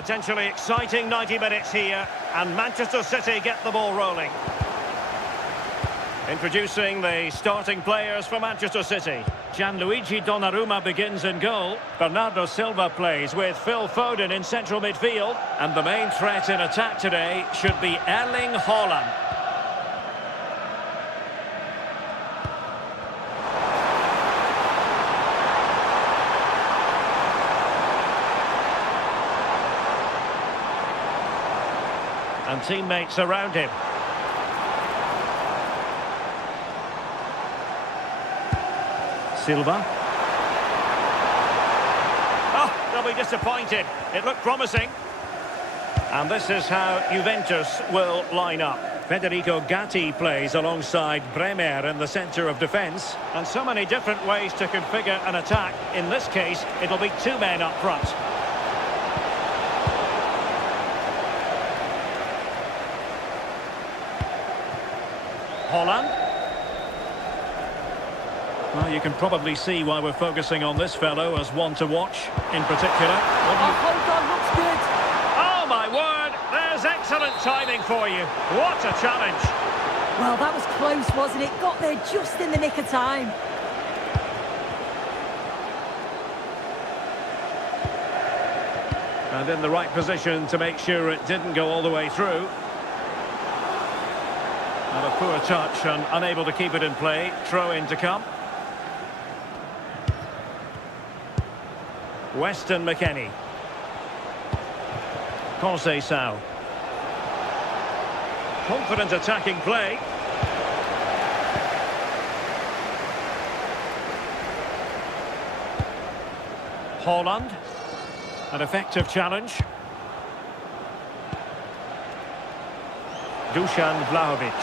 Potentially exciting 90 minutes here, and Manchester City get the ball rolling. Introducing the starting players for Manchester City. Gianluigi Donnarumma begins in goal. Bernardo Silva plays with Phil Foden in central midfield. And the main threat in attack today should be Erling Haaland. And teammates around him. Silva. Oh, they'll be disappointed. It looked promising. And this is how Juventus will line up. Federico Gatti plays alongside Bremer in the centre of defence. And so many different ways to configure an attack. In this case, it'll be two men up front. Haaland. Well, you can probably see why we're focusing on this fellow as one to watch in particular. Hold on, looks good. Oh, my word! There's excellent timing for you. What a challenge. Well, that was close, wasn't it? Got there just in the nick of time. And in the right position to make sure it didn't go all the way through. And a poor touch and unable to keep it in play. Throw in to come. Weston McKennie. Conceição. Confident attacking play. Haaland. An effective challenge. Dusan Vlahovic.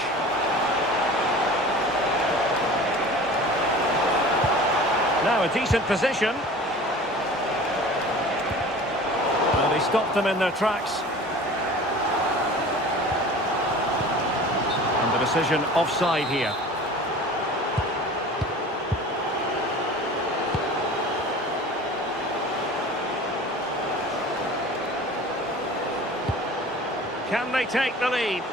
Now a decent position. Well, he stopped them in their tracks. And the decision offside here. Can they take the lead?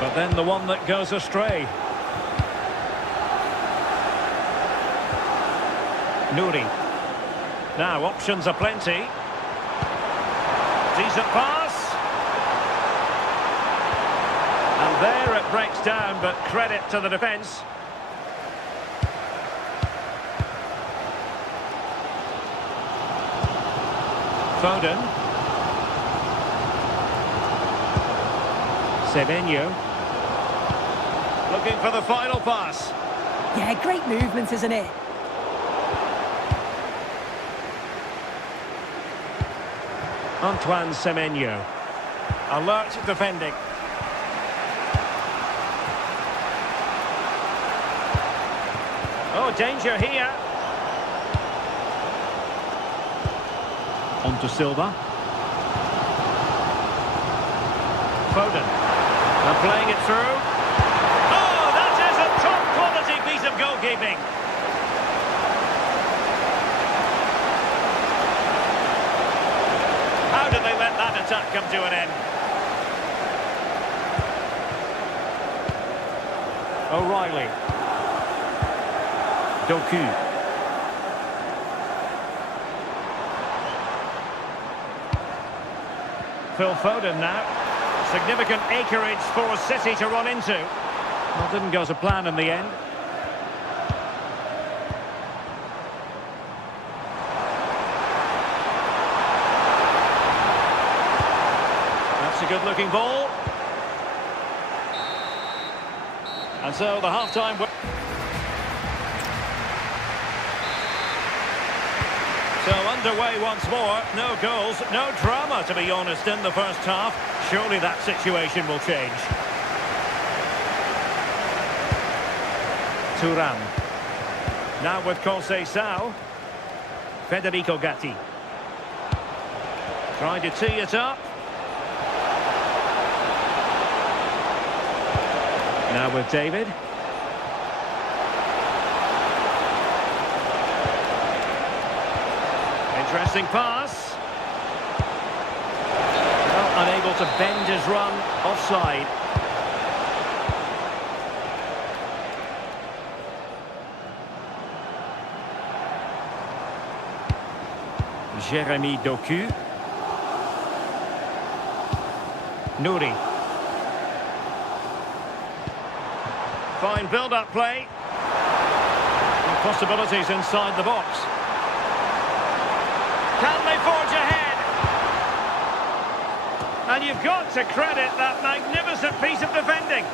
But then the one that goes astray. Nouri. Now options are plenty. Decent pass. And there it breaks down, but credit to the defence. Foden. Semenyo. Looking for the final pass. Yeah, great movement, isn't it? Antoine Semenyo. Alert defending. Oh, danger here. On to Silva. Foden. And playing it through. Oh, that is a top-quality piece of goalkeeping. How did they let that attack come to an end? O'Reilly. Doku. Phil Foden now. Significant acreage for City to run into. Well, didn't go to plan in the end. That's a good-looking ball. And so the half-time... So underway once more, no goals, no drama to be honest in the first half. Surely that situation will change. Thuram. Now with Conceição. Federico Gatti. Trying to tee it up. Now with David. Interesting pass. to bend his run offside. Jeremy Doku. Nouri. Fine build-up play. And possibilities inside the box. Can they forge ahead? And you've got to credit that magnificent piece of defending.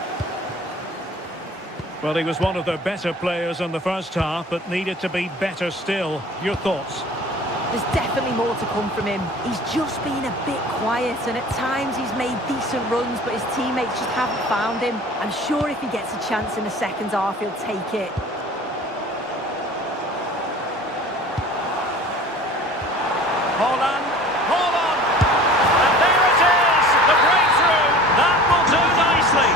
Well, he was one of their better players in the first half, but needed to be better still. Your thoughts? There's definitely more to come from him. He's just been a bit quiet, and at times he's made decent runs, but his teammates just haven't found him. I'm sure if he gets a chance in the second half, he'll take it. Hold on, hold on. And there it is, the breakthrough. That will do nicely.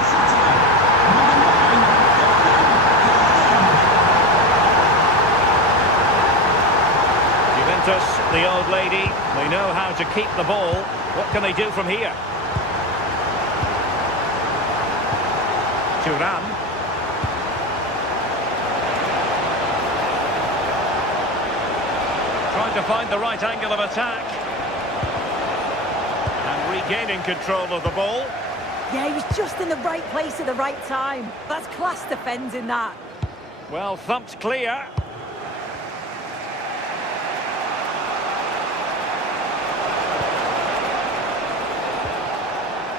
Juventus, the old lady, they know how to keep the ball. What can they do from here? Thuram. Trying to find the right angle of attack. And regaining control of the ball. Yeah, he was just in the right place at the right time. That's class defending, that. Well thumped clear.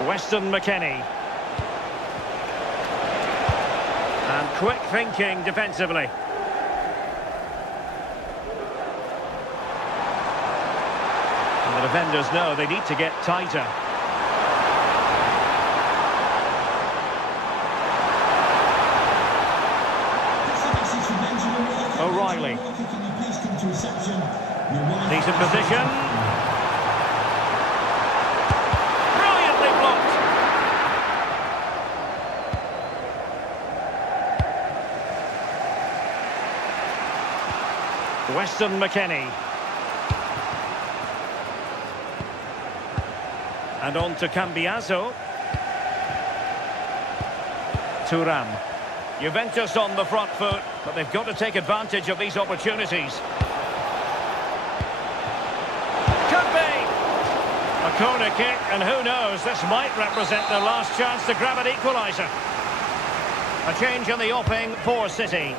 Weston McKennie. And quick thinking defensively. And the defenders know they need to get tighter. O'Reilly. Decent position. Brilliantly blocked. Weston McKennie. And on to Cambiaso. Thuram. Juventus on the front foot, but they've got to take advantage of these opportunities. Could be! A corner kick, and who knows, this might represent their last chance to grab an equaliser. A change in the offing for City.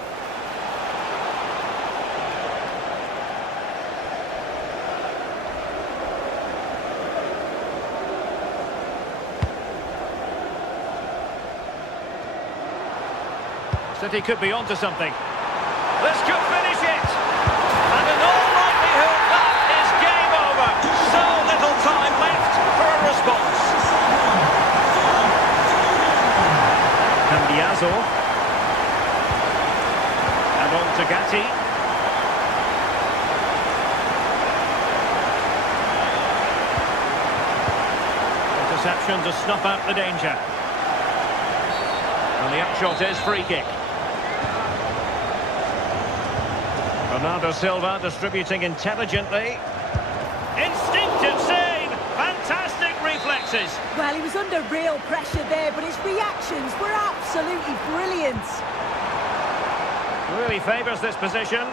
City could be onto something. This could finish it! And in all likelihood, that is game over. So little time left for a response. Cambiaso. And on to Gatti. Interception to snuff out the danger. And the upshot is free kick. Bernardo Silva distributing intelligently. Instinctive save! Fantastic reflexes! Well, he was under real pressure there, but his reactions were absolutely brilliant. Really favours this position.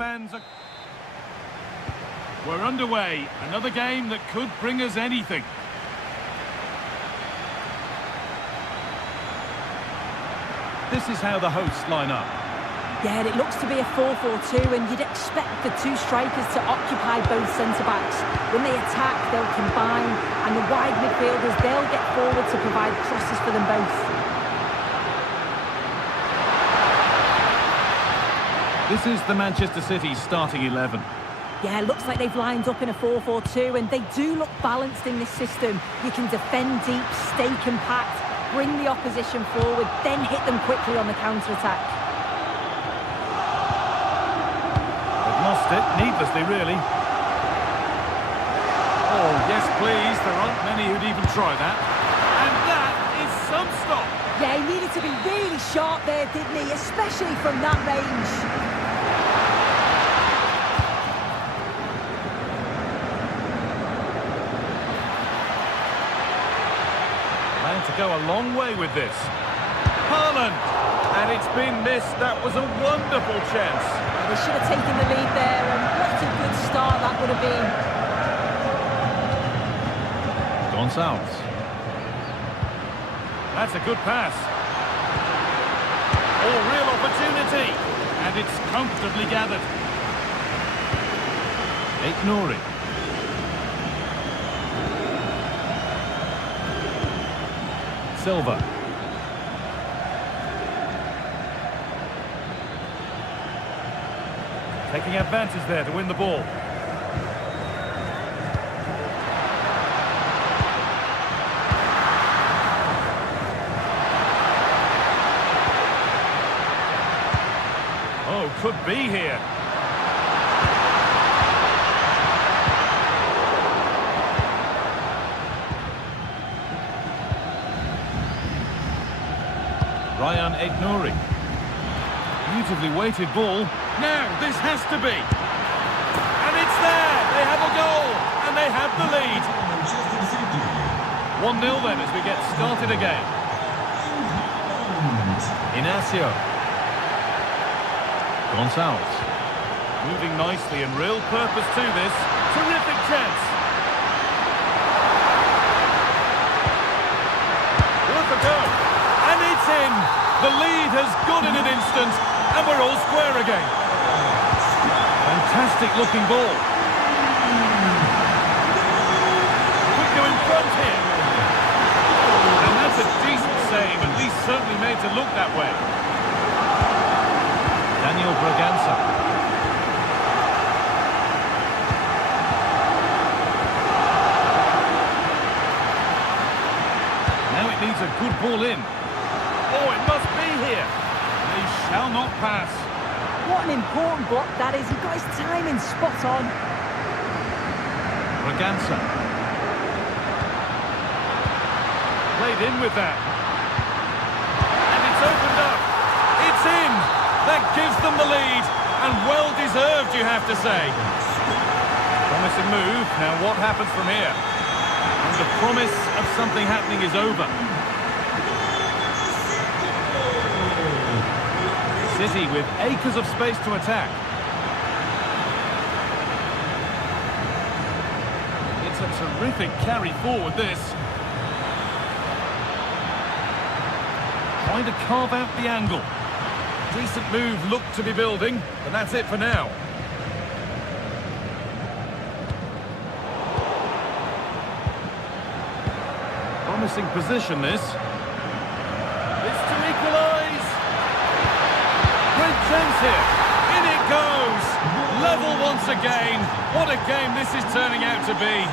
fans are... We're underway. Another game that could bring us anything. This is how the hosts line up. Yeah, it looks to be a 4-4-2, and you'd expect the two strikers to occupy both centre-backs. When they attack, they'll combine, and the wide midfielders, they'll get forward to provide crosses for them both. This is the Manchester City starting 11. Yeah, looks like they've lined up in a 4-4-2, and they do look balanced in this system. You can defend deep, stay compact, bring the opposition forward, then hit them quickly on the counter-attack. Lost it, needlessly really. Oh, yes please, there aren't many who'd even try that. And that is some stop. Yeah, he needed to be really sharp there, didn't he? Especially from that range. Plan to go a long way with this. Haaland! And it's been missed. That was a wonderful chance. They should have taken the lead there, and what a good start that would have been. Gonçalves. That's a good pass. Oh, real opportunity. And it's comfortably gathered. Nouri. Silva. Taking advantage there to win the ball. Oh, could be here. Nouri. Beautifully weighted ball. Now, this has to be. And it's there! They have a goal! And they have the lead. 1-0 then as we get started again. Inacio. Gonçalves. Moving nicely and real purpose to this. Terrific chance. Worth a go. And it's in! The lead has gone in an instant, and we're all square again. Fantastic looking ball. Quick go in front here. And that's a decent save, at least certainly made to look that way. Daniel Bragança. Now it needs a good ball in. Oh, it must be here. They shall not pass. What an important block that is. He got his timing spot on. Bragança. Played in with that. And it's opened up. It's in. That gives them the lead. And well deserved, you have to say. Promising move. Now what happens from here? And the promise of something happening is over. City with acres of space to attack. It's a terrific carry forward, this. Trying to carve out the angle. Decent move looked to be building, but that's it for now. Promising position, this. It's to equalise. Great chance here. In it goes. Level once again. What a game this is turning out to be.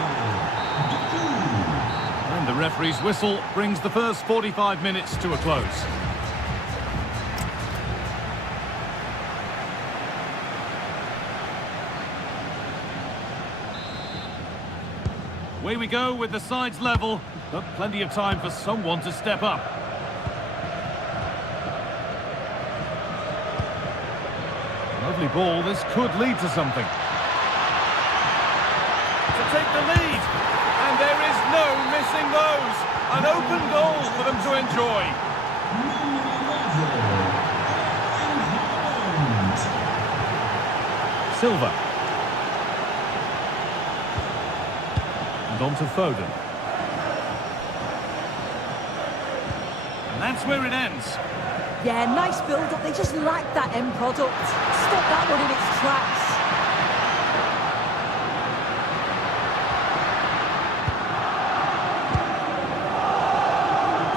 And the referee's whistle brings the first 45 minutes to a close. Away we go with the sides level, but plenty of time for someone to step up. Lovely ball, this could lead to something. To take the lead, and there is no missing those. An open goal for them to enjoy. Silva. And on to Foden. And that's where it ends. Yeah, nice build-up. They just lacked that end product. Stop that one in its tracks.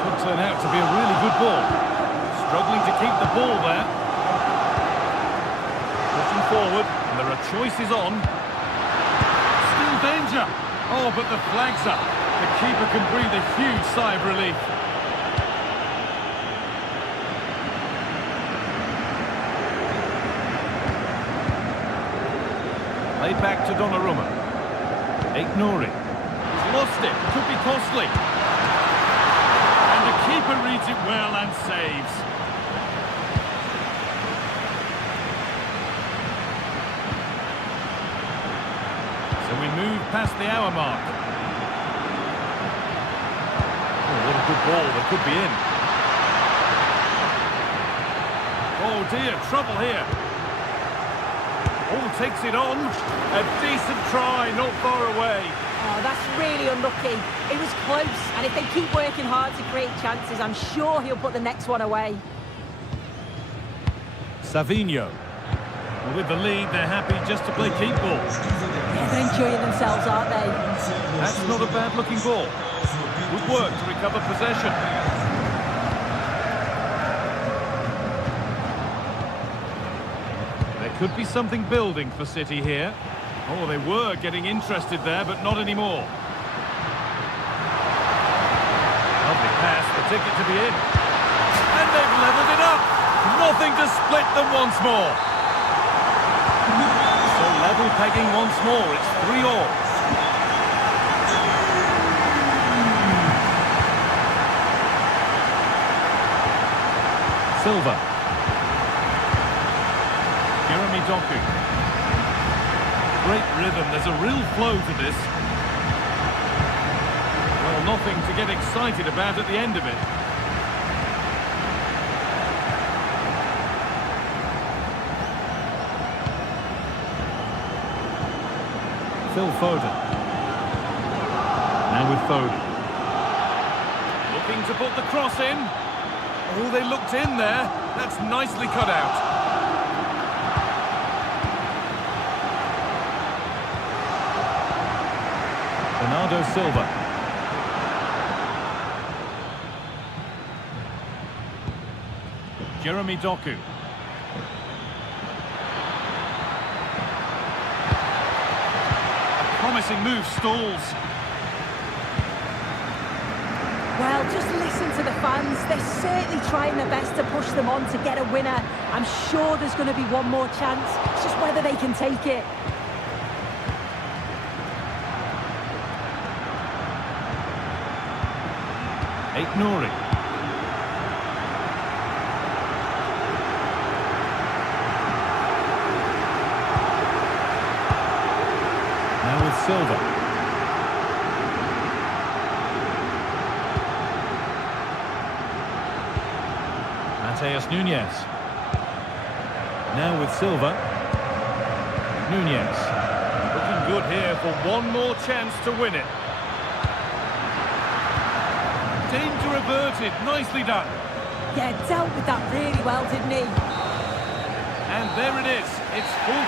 Could turn out to be a really good ball. Struggling to keep the ball there. Pushing forward, and there are choices on. Still danger. Oh, but the flag's up. The keeper can breathe a huge sigh of relief. Played back to Donnarumma. Nouri. He's lost it. Could be costly. And the keeper reads it well and saves. So we move past the hour mark. Oh, what a good ball. That could be in. Oh dear, trouble here. Oh, takes it on. A decent try, not far away. Oh, that's really unlucky. It was close, and if they keep working hard to create chances, I'm sure he'll put the next one away. Savinho. Well, with the lead, they're happy just to play keep ball. Yeah, they're enjoying themselves, aren't they? That's not a bad-looking ball. Good work to recover possession. Could be something building for City here. Oh, they were getting interested there, but not anymore. Lovely pass, the ticket to the in. And they've levelled it up. Nothing to split them once more. So level pegging once more. It's 3-all. Silva. Great rhythm, there's a real flow to this. Well, nothing to get excited about at the end of it. Phil Foden. Now with Foden. Looking to put the cross in. Oh, they looked in there. That's nicely cut out. Bernardo Silva. Jeremy Doku. A promising move stalls. Well, just listen to the fans. They're certainly trying their best to push them on to get a winner. I'm sure there's going to be one more chance. It's just whether they can take it. Nouri. Now with Silva. Mateus Nunes. Now with Silva. Nunes. Looking good here for one more chance to win it. Danger averted, nicely done. Yeah, dealt with that really well, didn't he? And there it is, it's full.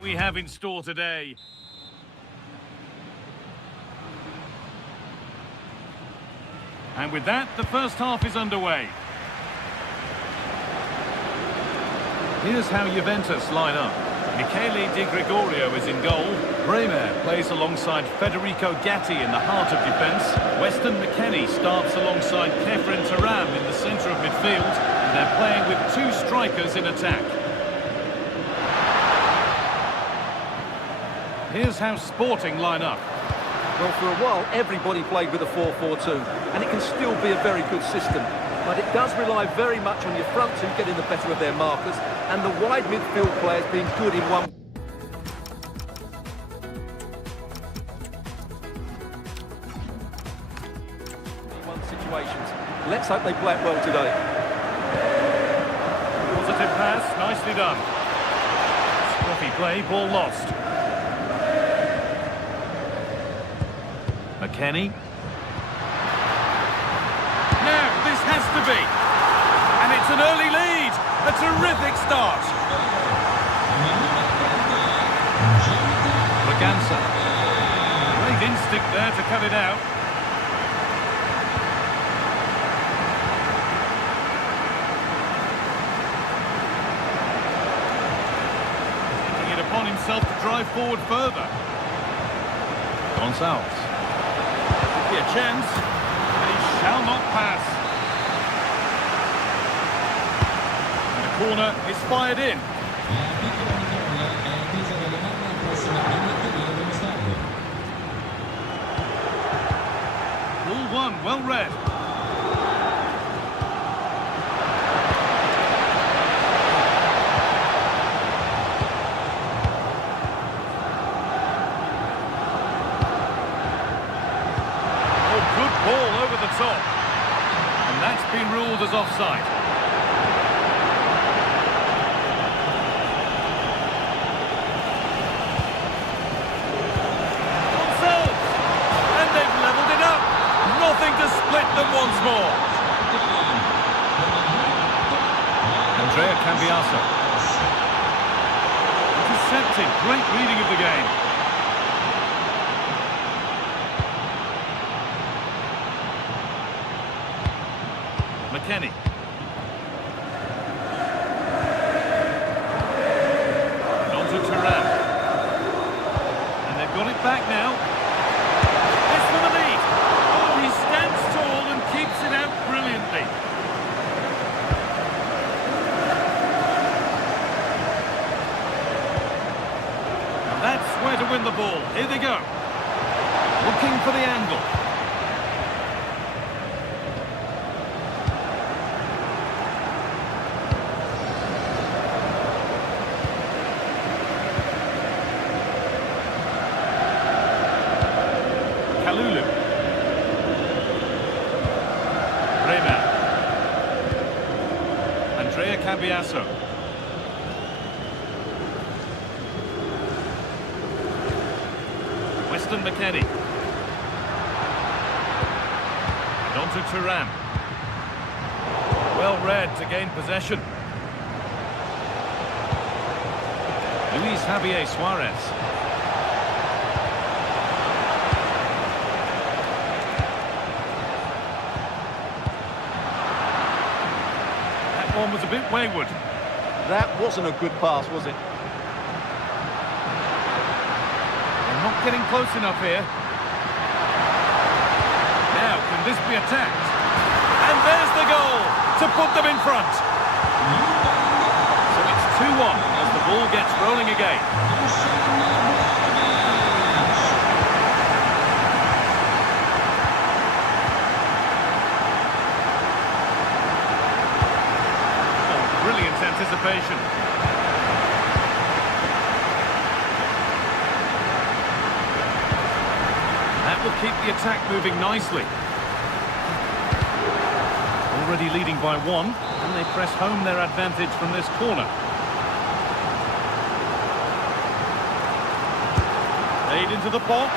we have in store today. And with that, the first half is underway. Here's how Juventus line up. Michele Di Gregorio is in goal. Bremer plays alongside Federico Gatti in the heart of defence. Weston McKennie starts alongside Kefren Turam in the centre of midfield. And they're playing with two strikers in attack. Here's how Sporting line up. Well, for a while, everybody played with a 4-4-2, and it can still be a very good system. But it does rely very much on your front two getting the better of their markers, and the wide midfield players being good in one. Situations. Let's hope they play it well today. Positive pass, nicely done. Scruffy play, ball lost. McKennie. Now, this has to be. And it's an early lead. A terrific start. Braganza. Great instinct there to cut it out. Taking it upon himself to drive forward further. Gonzalez. A chance, and he shall not pass. And the corner is fired in. Ball one, well read. Ball over the top. And that's been ruled as offside. Themselves! And they've levelled it up. Nothing to split them once more. Andrea Cambiaso. Intercepted. Great reading of the game. McKennie. And on to Turam. And they've got it back now. It's for the lead. Oh, he stands tall and keeps it out brilliantly. And that's where to win the ball. Here they go. Looking for the angle. Bremer. Andrea Cambiaso. Weston McKennie. And on to Turam. Well read to gain possession. Luis Javier Suarez. One was a bit wayward. That wasn't a good pass, was it? They're not getting close enough here. Now, can this be attacked? And there's the goal to put them in front. So it's 2-1 as the ball gets rolling again. Anticipation. That will keep the attack moving nicely. Already leading by one, and they press home their advantage from this corner. Laid into the box.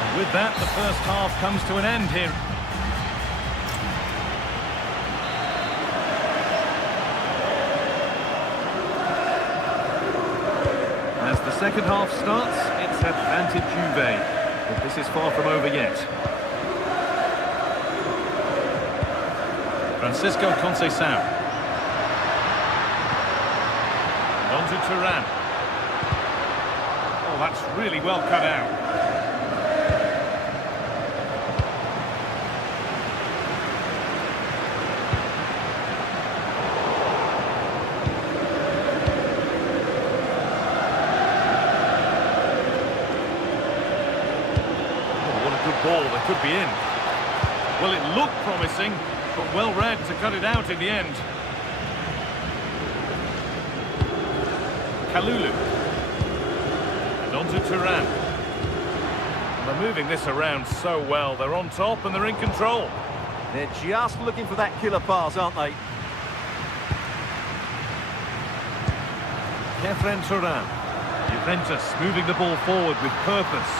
And with that, the first half comes to an end here. second half starts, it's advantage Juve. But this is far from over yet. Francisco Conceição. On to Turan. Oh, that's really well cut out. Oh, what a good ball. They could be in. Well, it looked promising, but well read to cut it out in the end. Kalulu. And on to Turan. They're moving this around so well. They're on top and they're in control. They're just looking for that killer pass, aren't they? Kefren Turan. Juventus moving the ball forward with purpose.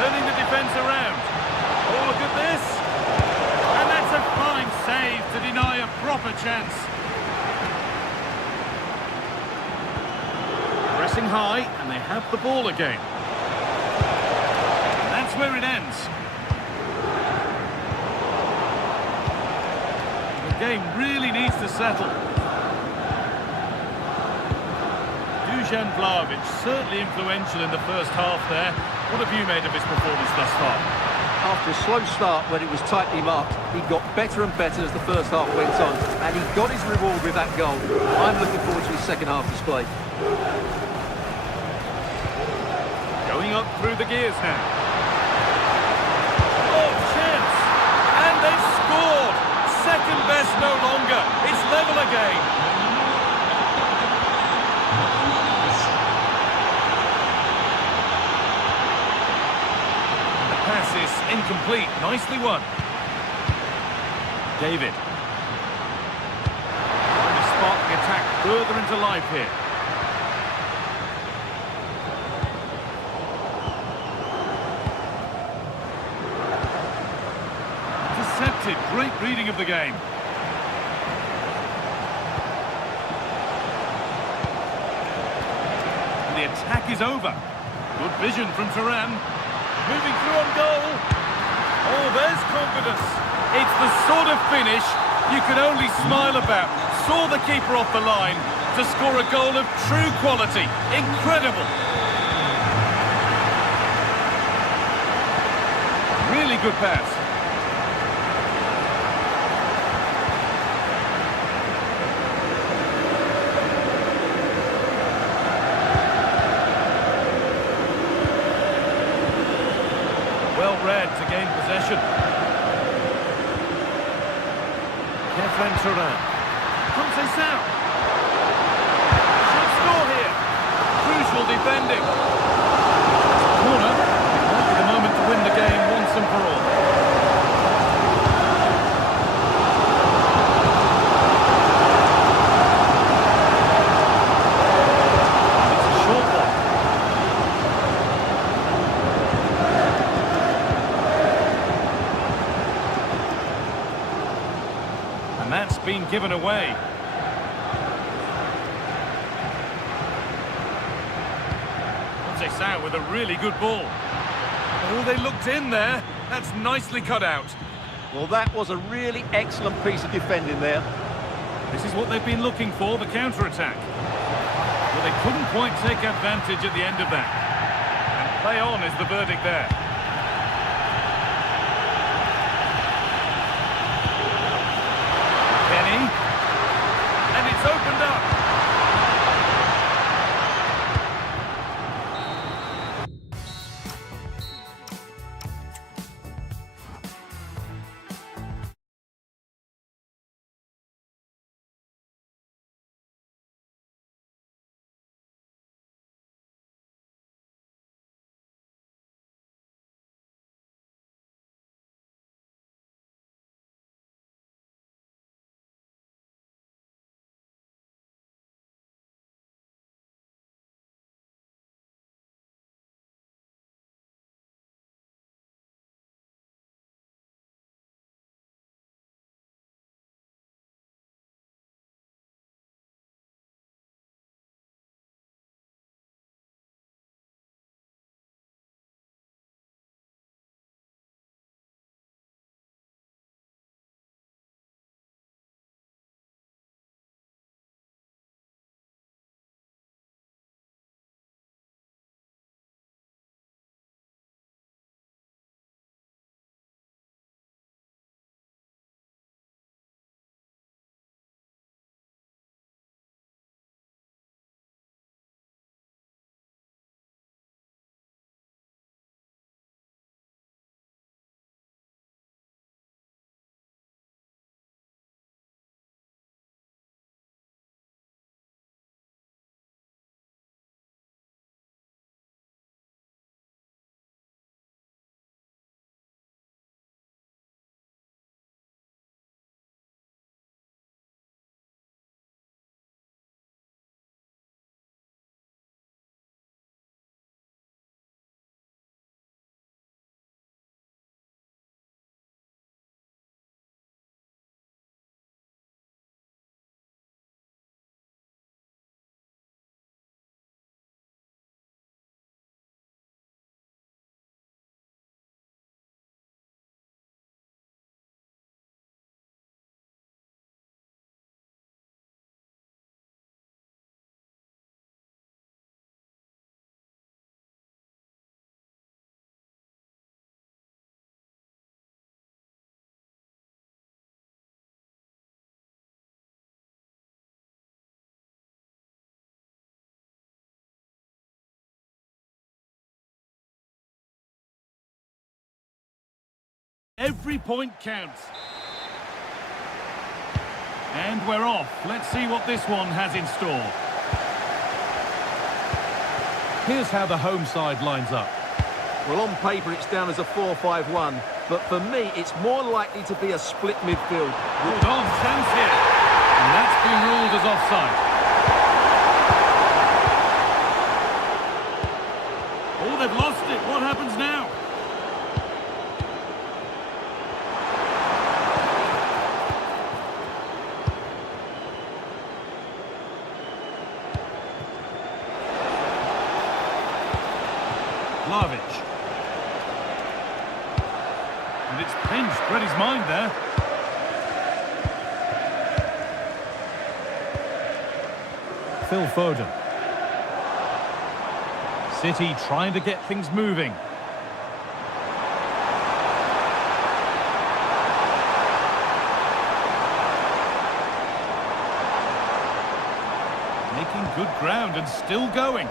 Turning the defence around. Oh, look at this. And that's a fine save to deny a proper chance. Pressing high, and they have the ball again. And that's where it ends. The game really needs to settle. Dusan Vlahovic, certainly influential in the first half there. What have you made of his performance thus far? After a slow start when it was tightly marked, he got better and better as the first half went on, and he got his reward with that goal. I'm looking forward to his second half display. Going up through the gears now. Oh, chance! And they've scored! Second best no longer. It's level again. The pass is incomplete. Nicely won. David. Trying to spark the attack further into life here. Intercepted. Great reading of the game. And the attack is over. Good vision from Turan. Moving through on goal. Oh, there's confidence. It's the sort of finish you can only smile about. Saw the keeper off the line to score a goal of true quality. Incredible. Really good pass. Well read to gain possession. Kefren Turan. Conceição. Should score here. Crucial defending. Corner. Might be the moment to win the game once and for all. It's a short one. And that's been given away. Conceição with a really good ball. Oh, they looked in there. That's nicely cut out. Well, that was a really excellent piece of defending there. This is what they've been looking for, the counter-attack. Well, they couldn't quite take advantage at the end of that. And play on is the verdict there. Every point counts. And we're off. Let's see what this one has in store. Here's how the home side lines up. Well, on paper it's down as a 4-5-1, but for me it's more likely to be a split midfield. Hold on, chance here. And that's been ruled as offside. Oh, they've lost it. What happens now? And it's pinched, read his mind there. Phil Foden. City trying to get things moving. Making good ground and still going.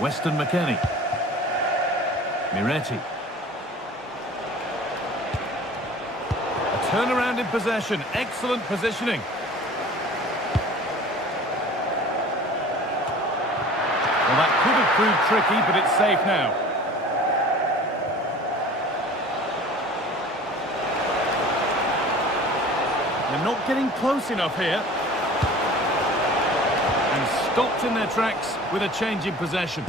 Weston McKennie. Miretti. A turnaround in possession. Excellent positioning. Well, that could have proved tricky, but it's safe now. They're not getting close enough here. And stopped in their tracks with a change in possession.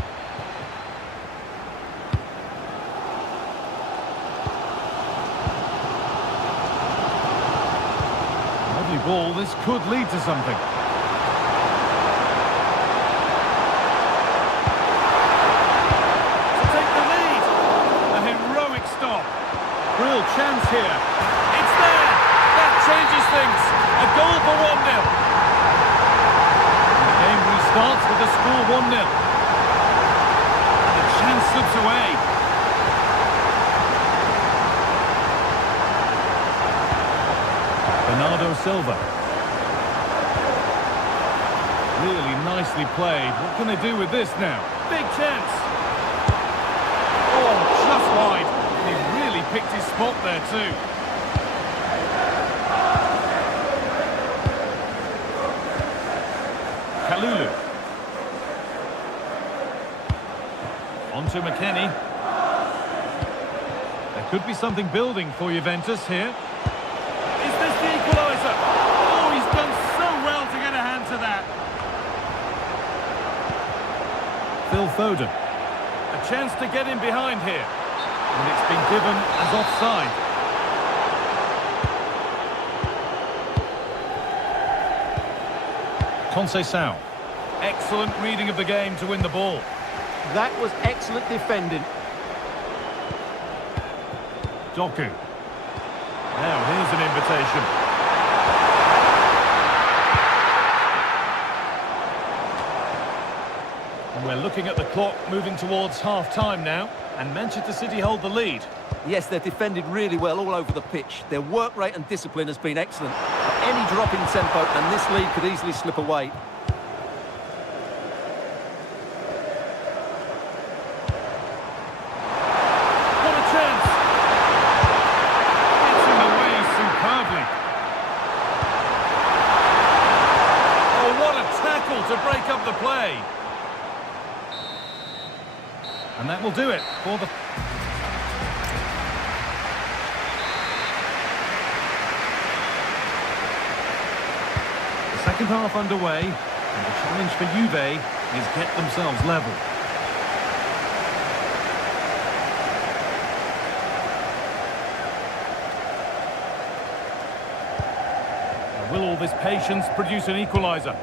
Lovely ball, this could lead to something. To take the lead. A heroic stop. Real chance here. It's there. That changes things. A goal for 1-0. Starts with the score 1-0. The chance slips away. Bernardo Silva. Really nicely played. What can they do with this now? Big chance. Oh, just wide. He really picked his spot there too. Kalulu. On to McKennie. There could be something building for Juventus here. Is this the equaliser? Oh, he's done so well to get a hand to that. Phil Foden. A chance to get in behind here. And it's been given as offside. Conceição. Excellent reading of the game to win the ball. That was excellent defending. Doku. Now here's an invitation. And we're looking at the clock moving towards half-time now. And Manchester City hold the lead. Yes, they've defended really well all over the pitch. Their work rate and discipline has been excellent. Any drop in tempo and this lead could easily slip away. What a chance! Gets him away superbly. Oh, what a tackle to break up the play. And that will do it for the... Second half underway, and the challenge for Juve is get themselves level. Now, will all this patience produce an equaliser?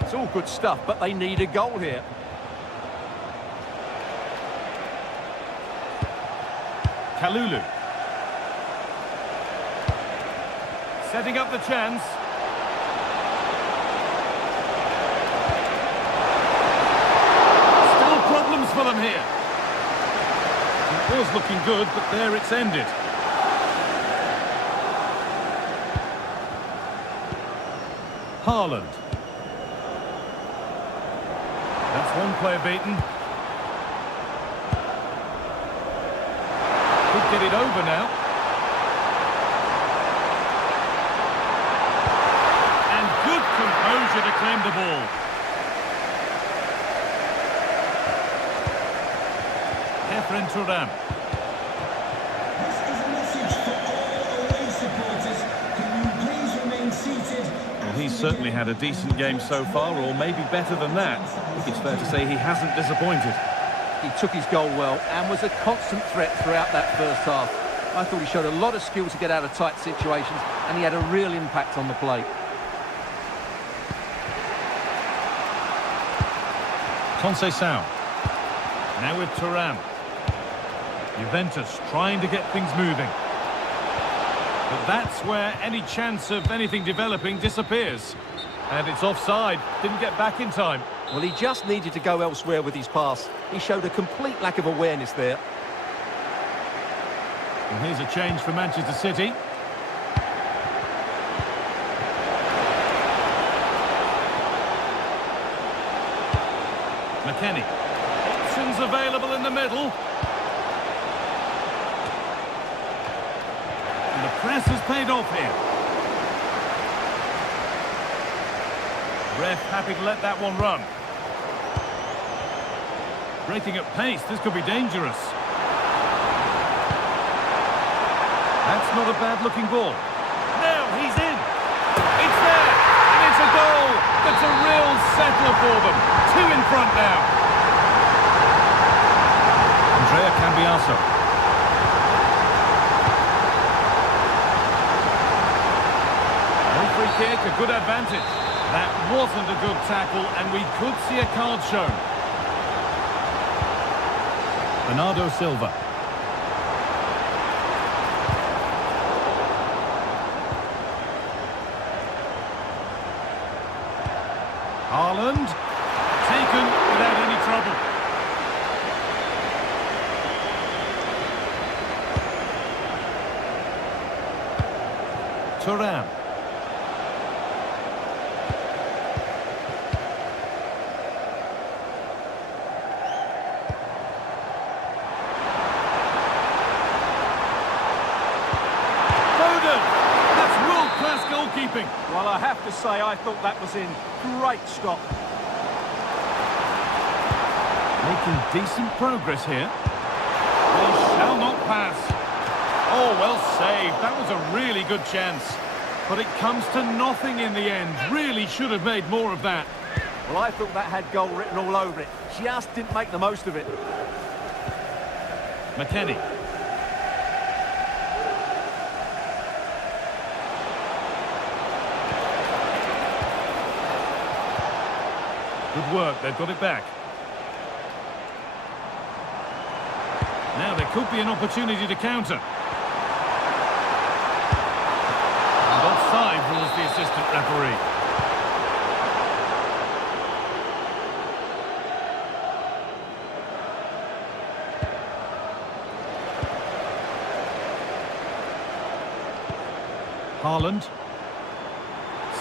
It's all good stuff, but they need a goal here. Kalulu. Setting up the chance. here. It was looking good, but there it's ended. Haaland. That's one player beaten. Could get it over now. And good composure to claim the ball. Efren Turan. This is a message for all away supporters. Can you please remain seated? Well, he's certainly had a decent game so far, or maybe better than that. I think it's fair to say he hasn't disappointed. He took his goal well and was a constant threat throughout that first half. I thought he showed a lot of skill to get out of tight situations, and he had a real impact on the play. Conceição. Now with Thuram. Juventus trying to get things moving. But that's where any chance of anything developing disappears. And it's offside. Didn't get back in time. Well, he just needed to go elsewhere with his pass. He showed a complete lack of awareness there. And here's a change for Manchester City. McKennie. Options available in the middle. And the press has paid off here. Ref happy to let that one run. Breaking at pace, this could be dangerous. That's not a bad-looking ball. Now he's in. It's there, and it's a goal. That's a real settler for them. Two in front now. Andrea Cambiaso. No free kick, a good advantage. That wasn't a good tackle, and we could see a card shown. Bernardo Silva. Haaland. Taken without any trouble. Thuram. Goalkeeping. Well, I have to say, I thought that was in. Great stop. Making decent progress here. They shall not pass. Oh, well saved. That was a really good chance. But it comes to nothing in the end. Really should have made more of that. Well, I thought that had goal written all over it. Just didn't make the most of it. McKennie. Good work, they've got it back. Now there could be an opportunity to counter. And offside rules the assistant referee. Haaland.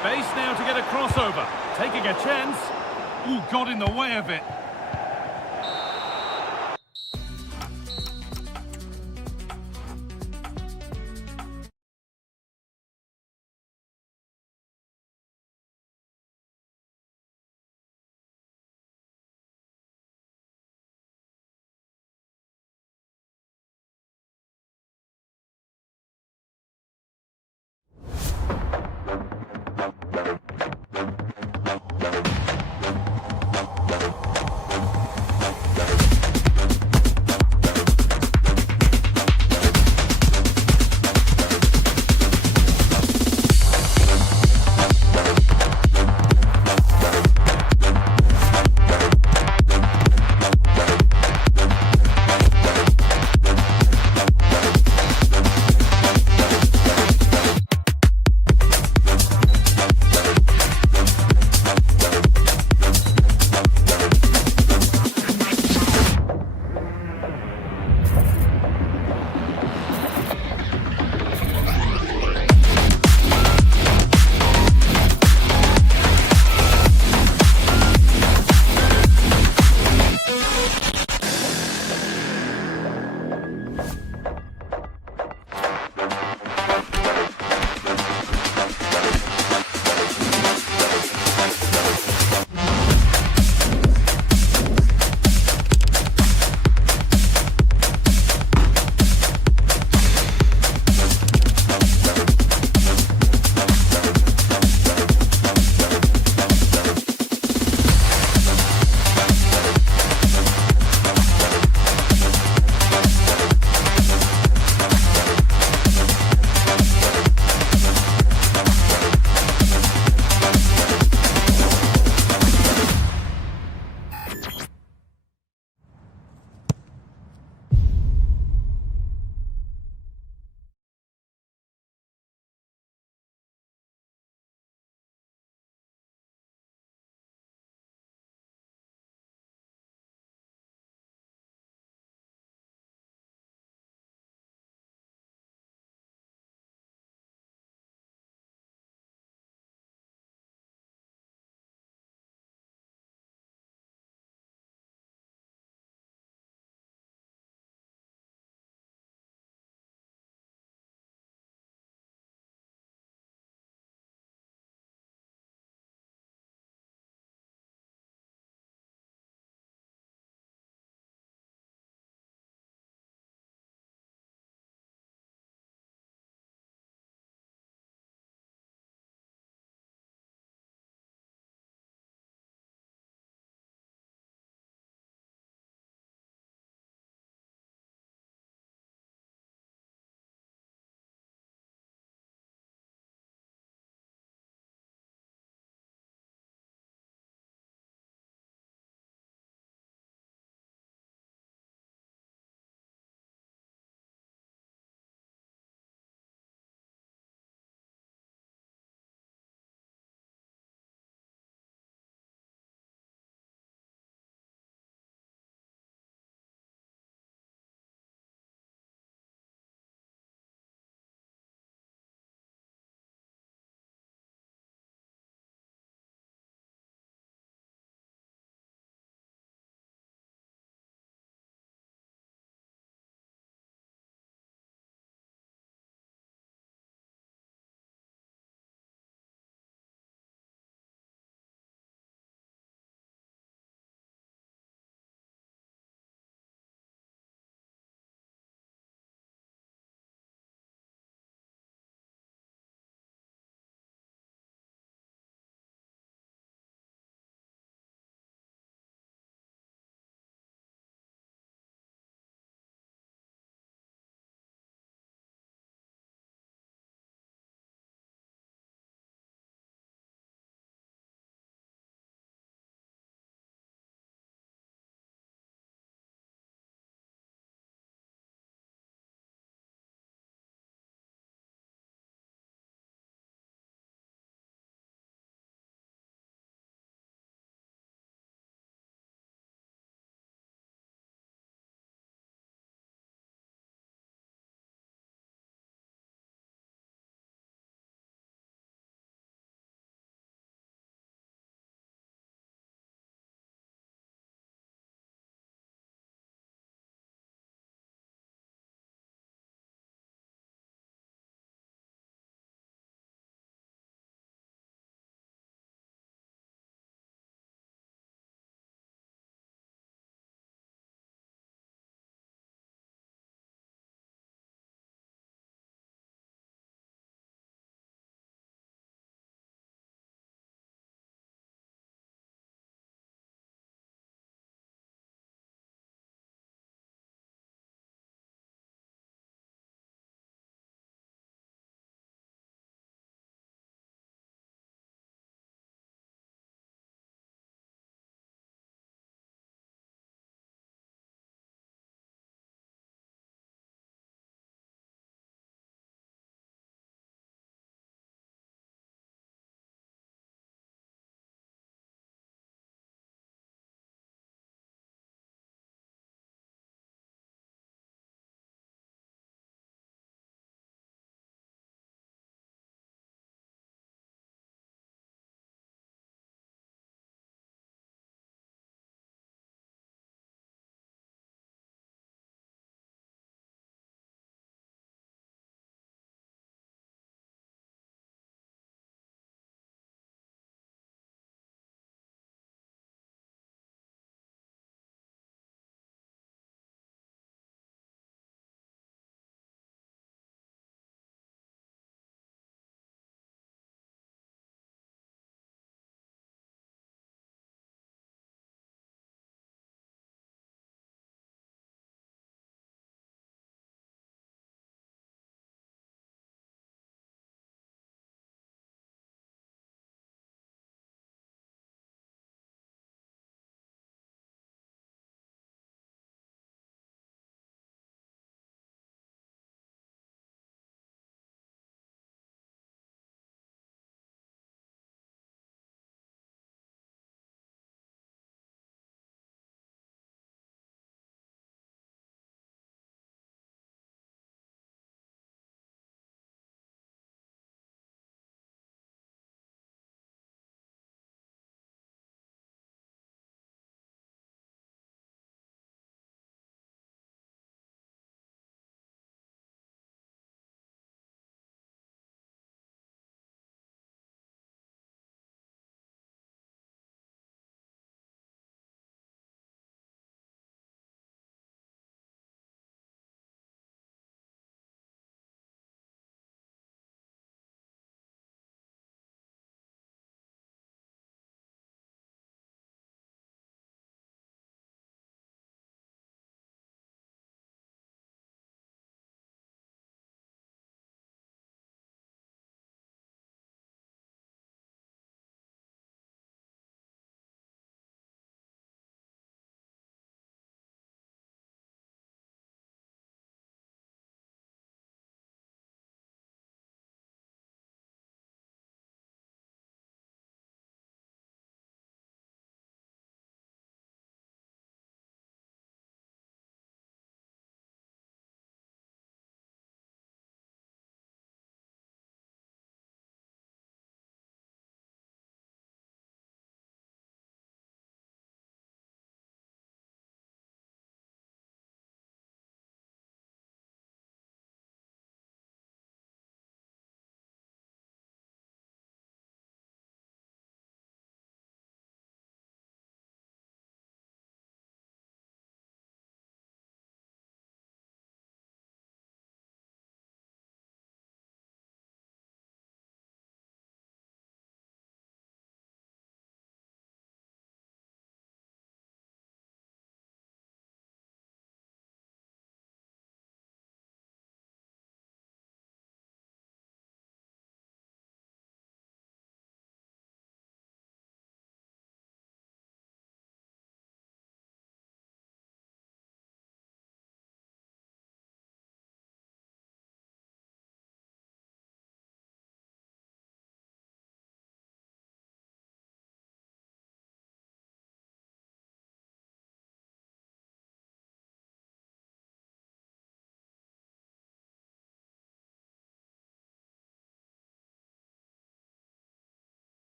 Space now to get a crossover. Taking a chance. Ooh, got in the way of it.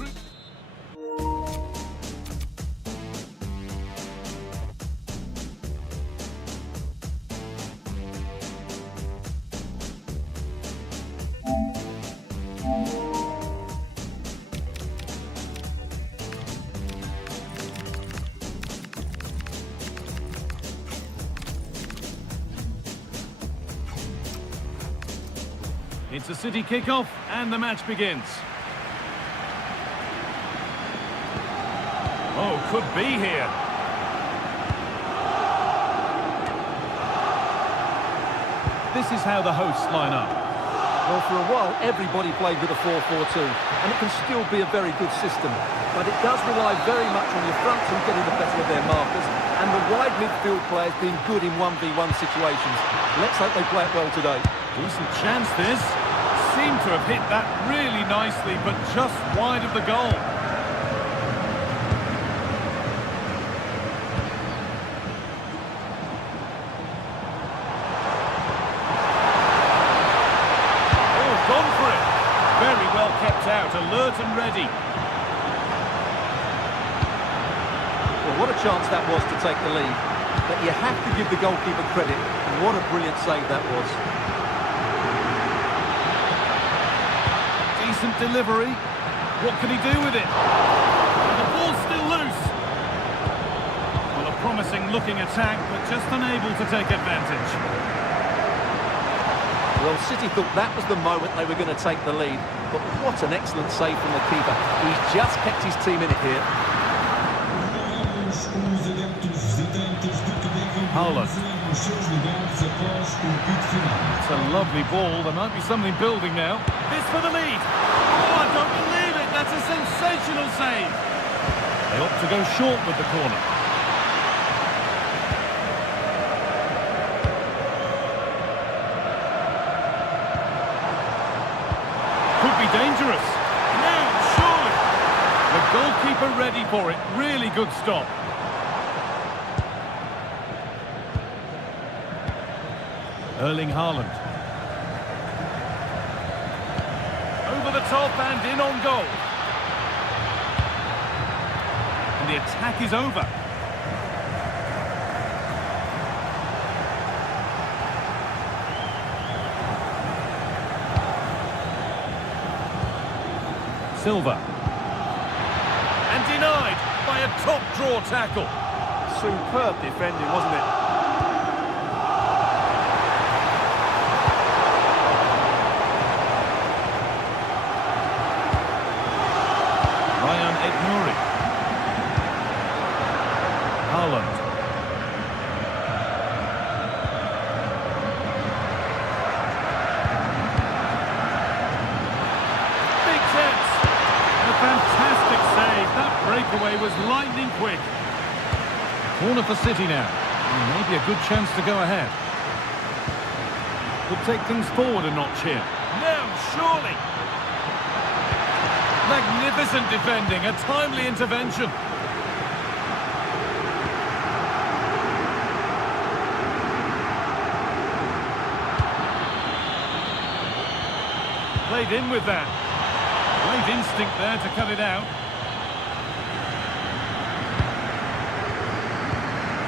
through. It's a City kickoff and the match begins. Oh, could be here. This is how the hosts line up. Well, for a while, everybody played with a 4-4-2, and it can still be a very good system. But it does rely very much on your front two getting the better of their markers, and the wide midfield players being good in 1v1 situations. Let's hope they play it well today. Decent chance this. Seemed to have hit that really nicely, but just wide of the goal. Oh, gone for it. Very well kept out, alert and ready. Well, what a chance that was to take the lead. But you have to give the goalkeeper credit. What a brilliant save that was. Decent delivery. What can he do with it? The ball's still loose. Well, a promising looking attack, but just unable to take advantage. Well, City thought that was the moment they were going to take the lead. But what an excellent save from the keeper. He's just kept his team in it here. Haaland. It's a lovely ball. There might be something building now. This for the lead. Oh, I don't believe it. That's a sensational save. They opt to go short with the corner. Could be dangerous. Now, surely. The goalkeeper ready for it. Really good stop. Erling Haaland. Over the top and in on goal. And the attack is over. Silva. And denied by a top draw tackle. Superb defending, wasn't it? Haaland. Big chance. A fantastic save. That breakaway was lightning quick. Corner for City now. Maybe a good chance to go ahead. Could take things forward a notch here. Now, surely. Magnificent defending. A timely intervention. Played in with that. Great instinct there to cut it out.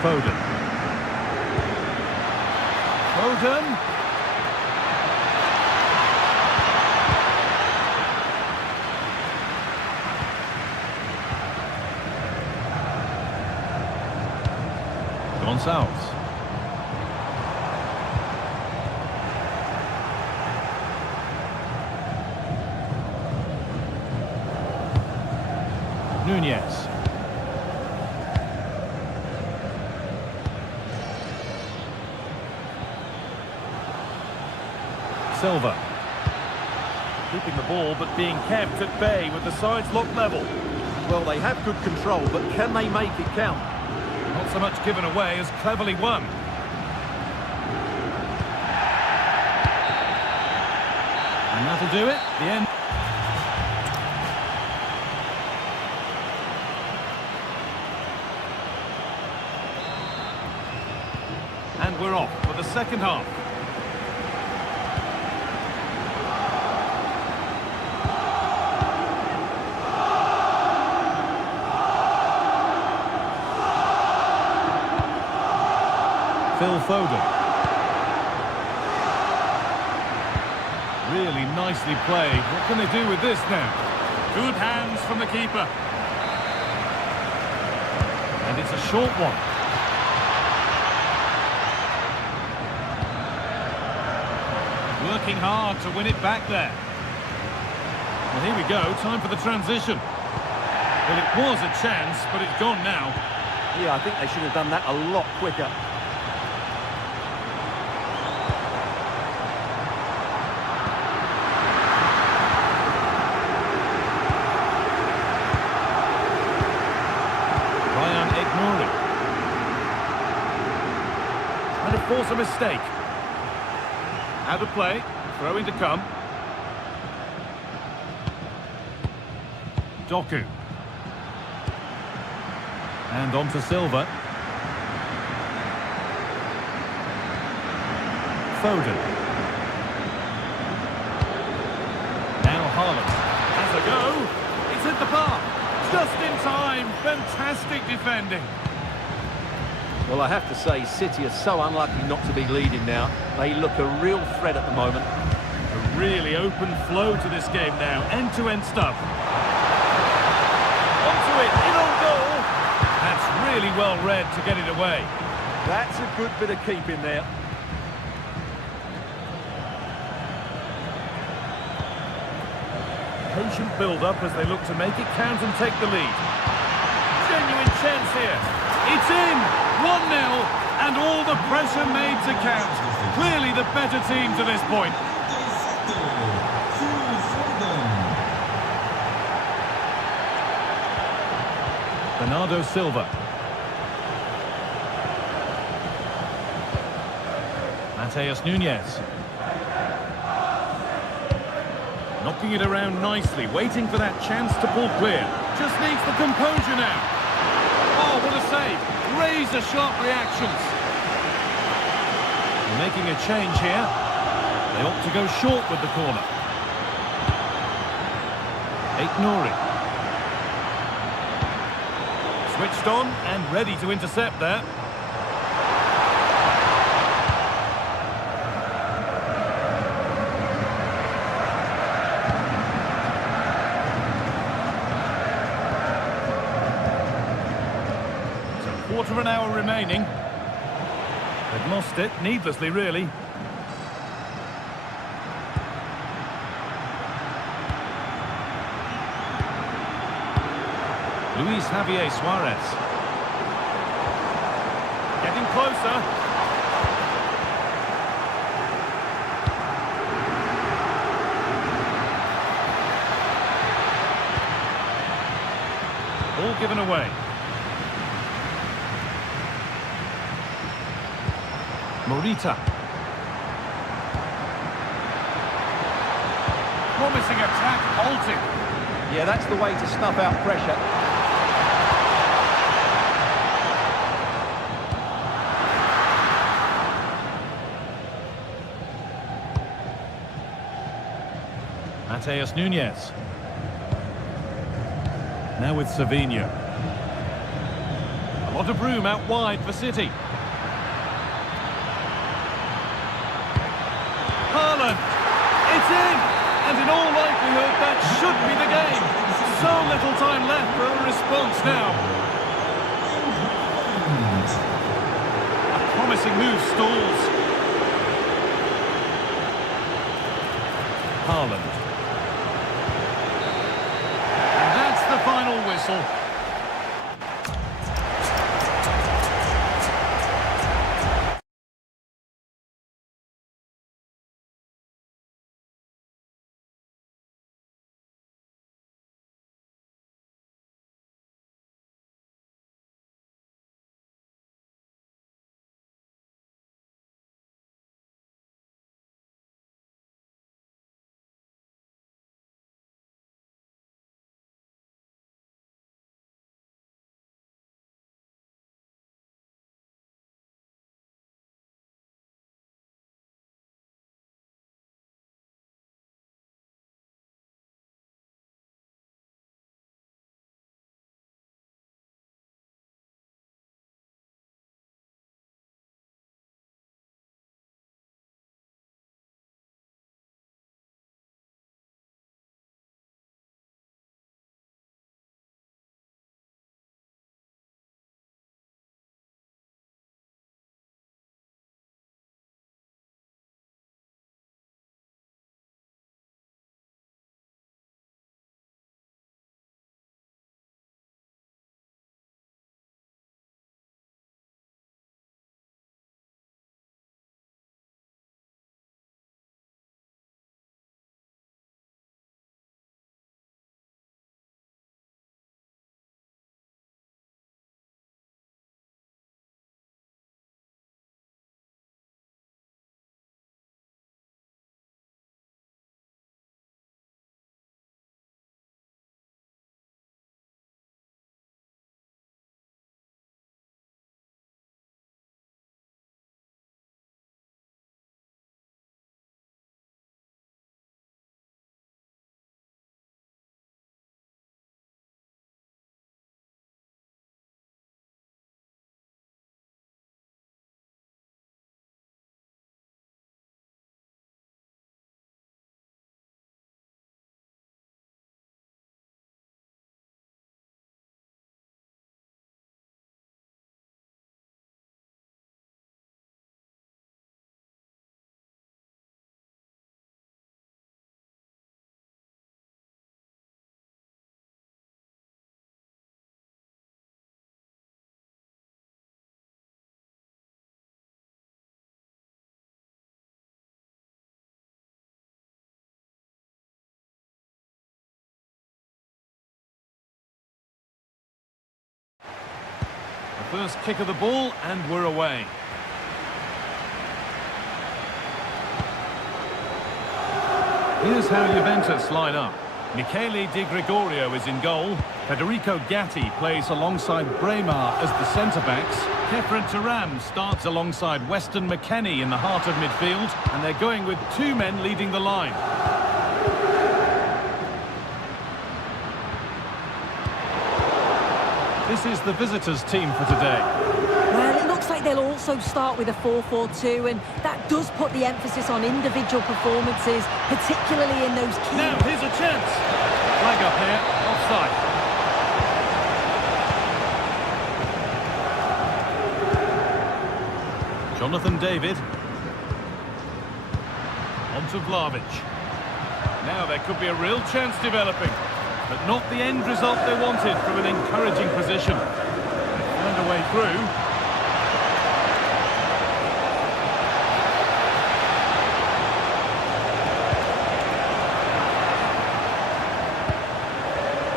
Foden. Foden. Gonçalves. Nunez. Silva. Keeping the ball but being kept at bay with the sides locked level. Well, they have good control, but can they make it count? Not so much given away as cleverly won. And that'll do it. The end. And we're off for the second half. Phil Foden. Really nicely played. What can they do with this now? Good hands from the keeper. And it's a short one. Working hard to win it back there. Well, here we go. Time for the transition. Well, it was a chance, but it's gone now. Yeah, I think they should have done that a lot quicker. Trying to force a mistake. Out of play. Throwing to come. Doku. And on to Silva. Foden. Now Haaland. Has a go. It's hit the bar. Just in time. Fantastic defending. Well, I have to say, City are so unlucky not to be leading now. They look a real threat at the moment. A really open flow to this game now. End-to-end stuff. Onto it. In on goal. That's really well read to get it away. That's a good bit of keeping there. Patient build-up as they look to make it count and take the lead. Genuine chance here. It's in! 1-0, and all the pressure made to count. Clearly the better team to this point. Bernardo Silva. Mateus Nunes. Knocking it around nicely, waiting for that chance to pull clear. Just needs the composure now. Oh, what a save. Razor-sharp reactions. They're making a change here. They opt to go short with the corner. Nouri. Switched on and ready to intercept there. Quarter of an hour remaining. They've lost it, needlessly really. Luis Javier Suarez. Getting closer. Ball given away. Morita. Promising attack halted. Yeah, that's the way to snuff out pressure. Mateus Nunes. Now with Savinho. A lot of room out wide for City. Haaland. It's in! And in all likelihood, that should be the game. So little time left for a response now. A promising move stalls. Haaland. And that's the final whistle. First kick of the ball, and we're away. Here's how Juventus line up. Michele Di Gregorio is in goal. Federico Gatti plays alongside Braemar as the centre-backs. Kefren Turam starts alongside Weston McKennie in the heart of midfield, and they're going with two men leading the line. This is the visitors' team for today. Well, it looks like they'll also start with a 4-4-2, and that does put the emphasis on individual performances, particularly in those key... Now, here's a chance. Flag up here, offside. Jonathan David. On to Vlahovic. Now there could be a real chance developing, but not the end result they wanted from an encouraging position. They found a way through.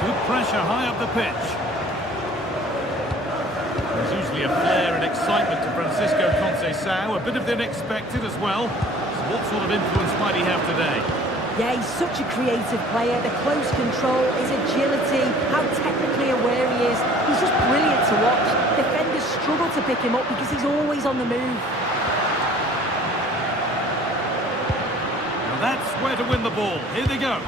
Good pressure high up the pitch. There's usually a flair and excitement to Francisco Conceição, a bit of the unexpected as well. So what sort of influence might he have today? Yeah, he's such a creative player. The close control, his agility, how technically aware he is. He's just brilliant to watch. Defenders struggle to pick him up because he's always on the move. Now that's where to win the ball. Here they go.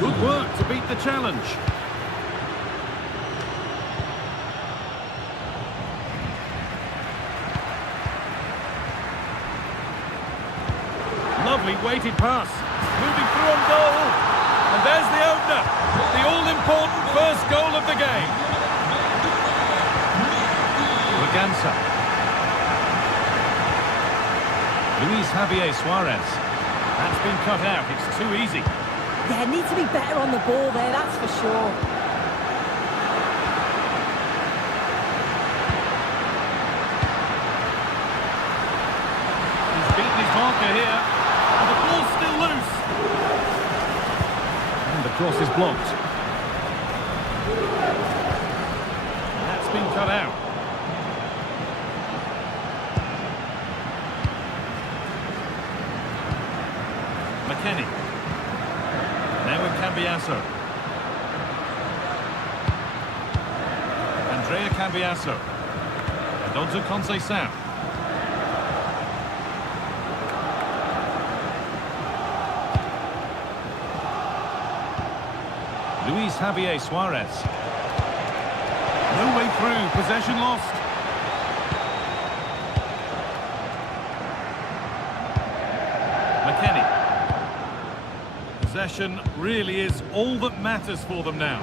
Good work to beat the challenge. Lovely weighted pass. Moving through on goal. And there's the opener. The all-important first goal of the game. Braganza. Luis Javier Suarez. That's been cut out. It's too easy. Yeah, need to be better on the ball there, that's for sure. He's beaten his marker here. And the ball's still loose. And the cross is blocked. That's been cut out. McKennie. Now with Cambiasso. Andrea Cambiasso. And on to Conceição. Luis Javier Suarez. No way through. Possession lost. McKennie. Possession really is all that matters for them now.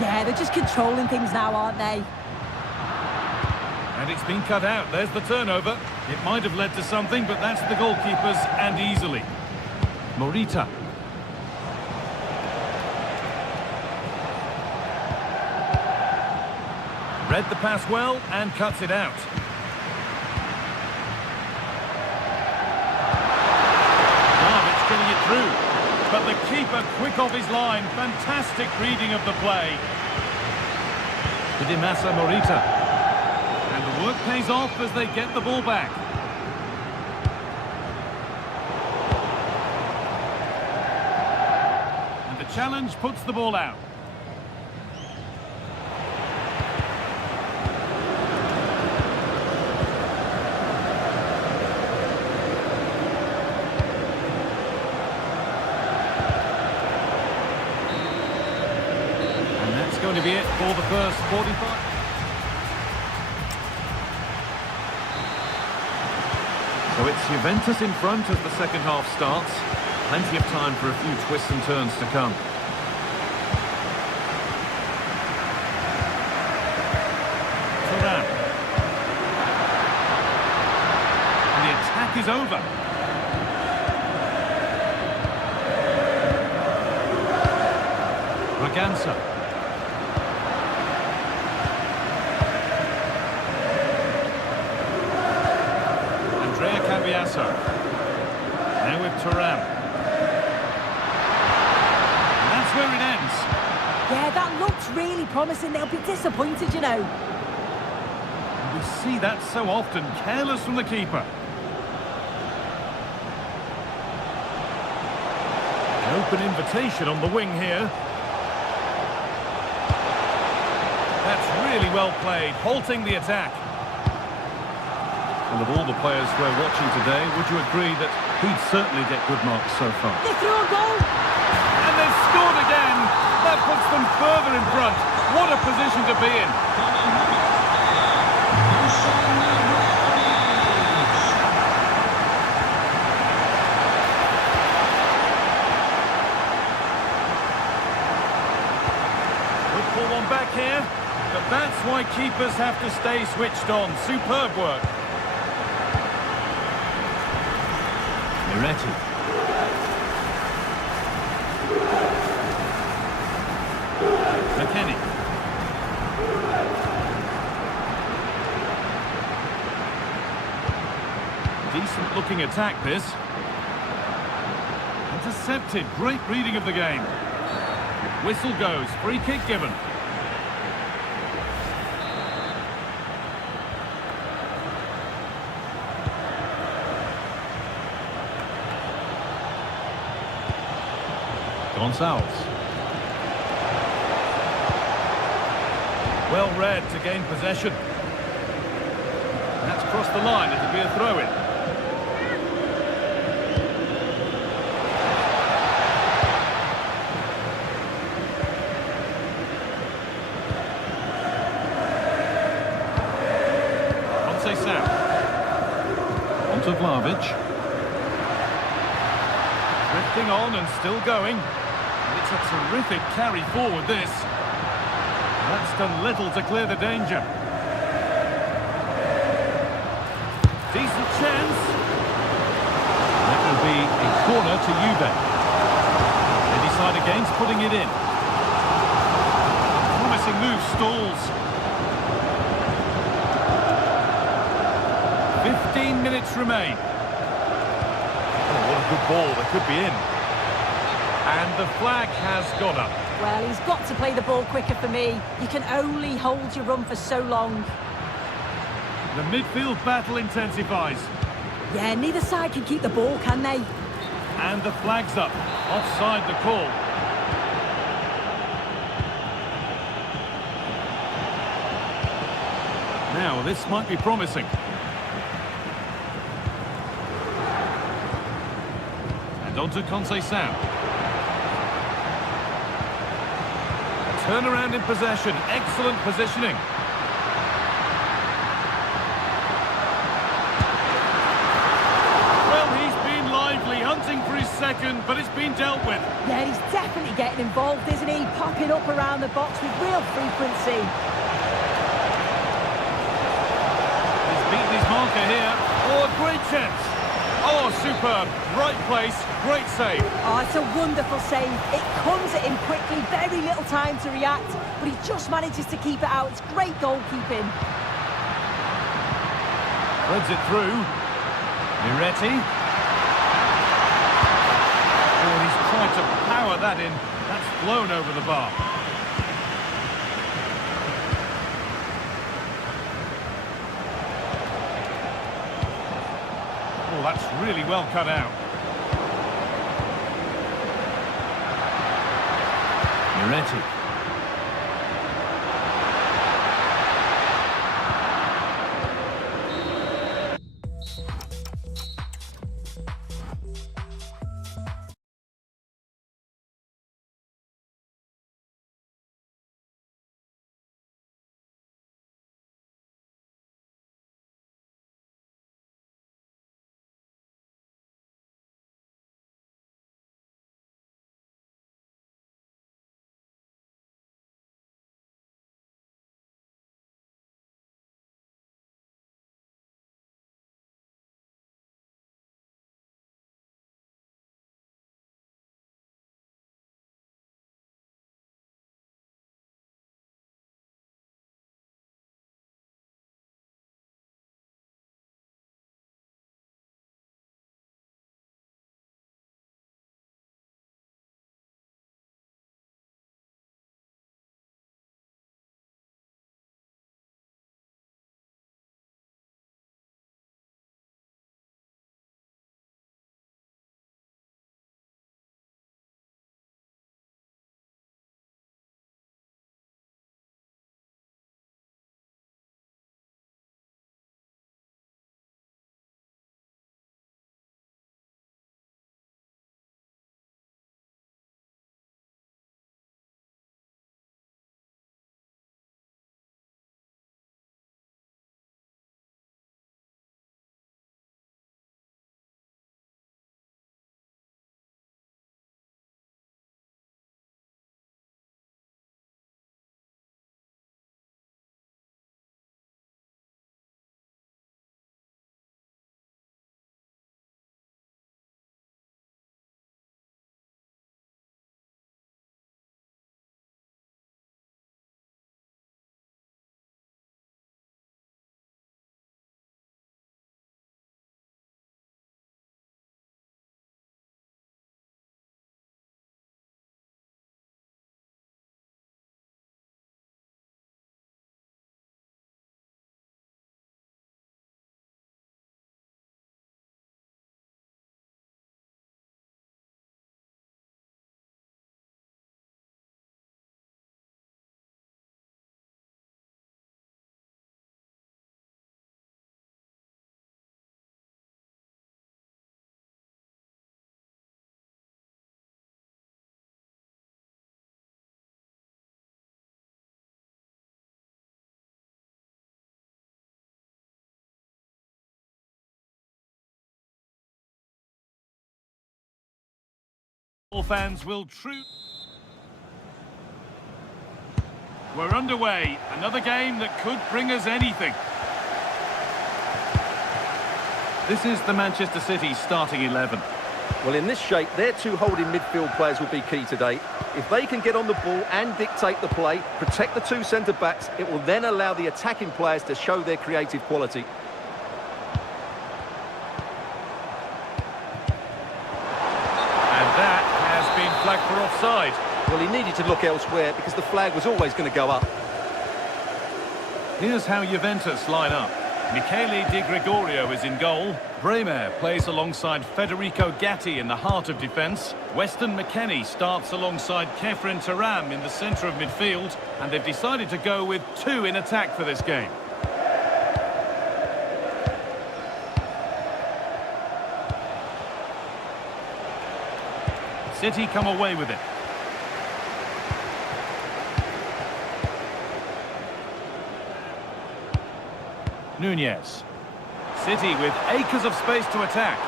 Yeah, they're just controlling things now, aren't they? And it's been cut out. There's the turnover. It might have led to something, but that's the goalkeepers, and easily. Morita. Read the pass well and cuts it out. Vlahovic getting it through. But the keeper quick off his line. Fantastic reading of the play. Didimasa Morita. And the work pays off as they get the ball back. And the challenge puts the ball out. Going to be it for the first 45. So it's Juventus in front as the second half starts. Plenty of time for a few twists and turns to come. Turam. And the attack is over. Braganza. Cambiasso. Now with Turam. And that's where it ends. Yeah, that looks really promising. They'll be disappointed, you know. We see that so often, careless from the keeper. An open invitation on the wing here. That's really well played, halting the attack. And of all the players we're watching today, would you agree that he'd certainly get good marks so far? They threw a goal. And they've scored again. That puts them further in front. What a position to be in. Good one back here. But that's why keepers have to stay switched on. Superb work. Miretti. McKennie. Decent looking attack this. Intercepted. Great reading of the game. Whistle goes. Free kick given. Gonzalez. Well read to gain possession. That's crossed the line. It'll be a throw-in. Onto Vlahovic. Drifting on and still going. It's a terrific carry forward, this. That's done little to clear the danger. Decent chance. That will be a corner to Juve. They decide against putting it in. Promising move stalls. 15 minutes remain. Oh, what a good ball. They could be in. And the flag has gone up. Well, he's got to play the ball quicker for me. You can only hold your run for so long. The midfield battle intensifies. Yeah, neither side can keep the ball, can they? And the flag's up. Offside the call. Now, this might be promising. And on to Conceição. Turnaround in possession. Excellent positioning. Well, he's been lively, hunting for his second, but it's been dealt with. Yeah, he's definitely getting involved, isn't he? Popping up around the box with real frequency. He's beaten his marker here. Oh, a great chance. Oh, superb. Right place, great save. Oh, it's a wonderful save. It comes at him quickly, very little time to react, but he just manages to keep it out. It's great goalkeeping. Threads it through. Miretti. Oh, he's tried to power that in. That's blown over the bar. Oh, that's really well cut out. Miretti. All fans will We're underway. Another game that could bring us anything. This is the Manchester City starting 11. Well, in this shape, their two holding midfield players will be key today. If they can get on the ball and dictate the play, protect the two centre-backs, it will then allow the attacking players to show their creative quality. And that has been flagged for offside. Well, he needed to look elsewhere because the flag was always going to go up. Here's how Juventus line up. Michele Di Gregorio is in goal. Bremer plays alongside Federico Gatti in the heart of defence. Weston McKennie starts alongside Kefren Turam in the centre of midfield. And they've decided to go with two in attack for this game. City come away with it. Nunez. City with acres of space to attack.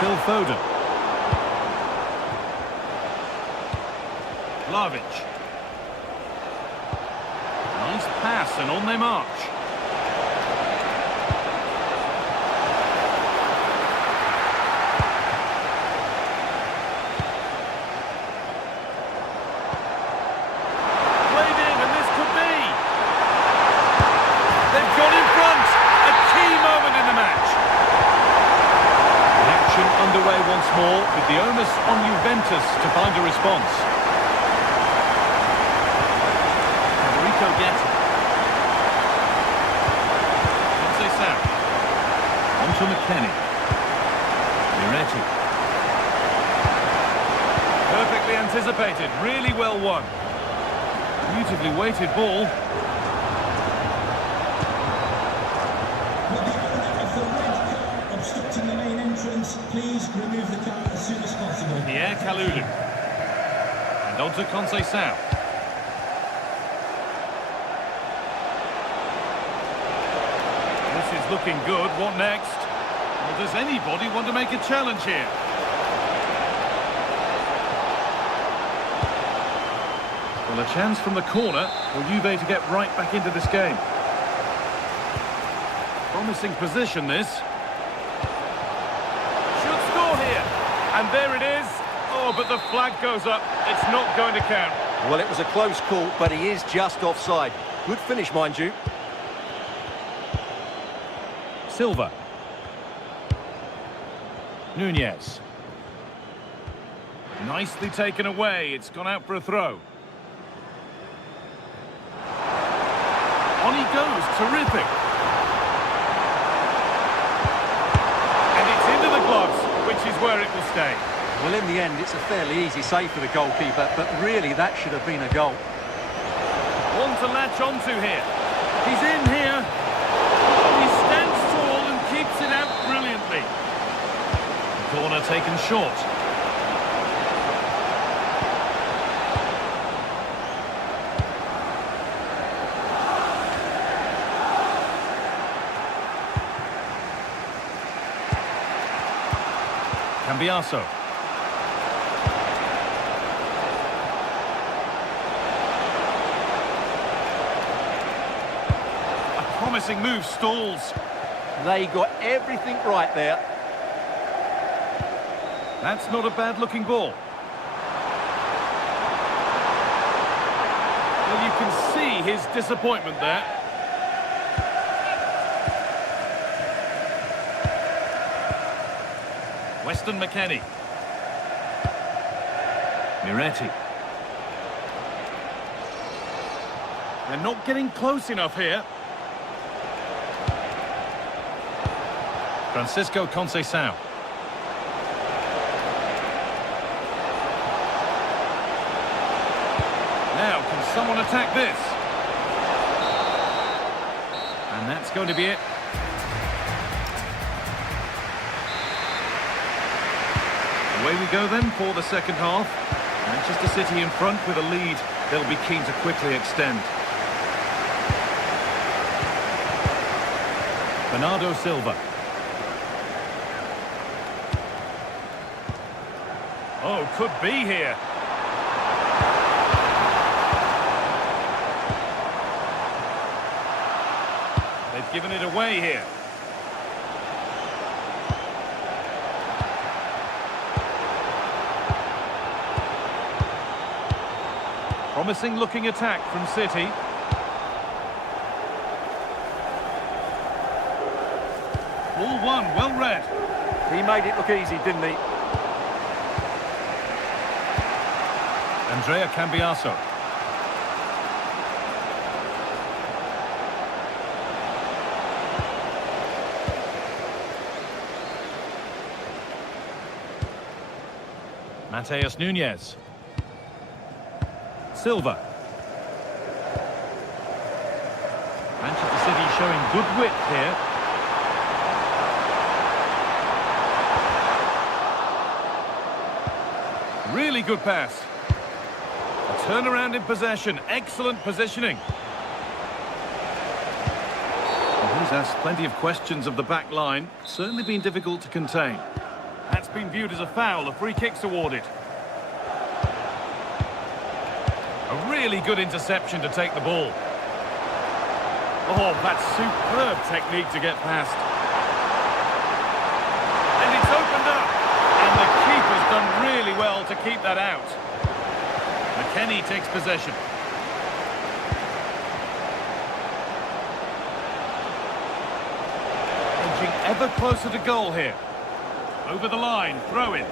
Phil Foden. Vlahovic. Nice pass and on they march. More with the onus on Juventus to find a response. Federico Gatti. Conceição. On to McKennie. Miretti. Perfectly anticipated, really well won. Beautifully weighted ball. Obstructing the main entrance, please remove the car as soon as possible. Pierre Kalulu. And on to Conceição. This is looking good. What next? Well, does anybody want to make a challenge here? Well, a chance from the corner for Juve to get right back into this game. Promising position, this. And there it is. Oh, but the flag goes up. It's not going to count. Well, it was a close call, but he is just offside. Good finish, mind you. Silva. Nunez. Nicely taken away. It's gone out for a throw. On he goes. Terrific. And it's into the gloves, which is where it will stay. Well, in the end, it's a fairly easy save for the goalkeeper, but really that should have been a goal. One to latch onto here. He's in here. He stands tall and keeps it out brilliantly. Corner taken short. Cambiaso. A promising move stalls. They got everything right there. That's not a bad looking ball. Well, you can see his disappointment there. Weston McKennie. Miretti. They're not getting close enough here. Francisco Conceição. Now, can someone attack this? And that's going to be it. Away we go then for the second half. Manchester City in front with a lead. They'll be keen to quickly extend. Bernardo Silva. Oh, could be here. They've given it away here. Promising looking attack from City. Ball one, well read. He made it look easy, didn't he? Andrea Cambiaso. Mateus Nunes. Silva. Manchester City showing good width here. Really good pass. A turnaround in possession. Excellent positioning. Well, he's asked plenty of questions of the back line. Certainly been difficult to contain. That's been viewed as a foul. A free kick's awarded. A really good interception to take the ball. Oh, that's superb technique to get past. And it's opened up. And the keeper's done really well to keep that out. McKennie takes possession. Edging ever closer to goal here. Over the line, throw in.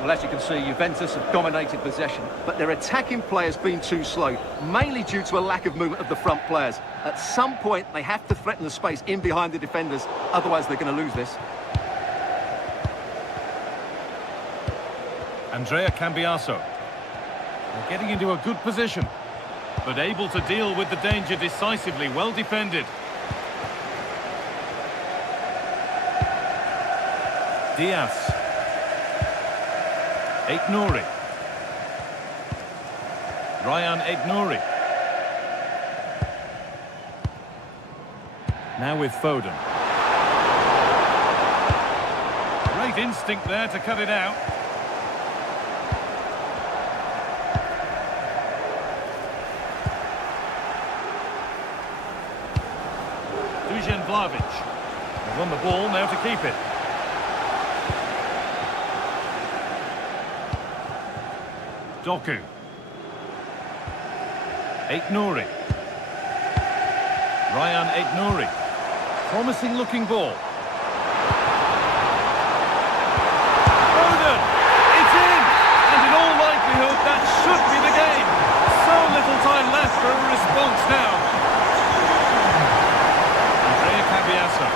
Well, as you can see, Juventus have dominated possession, but their attacking play has been too slow, mainly due to a lack of movement of the front players. At some point, they have to threaten the space in behind the defenders, otherwise they're going to lose this. Andrea Cambiaso. They're getting into a good position, but able to deal with the danger decisively, well defended. Diaz. Aït-Nouri. Ryan Aït-Nouri. Now with Foden. Great instinct there to cut it out. Dusan Vlahovic. They've won the ball, now to keep it. Doku. Aït-Nouri. Ryan Aït-Nouri. Promising looking ball. Foden! It's in! And in all likelihood that should be the game. So little time left for a response now. Andrea Cambiaso.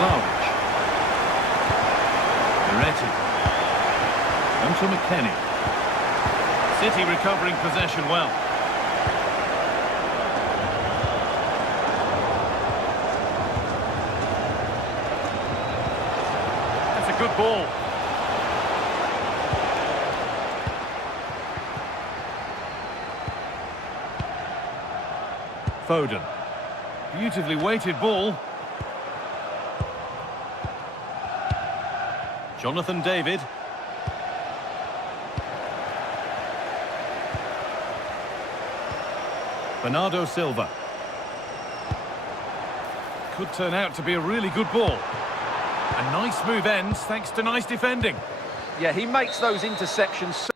Vlahovic. Onto McKennie. City recovering possession well. That's a good ball. Foden. Beautifully weighted ball. Jonathan David. Bernardo Silva. Could turn out to be a really good ball. A nice move ends thanks to nice defending. Yeah, he makes those interceptions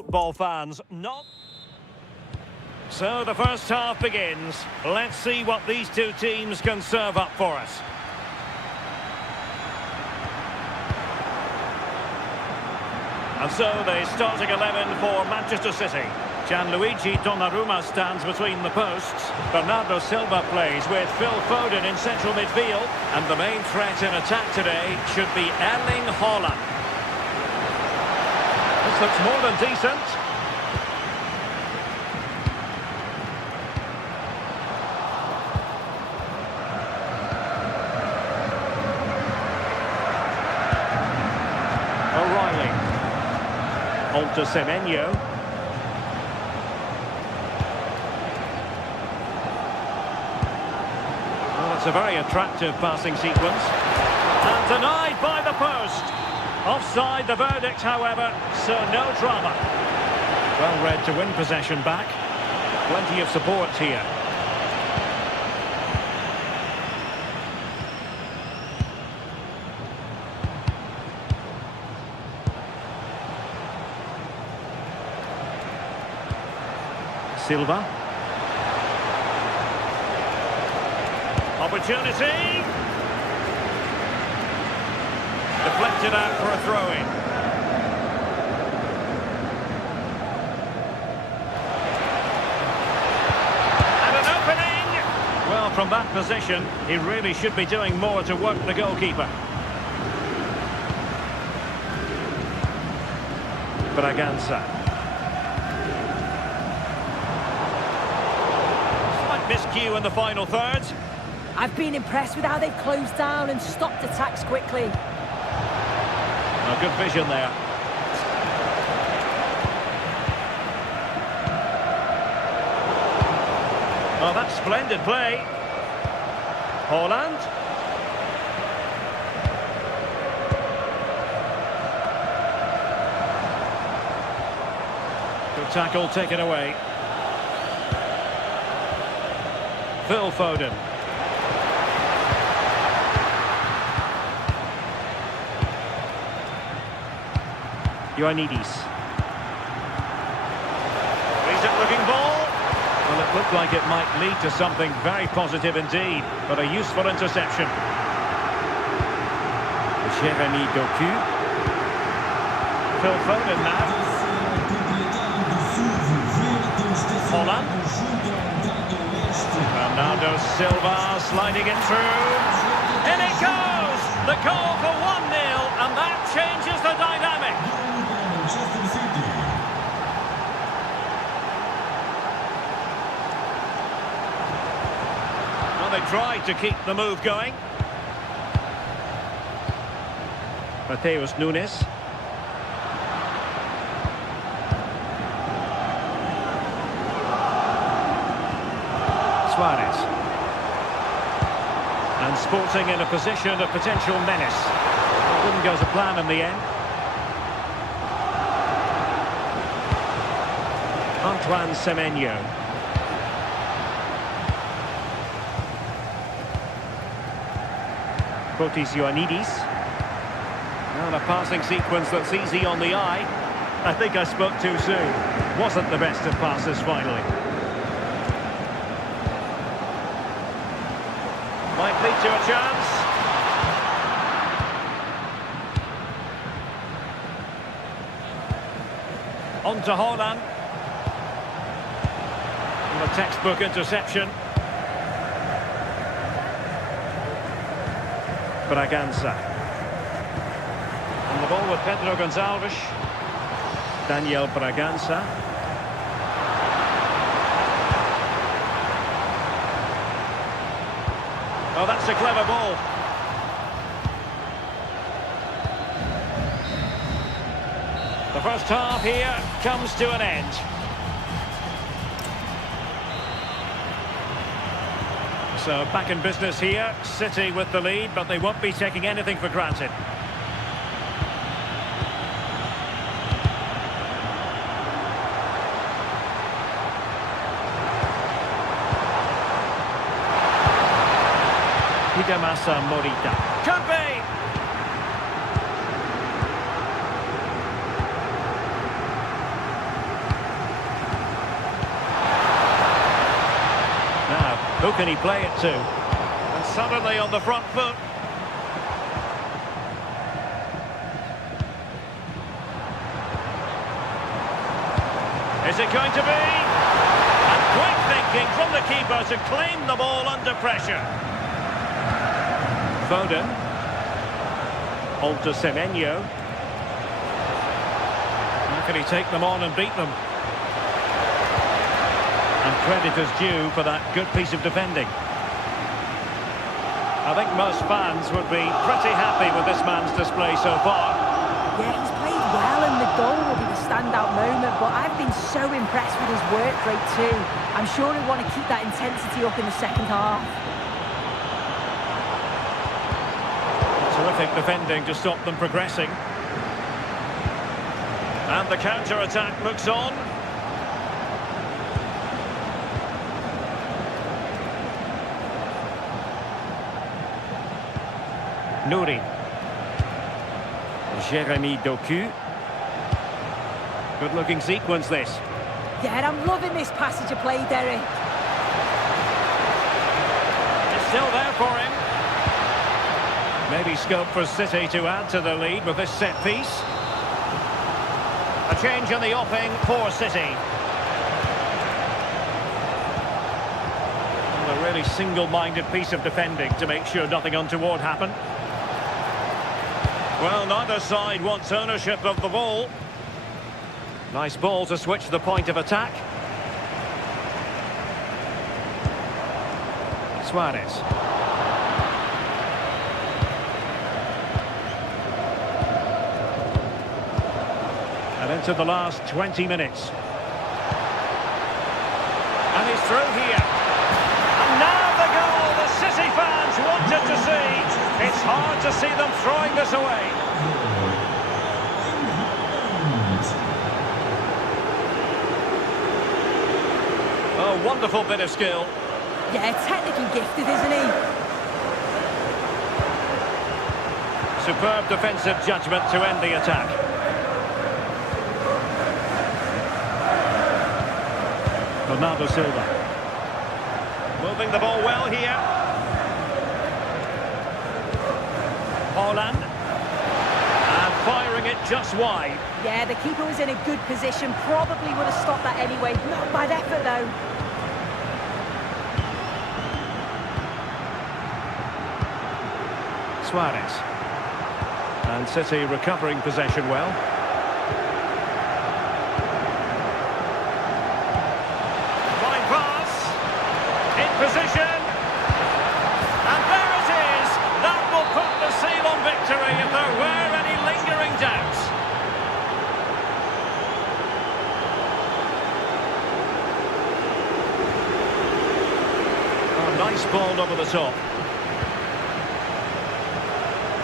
Football fans, not... So the first half begins. Let's see what these two teams can serve up for us. And so the starting 11 for Manchester City. Gianluigi Donnarumma stands between the posts. Bernardo Silva plays with Phil Foden in central midfield. And the main threat in attack today should be Erling Haaland. This looks more than decent. O'Reilly. On to Semenyo. It's a very attractive passing sequence. And denied by the post. Offside the verdict, however, so no drama. Well read to win possession back. Plenty of support here. Silva. Opportunity. Deflected out for a throw-in. And an opening. Well, from that position, he really should be doing more to work the goalkeeper. Braganza. Slight miscue in the final third. I've been impressed with how they've closed down and stopped attacks quickly. Oh, good vision there. Oh, that's splendid play. Haaland. Good tackle taken away. Phil Foden. Ioannidis. Decent looking ball. Well, it looked like it might lead to something very positive indeed, but a useful interception. Jeremy Doku. Phil Foden now. Haaland. Bernardo Silva sliding it through. In it goes! The goal for 1-0, and that changes the dynamic. Well, they tried to keep the move going. Mateus Nunes. Suarez. And Sporting in a position of potential menace. It didn't go to plan in the end. Antoine Semenyo. Fotis Ioannidis. And a passing sequence that's easy on the eye. I think I spoke too soon. Wasn't the best of passes finally. Might lead to a chance. On to Haaland. And a textbook interception. Braganza. On the ball with Pedro Gonçalves. Daniel Braganza. Oh, that's a clever ball. The first half here comes to an end. So back in business here, City with the lead, but they won't be taking anything for granted. Hidemasa Morita. Could be! Who can he play it to? And suddenly on the front foot. Is it going to be? And quick thinking from the keeper to claim the ball under pressure. Foden. On to Semenyo. How can he take them on and beat them? And credit is due for that good piece of defending. I think most fans would be pretty happy with this man's display so far. Yeah, he's played well and the goal will be the standout moment, but I've been so impressed with his work rate too. I'm sure he'll want to keep that intensity up in the second half. Terrific defending to stop them progressing. And the counter-attack looks on. Nouri. Jeremy Doku. Good-looking sequence, this. Yeah, I'm loving this passage of play, Derek. It's still there for him. Maybe scope for City to add to the lead with this set piece. A change in the offing for City. And a really single-minded piece of defending to make sure nothing untoward happened. Well, neither side wants ownership of the ball. Nice ball to switch the point of attack. Suarez. And into the last 20 minutes. And he's through here. And now the goal the City fans wanted to see. It's hard to see them throwing this away. A wonderful bit of skill. Yeah, technically gifted, isn't he? Superb defensive judgment to end the attack. Bernardo Silva. Moving the ball well here. Holland. And firing it just wide. Yeah, the keeper was in a good position. Probably would have stopped that anyway. Not bad effort, though. Suarez. And City recovering possession well. Fine pass. In position. And there it is. That will put the seal on victory if there were any lingering doubts. Oh, nice ball over the top.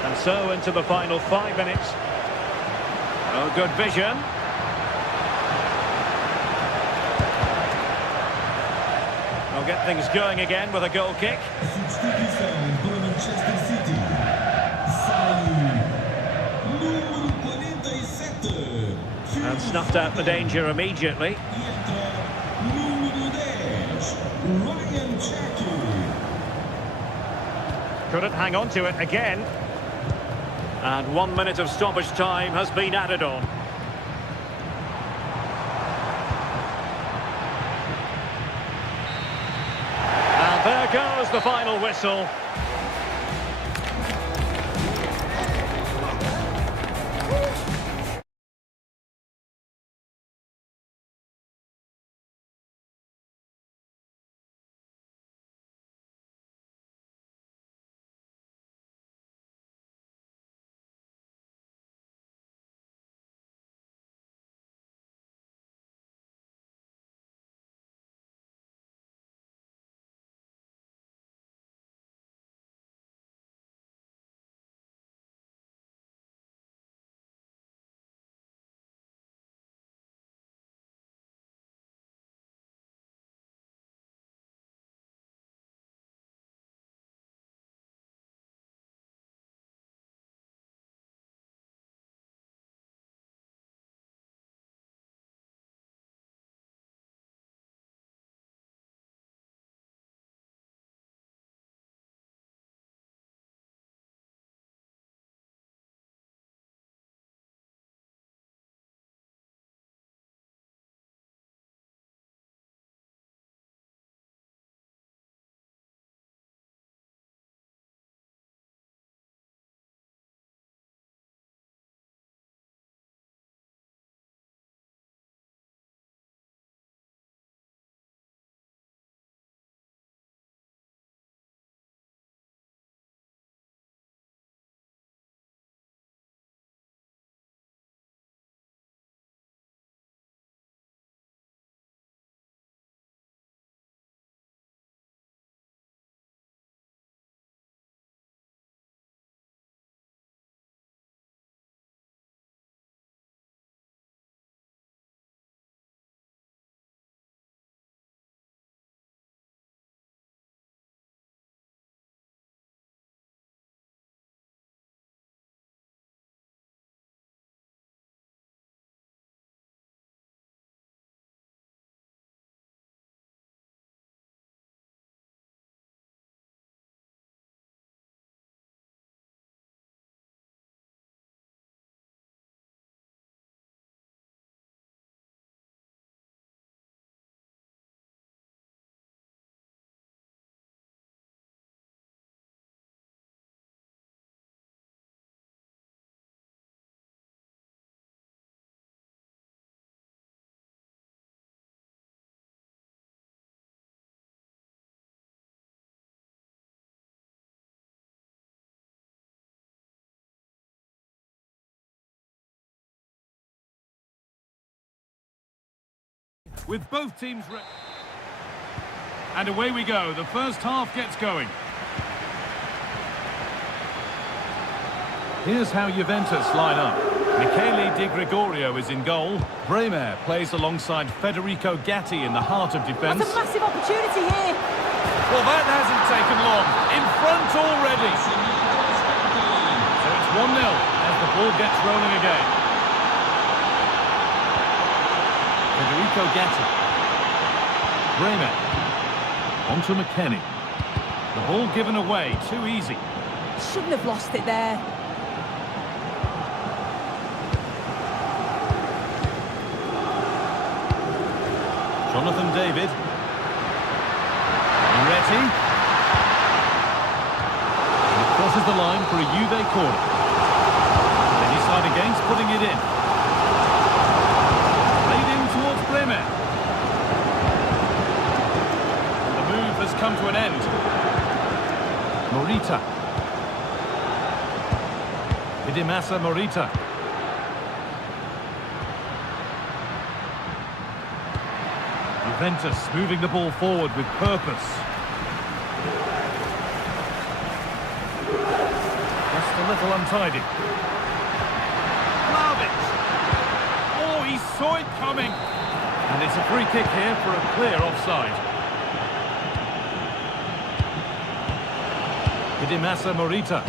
And so into the final 5 minutes. Oh, good vision. They'll get things going again with a goal kick. Substituição para Manchester City. Sai número 47. And snuffed out the danger immediately. E entra número 10, Ryan Cherky. Couldn't hang on to it again. And 1 minute of stoppage time has been added on. And there goes the final whistle. with both teams and away we go. The first half gets going. Here's how Juventus line up. Michele Di Gregorio is in goal. Bremer plays alongside Federico Gatti in the heart of defence. That's a massive opportunity here. Well, that hasn't taken long. In front already. So it's 1-0 as the ball gets rolling again. Federico Gatti. Bremer. Onto McKennie. The ball given away, too easy. Shouldn't have lost it there. Jonathan David. Moretti. And it crosses the line for a Juve corner. They decide against putting it in. Played in towards Bremer. The move has come to an end. Morita. Hidemasa Morita. Juventus moving the ball forward with purpose. Just a little untidy. Vlahovic. Oh, he saw it coming. And it's a free kick here for a clear offside. Hidemasa Morita.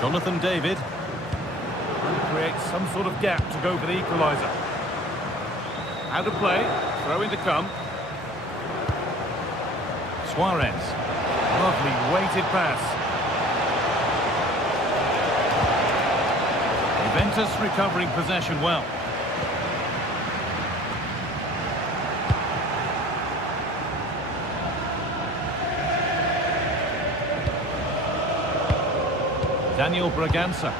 Jonathan David. Creates some sort of gap to go for the equaliser. Out of play, throw in to come. Suarez, lovely weighted pass. Juventus recovering possession well. Daniel Braganza.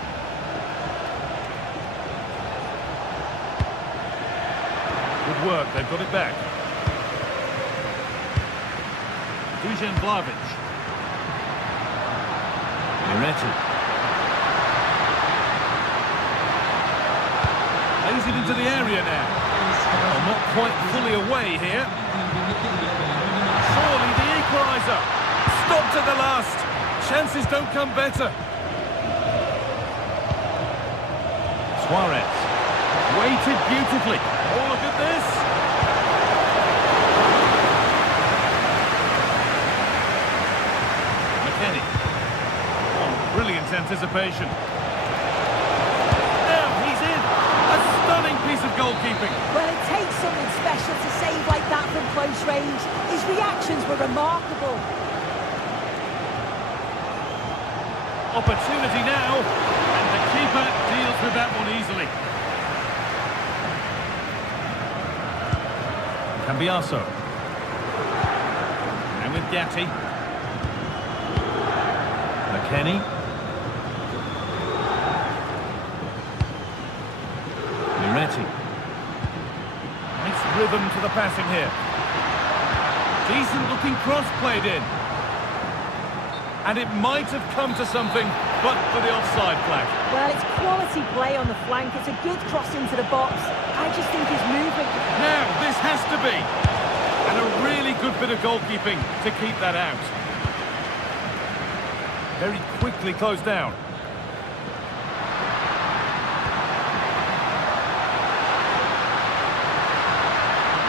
Good work, they've got it back. Dusan Vlahovic. Moretti. Lays it into the area now. Well, not quite fully away here. Surely the equaliser. Stopped at the last. Chances don't come better. Suarez. Weighted beautifully. Oh, look at this. McKennie. Oh, brilliant anticipation. Now he's in. A stunning piece of goalkeeping. Well, it takes something special to save like that from close range. His reactions were remarkable. Opportunity now. And the keeper deals with that one easily. Cambiaso. And with Gatti. McKennie. Moretti. Nice rhythm to the passing here. Decent looking cross played in. And it might have come to something, but for the offside flag. Well, it's quality play on the flank. It's a good cross into the box. I just think his movement... Now, this has to be. And a really good bit of goalkeeping to keep that out. Very quickly closed down.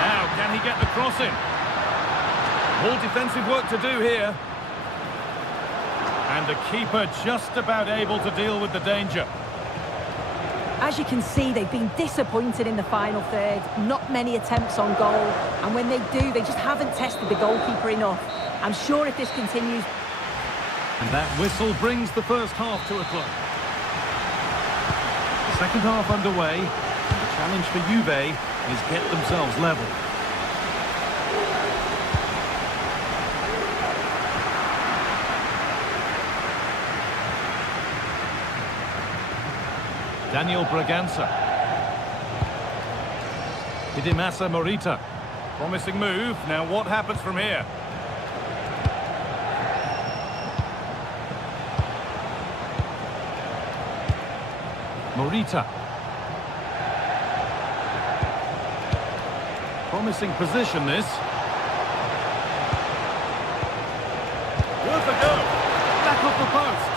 Now, can he get the cross in? More defensive work to do here. And the keeper just about able to deal with the danger. As you can see, they've been disappointed in the final third. Not many attempts on goal. And when they do, they just haven't tested the goalkeeper enough. I'm sure if this continues... And that whistle brings the first half to a close. The second half underway. And the challenge for Juve is get themselves level. Daniel Braganza. Hidemasa Morita. Promising move. Now what happens from here? Morita. Promising position, this. Worth a go. Back off the post.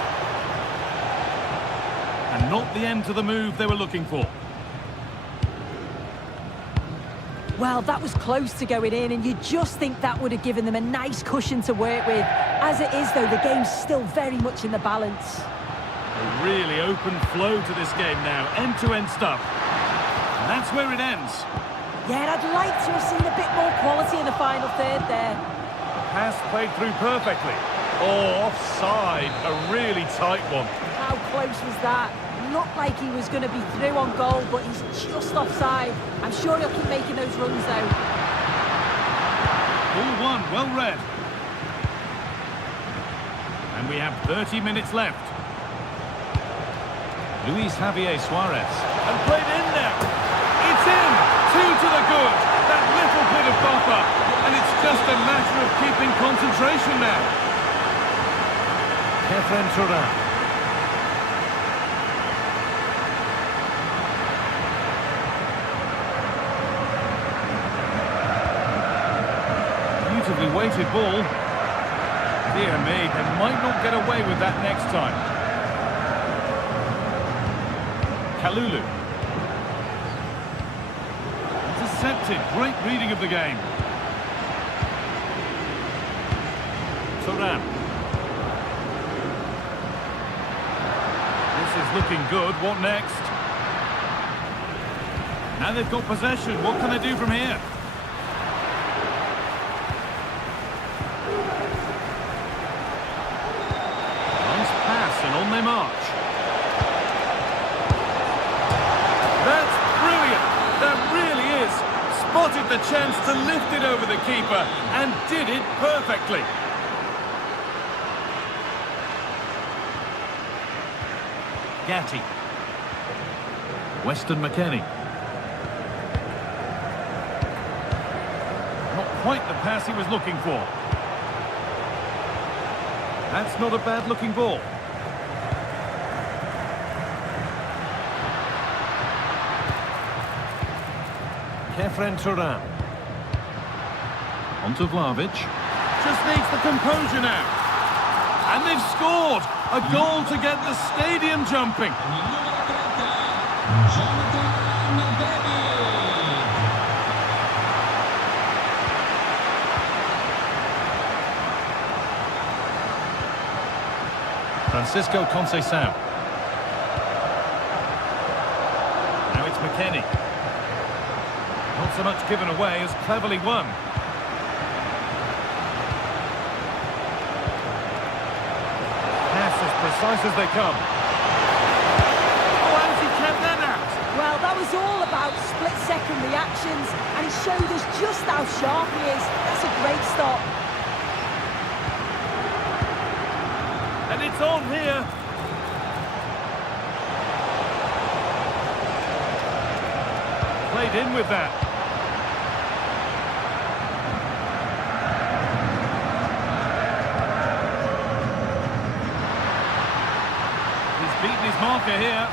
And not the end to the move they were looking for. Well, that was close to going in, and you just think that would have given them a nice cushion to work with. As it is, though, the game's still very much in the balance. A really open flow to this game now, end-to-end stuff. And that's where it ends. Yeah, and I'd like to have seen a bit more quality in the final third there. Pass played through perfectly. Oh, offside, a really tight one. How close was that? Looked like he was going to be through on goal, but he's just offside. I'm sure he'll keep making those runs, though. Ball one, well read. And we have 30 minutes left. Luis Javier Suarez. And played in now. It's in! 2 to the good. That little bit of buffer. And it's just a matter of keeping concentration now. Kefren Turan. Beautifully weighted ball. Dear me, they might not get away with that next time. Kalulu. Intercepted. Great reading of the game. Turan. This is looking good. What next? Now they've got possession. What can they do from here? Nice pass and on they march. That's brilliant. That really is. Spotted the chance to lift it over the keeper and did it perfectly. Gatti. Weston McKennie. Not quite the pass he was looking for. That's not a bad-looking ball. Kefren Turan. On to Vlahovic. Just needs the composure now. And they've scored! A goal to get the stadium jumping. Francisco Conceição. Now it's McKennie. Not so much given away as cleverly won. Pass as precise as they come. Oh, how's he kept that out? Well, that was all about split-second reactions, and he showed us just how sharp he is. That's a great stop. And it's on here. Played in with that. He's beaten his marker here.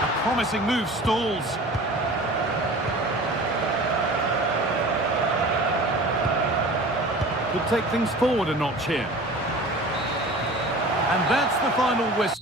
A promising move stalls. Could take things forward a notch here. And that's the final whistle.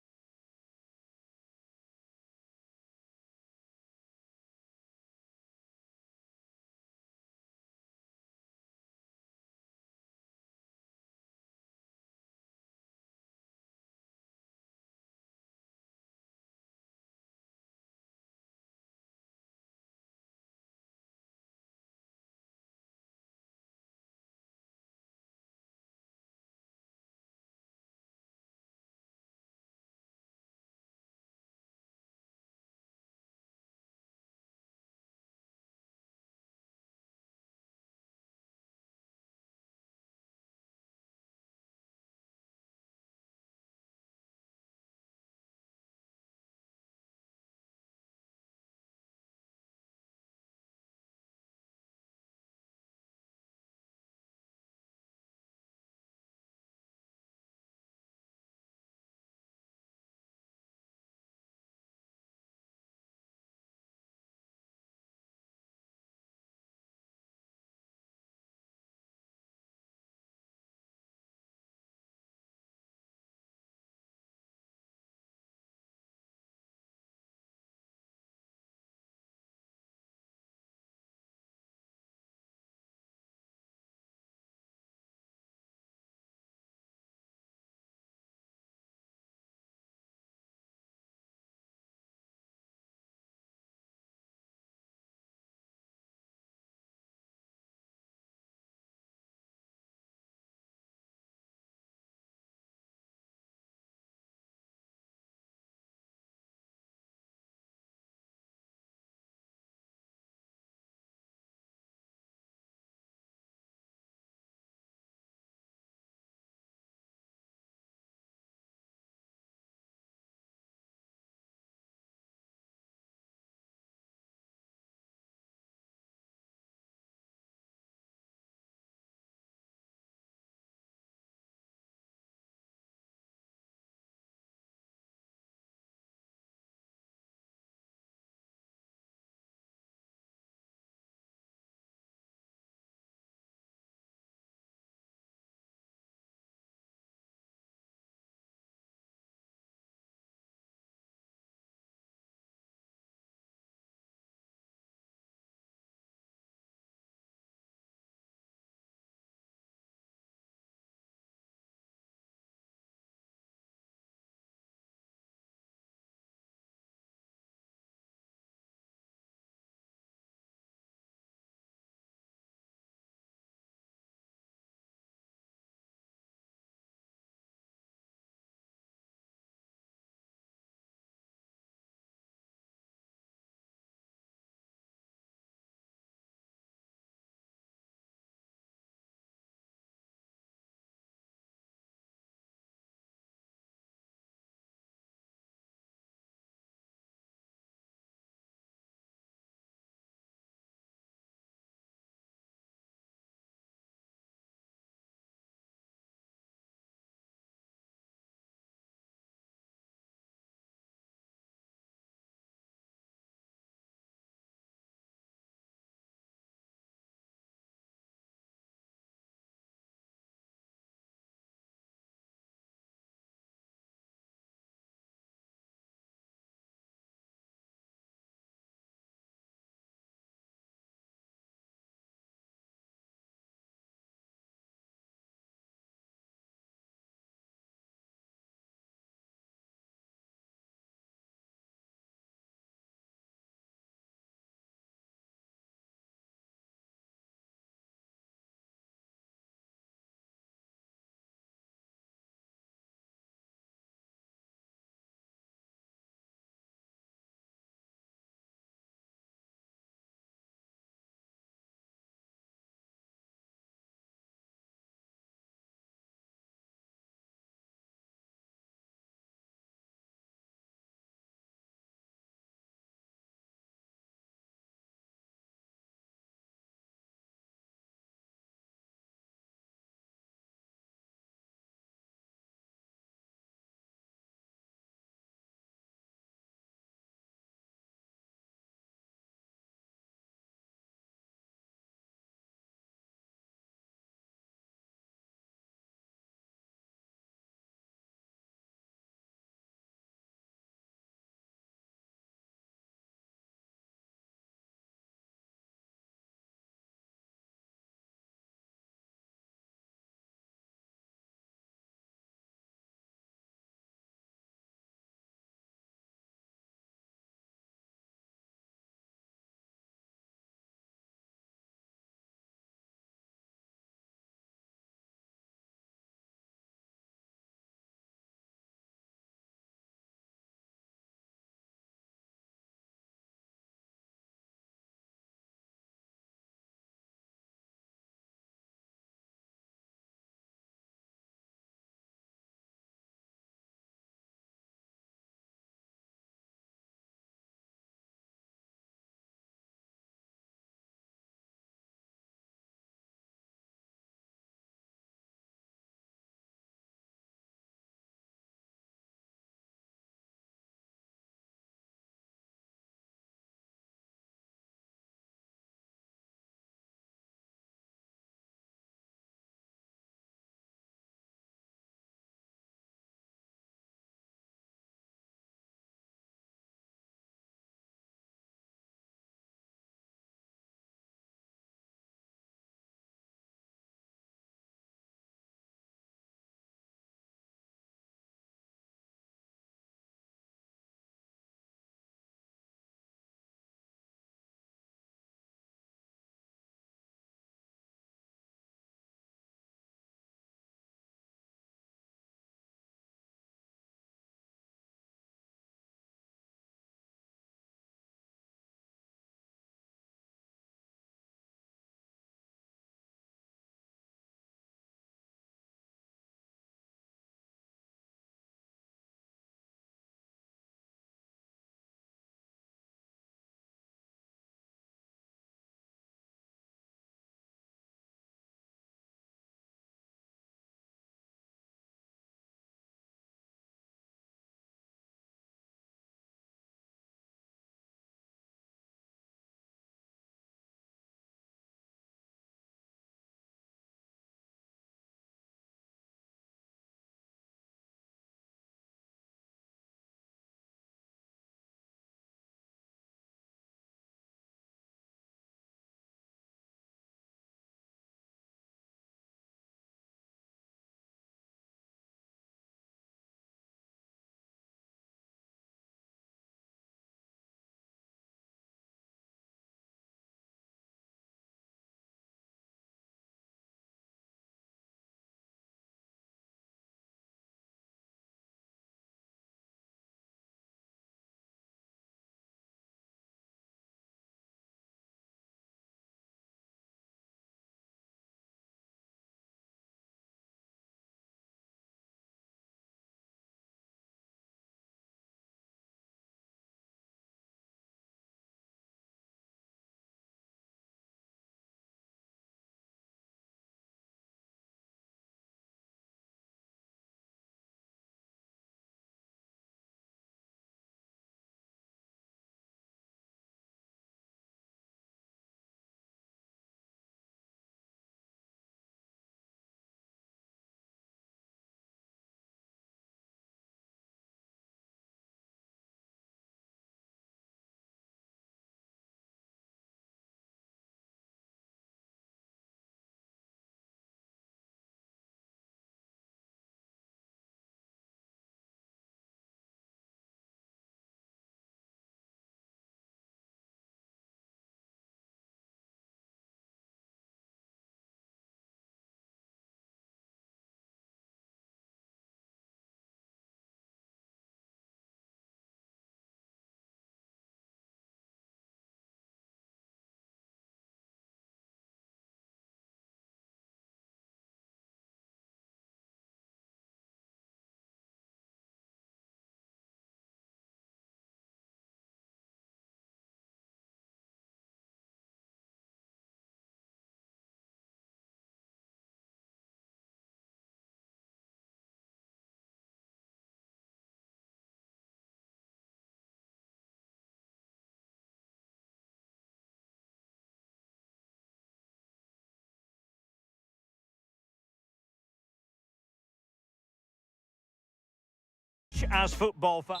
much as football fans.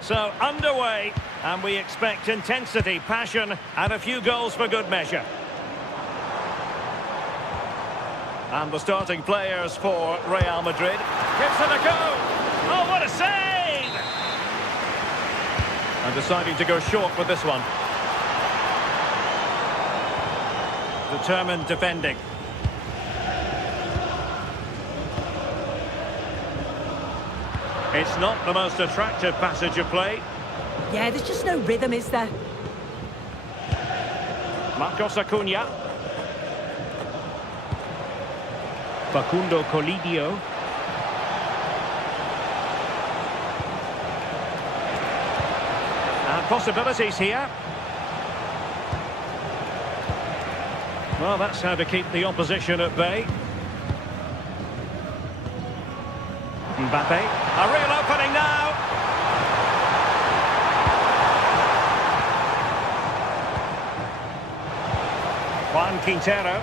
So, underway, and we expect intensity, passion, and a few goals for good measure. And the starting players for Real Madrid. Gives it a go! Oh, what a save! And deciding to go short with this one. Determined defending. It's not the most attractive passage of play. Yeah, there's just no rhythm, is there? Marcos Acuna. Facundo Colidio. And possibilities here. Well, that's how to keep the opposition at bay. Mbappe, a real opening now. Juan Quintero.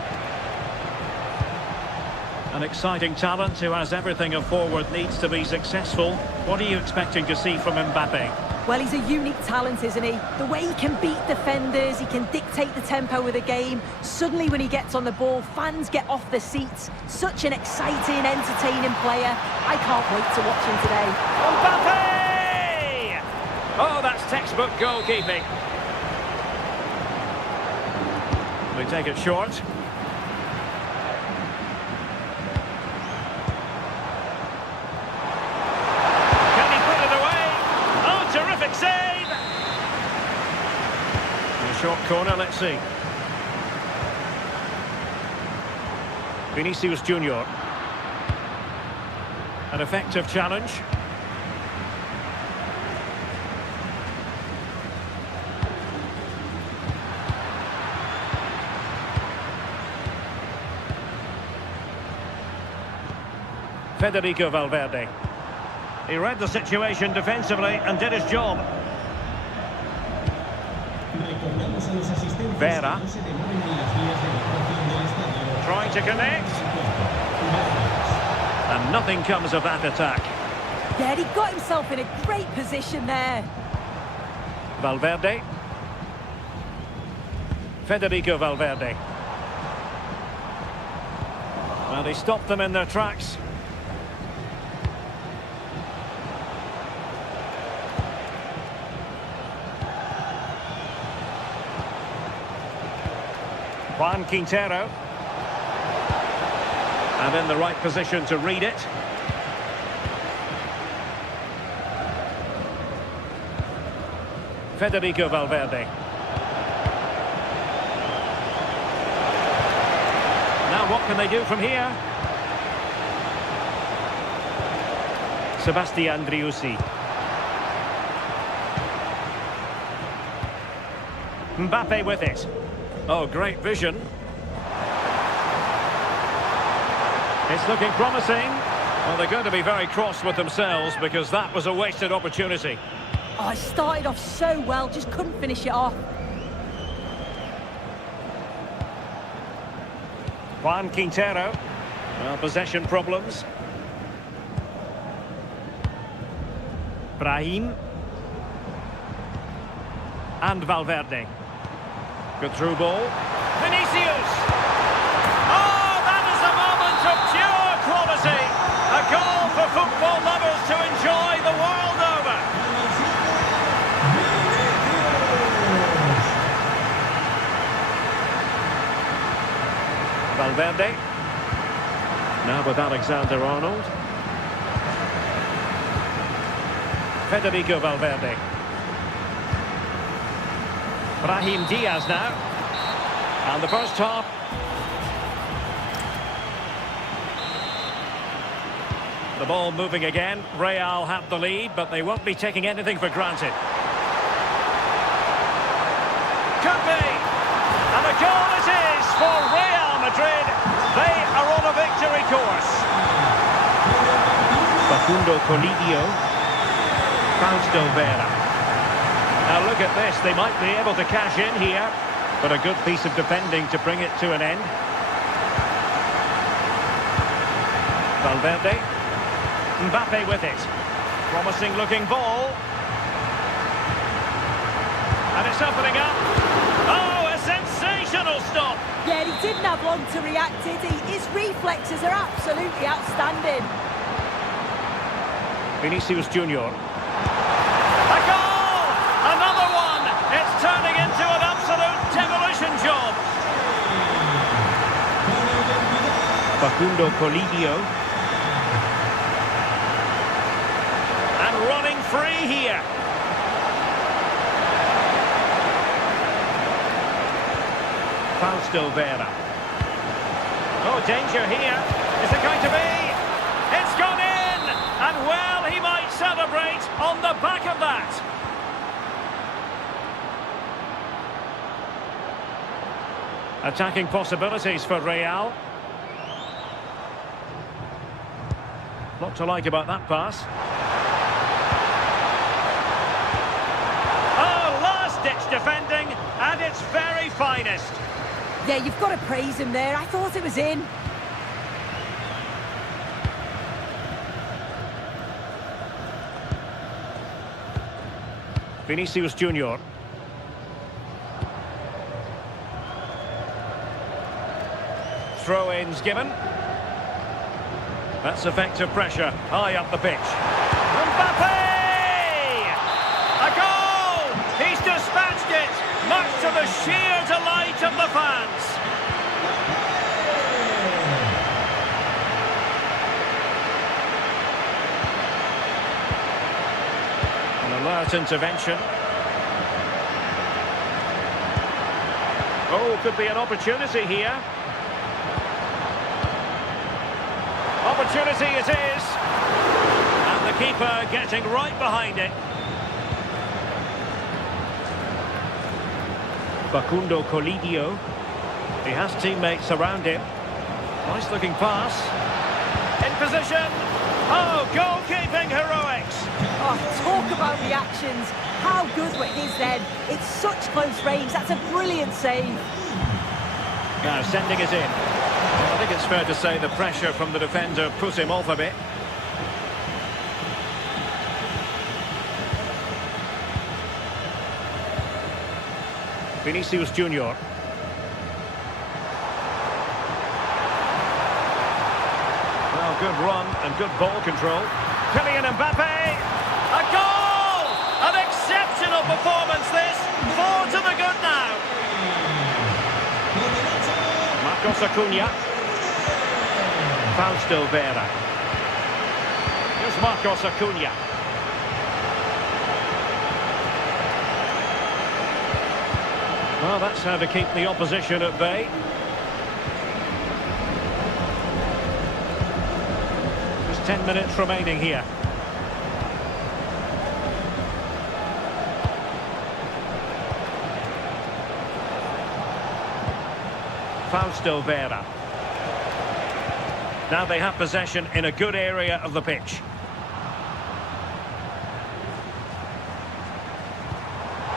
An exciting talent who has everything a forward needs to be successful. What are you expecting to see from Mbappe? Well, he's a unique talent, isn't he? The way he can beat defenders, he can dictate the tempo of the game. Suddenly when he gets on the ball, fans get off their seats. Such an exciting, entertaining player. I can't wait to watch him today. Mbappe! Oh, that's textbook goalkeeping. They take it short. Can he put it away? Oh, terrific save! In a short corner, let's see. Vinicius Junior. An effective challenge. Federico Valverde. He read the situation defensively and did his job. Vera. Trying to connect. And nothing comes of that attack. Yeah, he got himself in a great position there. Valverde. Federico Valverde. Well, he stopped them in their tracks. Juan Quintero. And in the right position to read it. Federico Valverde. Now what can they do from here? Sebastian Driussi. Mbappe with it. Oh, great vision. It's looking promising. Well, they're going to be very cross with themselves because that was a wasted opportunity. Oh, it started off so well, just couldn't finish it off. Juan Quintero. Well, possession problems. Brahim. And Valverde. Good through ball. Vinicius! Oh, that is a moment of pure quality. A goal for football lovers to enjoy the world over. Valverde. Now with Alexander-Arnold. Federico Valverde. Brahim Diaz now. And the first half. The ball moving again. Real have the lead, but they won't be taking anything for granted. Could be. And a goal it is for Real Madrid. They are on a victory course. Facundo Colidio. Fausto Vera. Now look at this, they might be able to cash in here, but a good piece of defending to bring it to an end. Valverde. Mbappe with it. Promising looking ball. And it's opening up. Oh, a sensational stop. Yeah, he didn't have long to react, did he? His reflexes are absolutely outstanding. Vinicius Junior. A goal! Another one! It's turning into an absolute demolition job. Facundo Colidio. And running free here. Fausto Vera. Oh, danger here. Is it going to be? It's gone in! And well, he might celebrate on the back of that. Attacking possibilities for Real. Lot to like about that pass. Oh, last-ditch defending at its very finest. Yeah, you've got to praise him there. I thought it was in. Vinicius Junior. Throw-ins given. That's effective pressure high up the pitch. Mbappe! A goal! He's dispatched it, much to the sheer delight of the fans. An alert intervention. Oh, could be an opportunity here. Opportunity it is. And the keeper getting right behind it. Facundo Colidio. He has teammates around him. Nice looking pass. In position. Oh, goalkeeping heroics. Oh, talk about reactions. How good were his then? It's such close range. That's a brilliant save. Now sending it in. I think it's fair to say the pressure from the defender put him off a bit. Vinicius Junior. Well, good run and good ball control. Kylian Mbappe. A goal! An exceptional performance this. 4 to the good now. Marcos Acuna. Fausto Vera. Here's Marcos Acuna. Well, that's how to keep the opposition at bay. Just 10 minutes remaining here. Fausto Vera. Now they have possession in a good area of the pitch.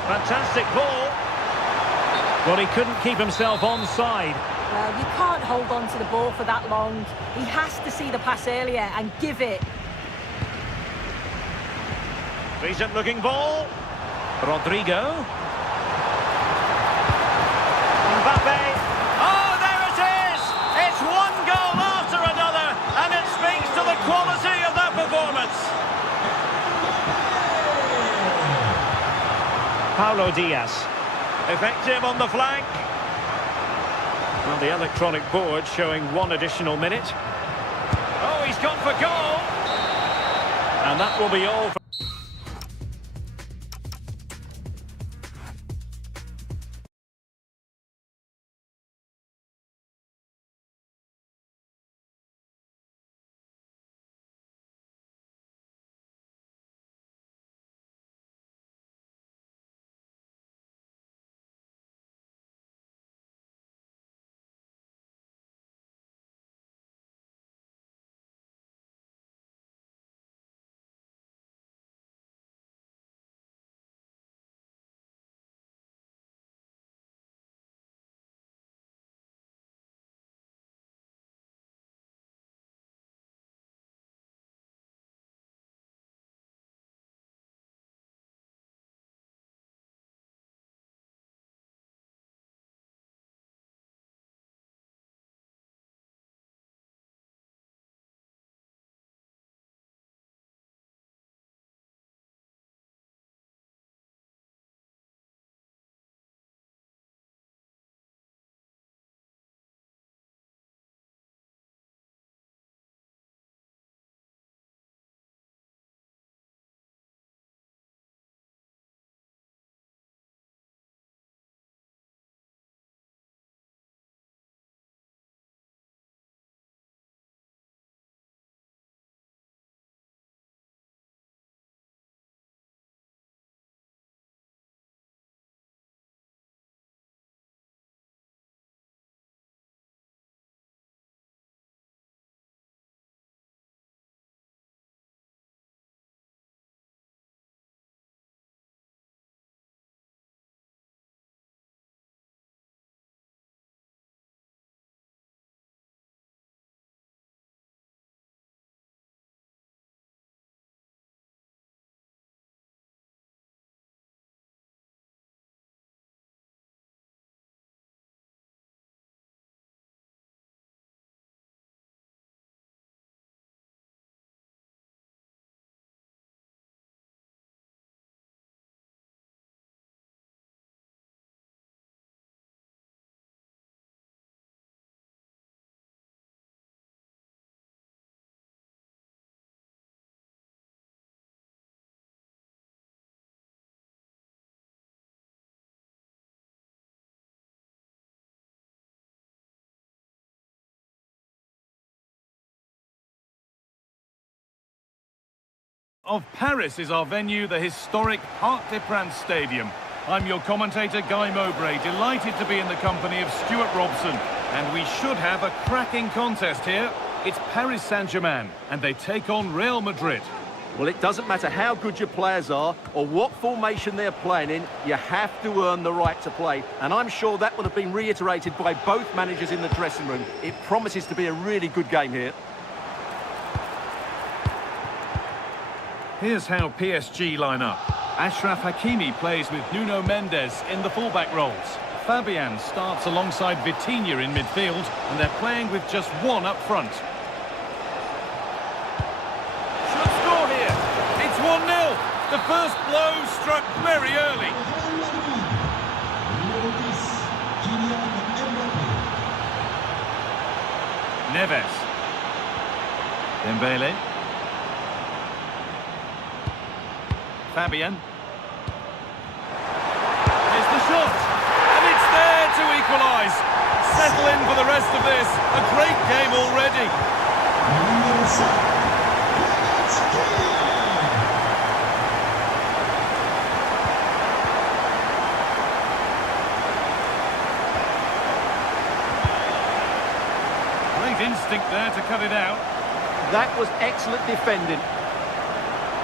Fantastic ball. Well, he couldn't keep himself onside. Well, you can't hold on to the ball for that long. He has to see the pass earlier and give it. Decent looking ball. Rodrigo. Mbappe. Oh, there it is! It's one goal after another, and it speaks to the quality of that performance. Paulo Diaz. Effective on the flank. Well, the electronic board showing 1 additional minute. Oh, he's gone for goal. And that will be all for of Paris is our venue, the historic Parc des Princes Stadium. I'm your commentator, Guy Mowbray, delighted to be in the company of Stuart Robson. And we should have a cracking contest here. It's Paris Saint-Germain, and they take on Real Madrid. Well, it doesn't matter how good your players are or what formation they're playing in, you have to earn the right to play. And I'm sure that would have been reiterated by both managers in the dressing room. It promises to be a really good game here. Here's how PSG line up. Achraf Hakimi plays with Nuno Mendes in the fullback roles. Fabian starts alongside Vitinha in midfield, and they're playing with just one up front. Should score here. It's 1-0. The first blow struck very early. Neves. Dembele. Fabian. Here's the shot. And it's there to equalise. Settle in for the rest of this. A great game already. Great instinct there to cut it out. That was excellent defending.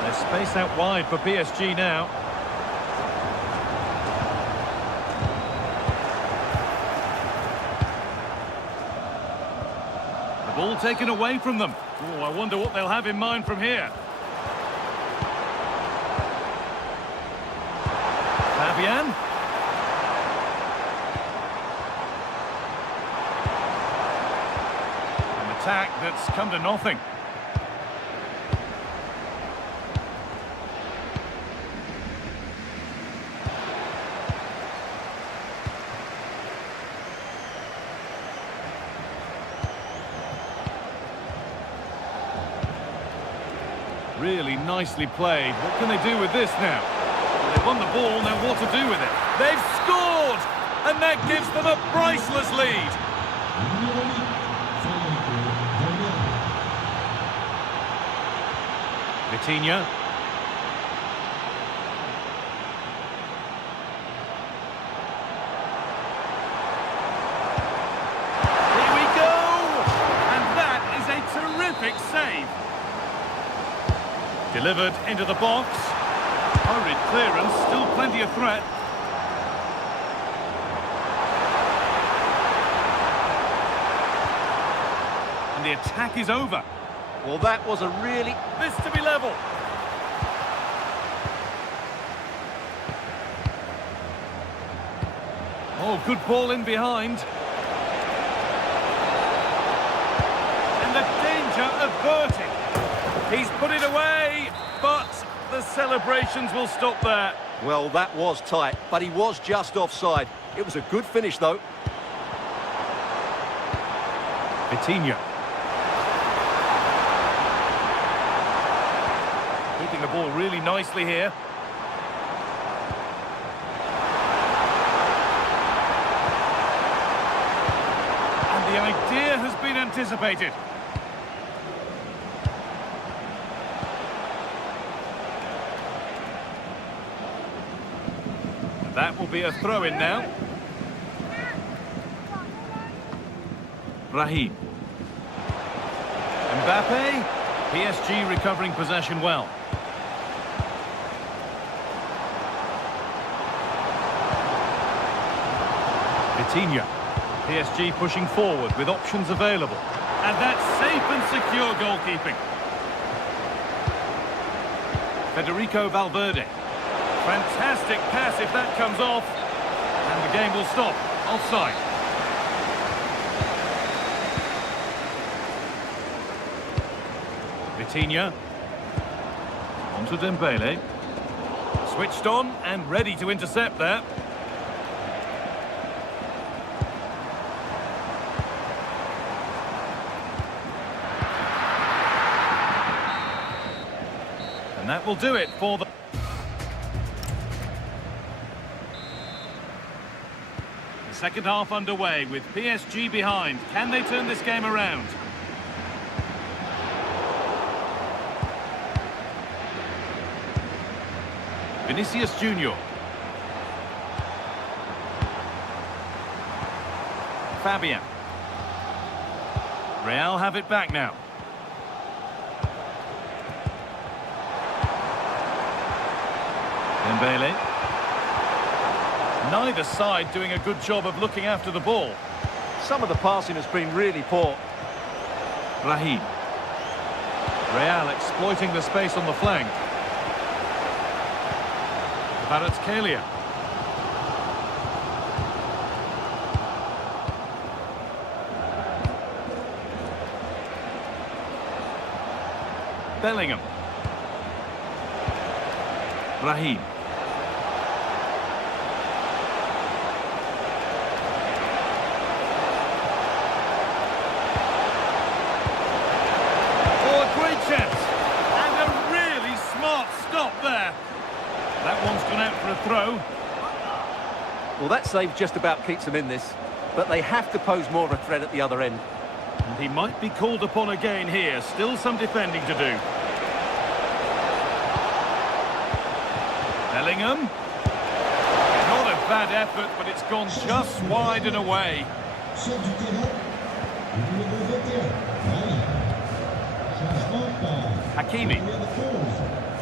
There's space out wide for PSG now. The ball taken away from them. Oh, I wonder what they'll have in mind from here. Fabian. An attack that's come to nothing. Really nicely played. What can they do with this now? Well, they've won the ball, now what to do with it? They've scored! And that gives them a priceless lead. Vitinha. Here we go! And that is a terrific save. Delivered into the box. Hurried clearance, still plenty of threat. And the attack is over. Well, that was a really... This to be level. Oh, good ball in behind. And the danger averted. He's put it away, but the celebrations will stop there. Well, that was tight, but he was just offside. It was a good finish, though. Vitinha. Keeping the ball really nicely here. And the idea has been anticipated. That will be a throw-in now. Raheem. Mbappe. PSG recovering possession well. Vitinha. PSG pushing forward with options available. And that's safe and secure goalkeeping. Federico Valverde. Fantastic pass if that comes off. And the game will stop. Offside. Vitinha. Onto Dembele. Switched on and ready to intercept there. And that will do it for the... Second half underway with PSG behind. Can they turn this game around? Vinicius Junior. Fabian. Real have it back now. Dembele. Neither side doing a good job of looking after the ball. Some of the passing has been really poor. Raheem. Real exploiting the space on the flank. Kvaratskhelia. Bellingham. Raheem. Oh, a great chance. And a really smart stop there. That one's gone out for a throw. Well, that save just about keeps them in this, but they have to pose more of a threat at the other end. And he might be called upon again here. Still some defending to do. Bellingham. Not a bad effort, but it's gone just wide and away. Sur du terrain, le numéro 21, Ryan. Changement par Hakimi. numéro 11,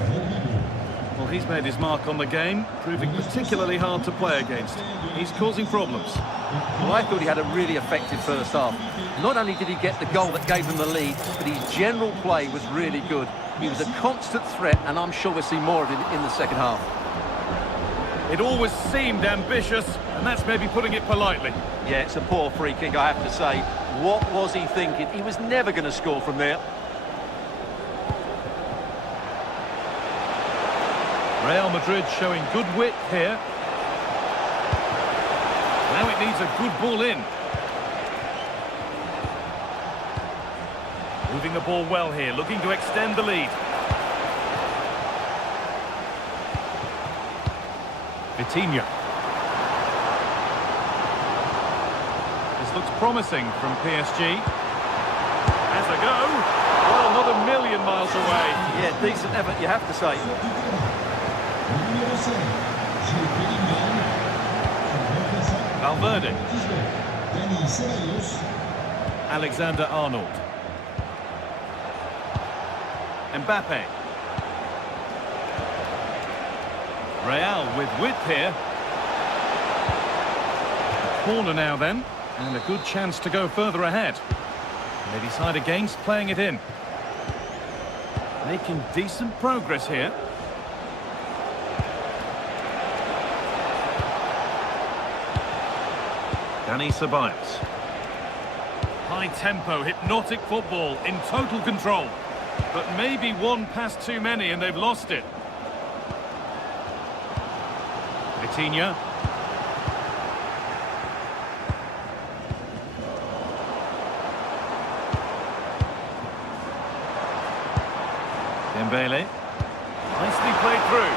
Rodrigo. Well, he's made his mark on the game, proving particularly hard to play against. He's causing problems. Well, I thought he had a really effective first half. Not only did he get the goal that gave them the lead, but his general play was really good. He was a constant threat, and I'm sure we'll see more of him in the second half. It always seemed ambitious, and that's maybe putting it politely. Yeah, it's a poor free kick, I have to say. What was he thinking? He was never going to score from there. Real Madrid showing good width here. Now it needs a good ball in. Moving the ball well here, looking to extend the lead. Vitinha. This looks promising from PSG. Has a go. Well, not a million miles away. Yeah, decent effort, you have to say. Le numéro 5, Jude Bellingham. Valverde. 19, Dani Ceballos. Alexander Arnold. Mbappe. Real with width here. Corner now then, and a good chance to go further ahead. They decide against playing it in. Making decent progress here. Dani Ceballos. High tempo, hypnotic football in total control. But maybe one pass too many and they've lost it. Vitinha. Dembele. Nicely played through.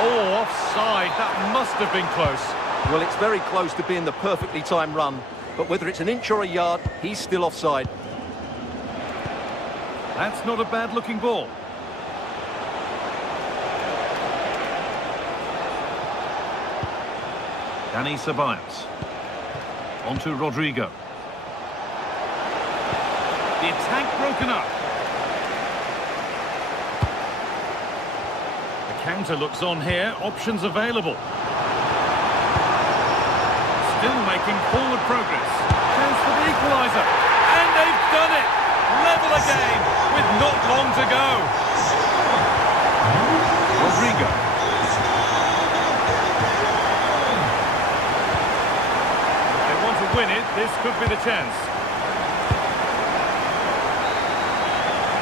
Oh, offside. That must have been close. Well, it's very close to being the perfectly timed run, but whether it's an inch or a yard, he's still offside. That's not a bad-looking ball. Dani Ceballos. On to Rodrigo. The attack broken up. The counter looks on here. Options available. Still making forward progress. Chance for the equaliser. And they've done it! Level again with not long to go. Rodrigo. If they want to win it, this could be the chance.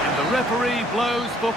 And the referee blows for...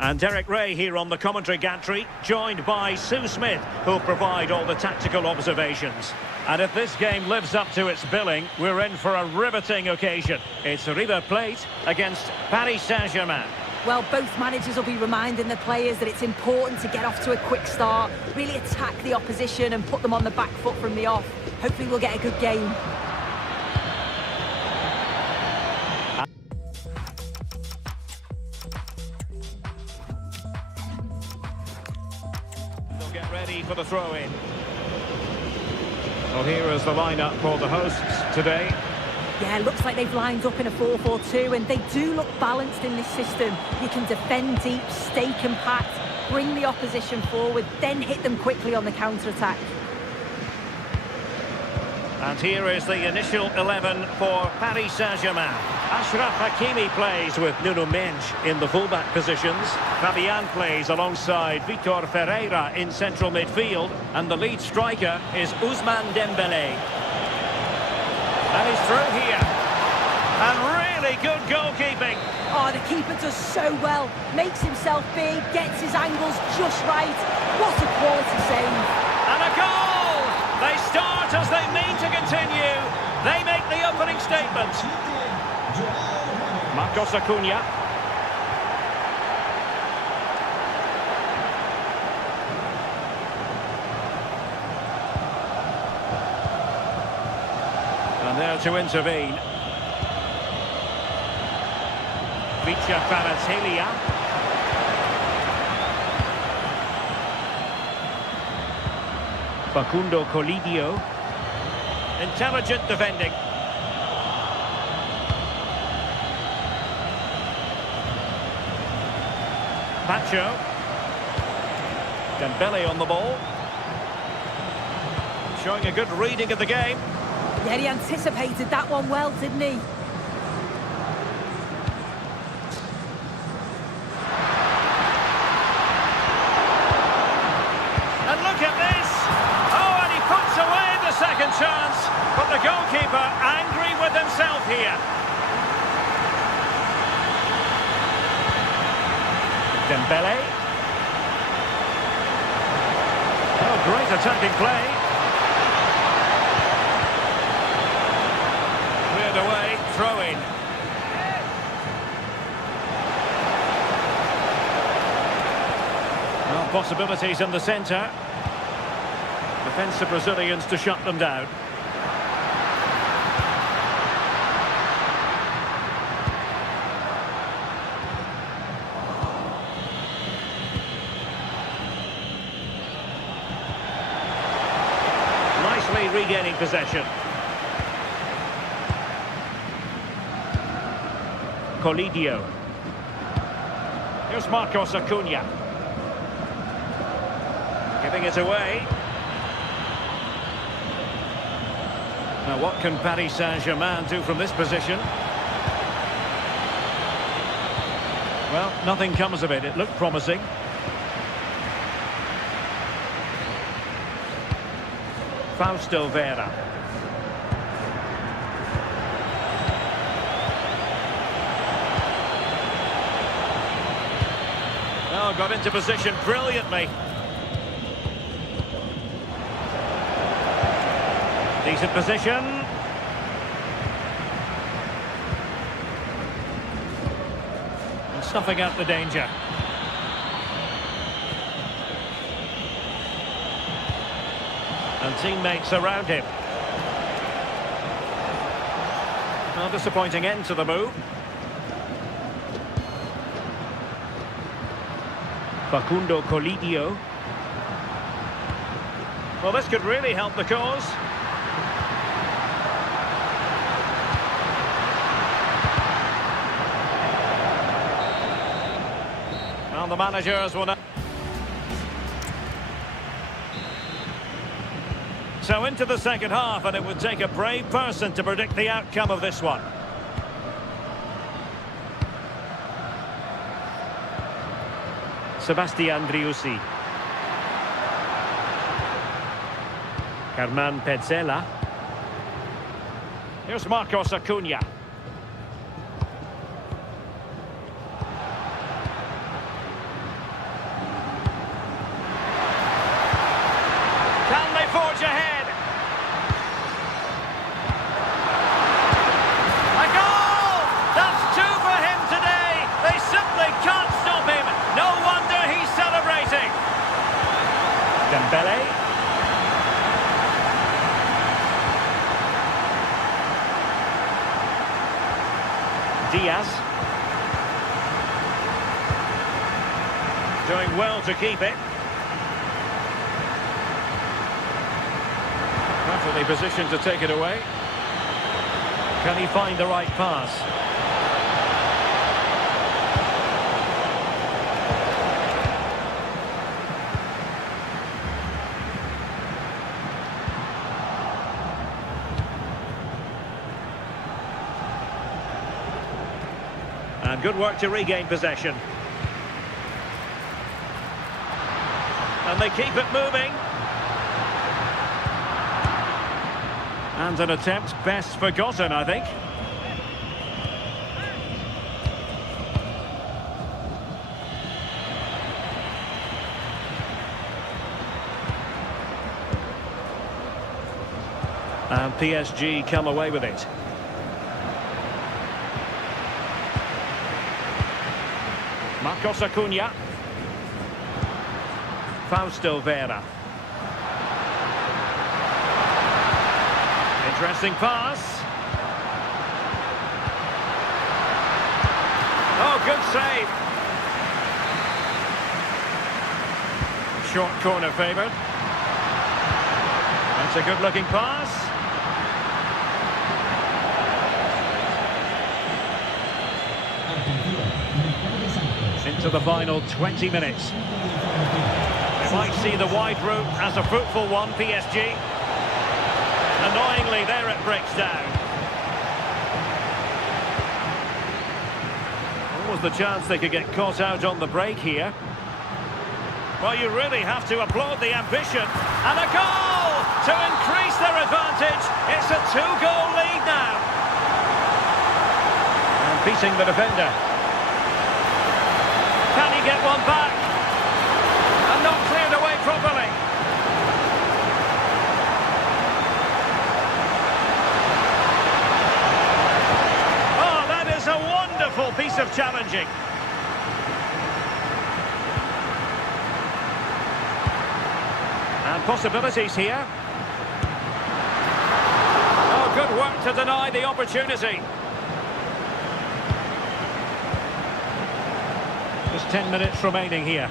And Derek Ray here on the commentary gantry, joined by Sue Smith, who'll provide all the tactical observations. And if this game lives up to its billing, we're in for a riveting occasion. It's River Plate against Paris Saint-Germain. Well, both managers will be reminding the players that it's important to get off to a quick start, really attack the opposition and put them on the back foot from the off. Hopefully we'll get a good game. They'll get ready for the throw-in. Well, here is the lineup for the hosts today. Yeah, looks like they've lined up in a 4-4-2, and they do look balanced in this system. You can defend deep, stay compact, bring the opposition forward, then hit them quickly on the counter-attack. And here is the initial 11 for Paris Saint-Germain. Ashraf Hakimi plays with Nuno Mendes in the fullback positions. Fabian plays alongside Vitor Ferreira in central midfield. And the lead striker is Ousmane Dembélé. And he's through here. And really good goalkeeping. Oh, the keeper does so well. Makes himself big, gets his angles just right. What a quality save. And a goal! They start as they mean to continue. They make the opening statement. Marcos Acuna. And there to intervene. Vicha Kvaratskhelia. Facundo Colidio. Intelligent defending. Pacho. Dembele on the ball. Showing a good reading of the game. Yeah, he anticipated that one well, didn't he? And look at this! Oh, and he puts away the second chance. But the goalkeeper angry with himself here. Dembele. Oh, great attacking play. Cleared away, throw in. Well, possibilities in the centre. Defensive Brazilians to shut them down. Nicely regaining possession. Colidio. Here's Marcos Acuna. Giving it away. Now what can Paris Saint-Germain do from this position? Well, nothing comes of it. It looked promising. Fausto Vera. Oh, got into position brilliantly. Decent position. And snuffing out the danger. And teammates around him. Well, disappointing end to the move. Facundo Colidio. Well, this could really help the cause. Well, the managers will not. So into the second half, and it would take a brave person to predict the outcome of this one. Sebastian Driussi. Herman Petzela. Here's Marcos Acuna. Doing well to keep it. Perfectly positioned to take it away. Can he find the right pass? And good work to regain possession. And they keep it moving. And an attempt best forgotten, I think. And PSG come away with it. Marcos Acuna. Fausto Vera. Interesting pass. Oh, good save. Short corner favoured. That's a good-looking pass. Into the final 20 minutes. You might see the wide route as a fruitful one, PSG. Annoyingly, there it breaks down. What was the chance they could get caught out on the break here? Well, you really have to applaud the ambition. And a goal to increase their advantage. It's a 2-goal lead now. And beating the defender. Can he get one back? And not cleared away properly. Oh, that is a wonderful piece of challenging. And possibilities here. Oh, good work to deny the opportunity. Just 10 minutes remaining here.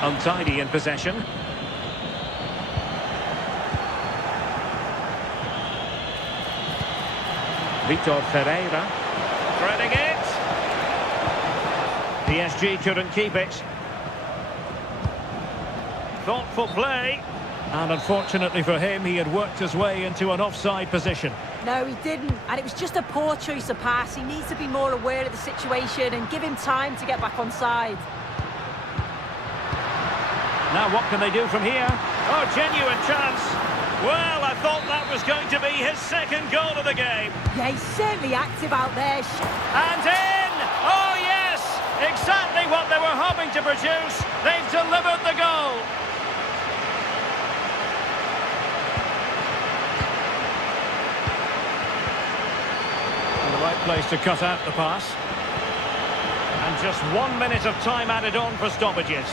Untidy in possession. Vitor Ferreira. Threading it. PSG couldn't keep it. Thoughtful play. And unfortunately for him, he had worked his way into an offside position. No, he didn't. And it was just a poor choice of pass. He needs to be more aware of the situation and give him time to get back on side. Now what can they do from here? Oh, genuine chance. Well, I thought that was going to be his second goal of the game. Yeah, he's certainly active out there. And in! Oh, yes! Exactly what they were hoping to produce. They've delivered the goal. The right place to cut out the pass. And just 1 minute of time added on for stoppages.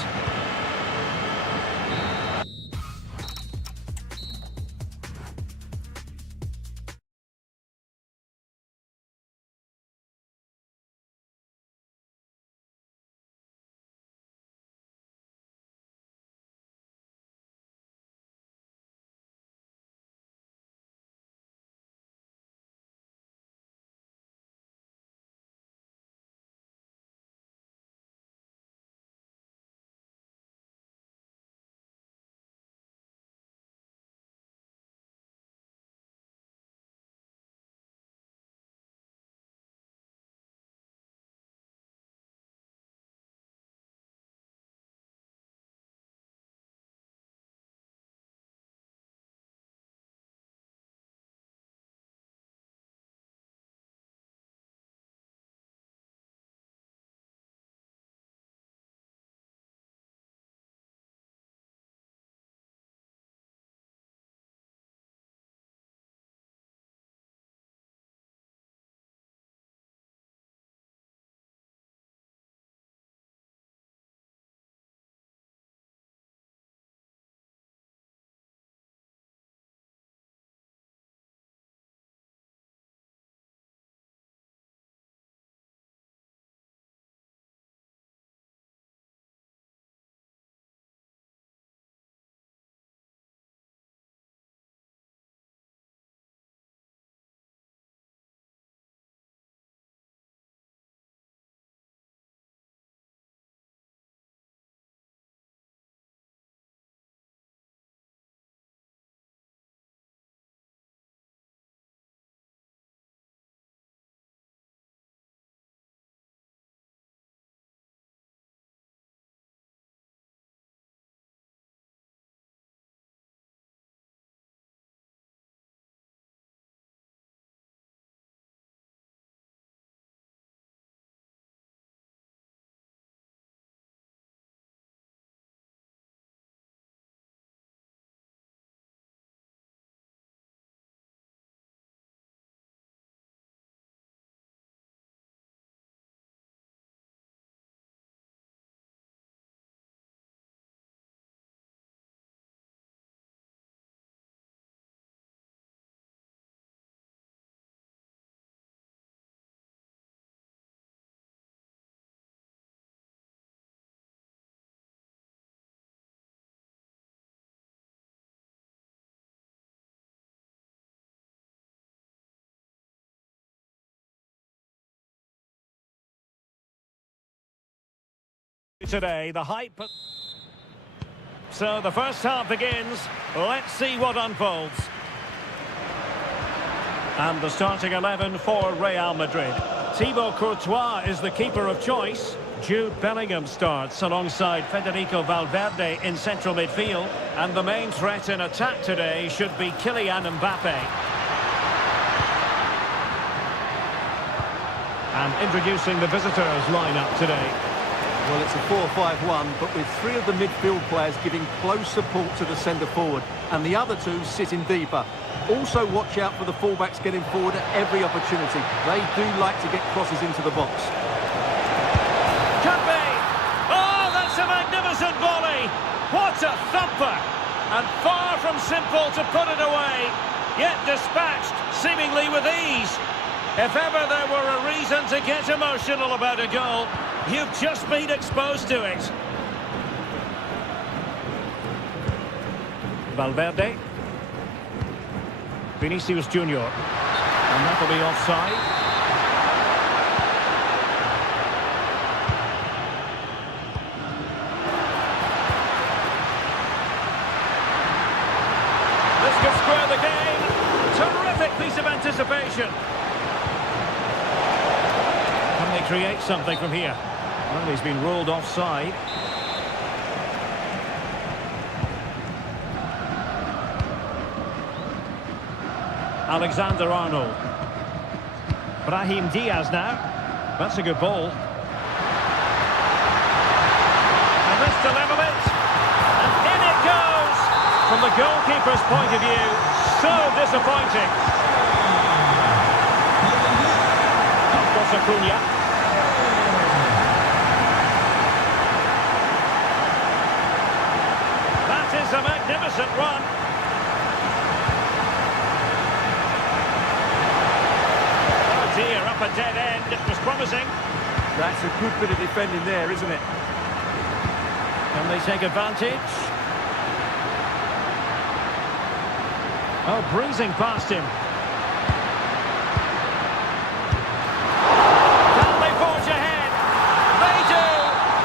today, the hype. So the first half begins. Let's see what unfolds. And the starting 11 for Real Madrid. Thibaut Courtois is the keeper of choice. Jude Bellingham starts alongside Federico Valverde in central midfield. And the main threat in attack today should be Kylian Mbappe. And introducing the visitors lineup today. Well, it's a 4-5-1, but with three of the midfield players giving close support to the centre forward, and the other two sitting deeper. Also watch out for the fullbacks getting forward at every opportunity. They do like to get crosses into the box. Could be! Oh, that's a magnificent volley! What a thumper! And far from simple to put it away, yet dispatched seemingly with ease. If ever there were a reason to get emotional about a goal, you've just been exposed to it. Valverde. Vinicius Junior. And that will be offside. This could square the game. Terrific piece of anticipation. Can they create something from here? Well, he's been ruled offside. Alexander-Arnold. Brahim Diaz now. That's a good ball. And this to level it. And in it goes! From the goalkeeper's point of view, so disappointing. Marcos Acuna. That is a magnificent run. Here, up a dead end, it was promising. That's a good bit of defending there, isn't it? Can they take advantage? Oh, breezing past him. Can they forge ahead? They do!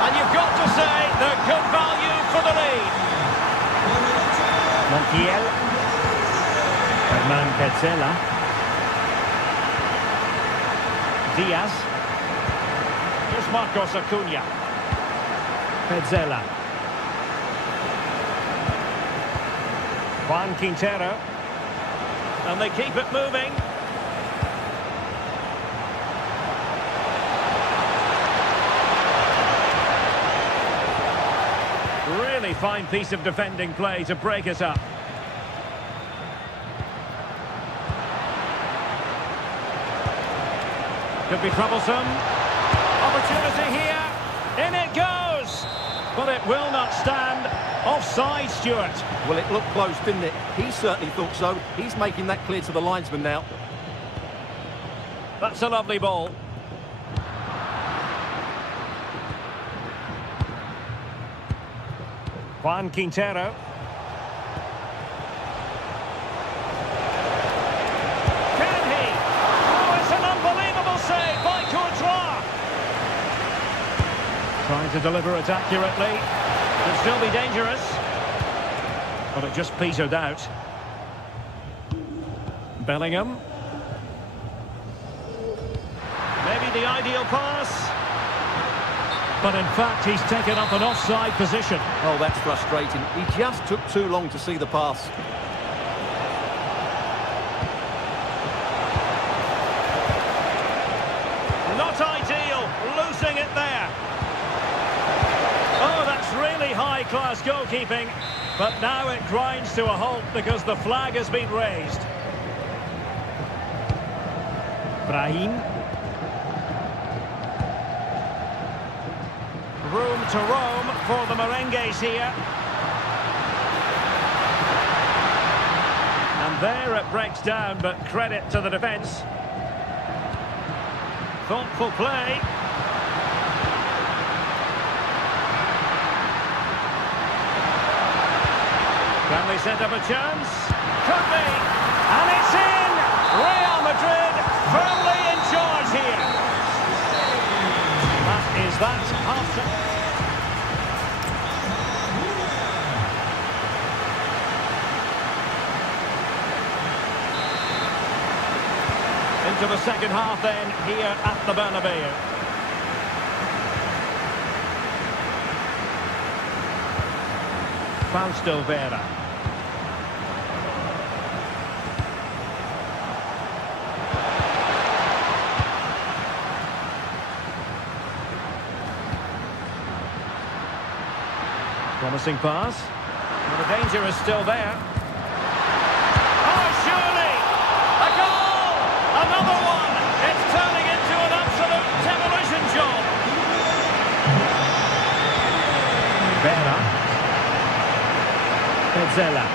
And you've got to say they're good value for the lead. Montiel. Hernan Petzela. Diaz. Here's Marcos Acuna. Petzela. Juan Quintero. And they keep it moving. Really fine piece of defending play to break it up. Could be troublesome. Opportunity here. In it goes. But it will not stand. Offside, Stuart. Well, it looked close, didn't it? He certainly thought so. He's making that clear to the linesman now. That's a lovely ball. Juan Quintero. Can he? Oh, it's an unbelievable save by Courtois. Trying to deliver it accurately. Could still be dangerous. But it just petered out. Bellingham. Maybe the ideal pass. But in fact, he's taken up an offside position. Oh, that's frustrating. He just took too long to see the pass. Not ideal, losing it there. Oh, that's really high-class goalkeeping. But now it grinds to a halt because the flag has been raised. Brahim. Room to roam for the Merengues here. And there it breaks down, but credit to the defence. Thoughtful play. Can they set up a chance? Could be. And it's in! Real Madrid firmly in charge here. That is that. into the second half then, here at the Bernabeu. Fausto Vera. Promising pass. Well, the danger is still there. Oh, surely! A goal! Another one! It's turning into an absolute demolition job. Vera. Pezzella.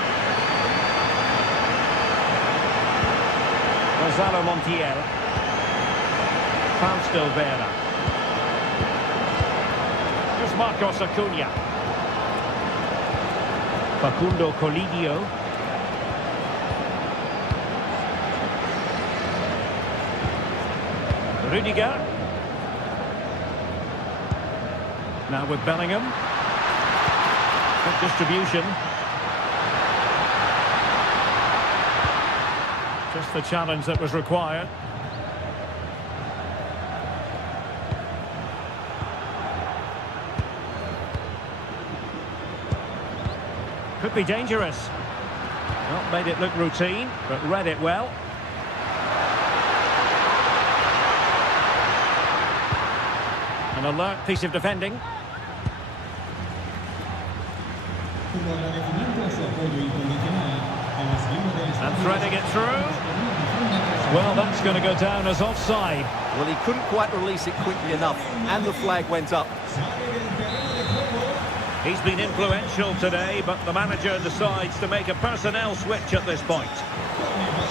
Gonzalo Montiel. Fausto Vera. Here's Marcos Acuna. Facundo Colidio. Rudiger. Now with Bellingham. Good distribution. Just the challenge that was required. Could be dangerous. Not made it look routine, but read it well. An alert piece of defending. And threading it through. Well, that's going to go down as offside. Well, he couldn't quite release it quickly enough, and the flag went up. He's been influential today, but the manager decides to make a personnel switch at this point.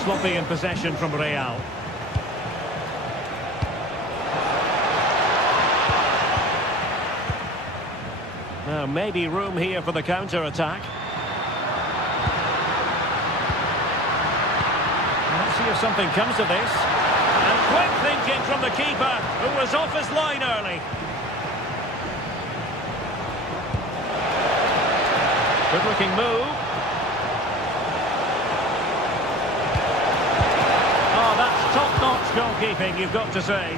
Sloppy in possession from Real. Now, maybe room here for the counter-attack. Let's see if something comes of this. And quick thinking from the keeper, who was off his line early. Good-looking move. Oh, that's top-notch goalkeeping, you've got to say.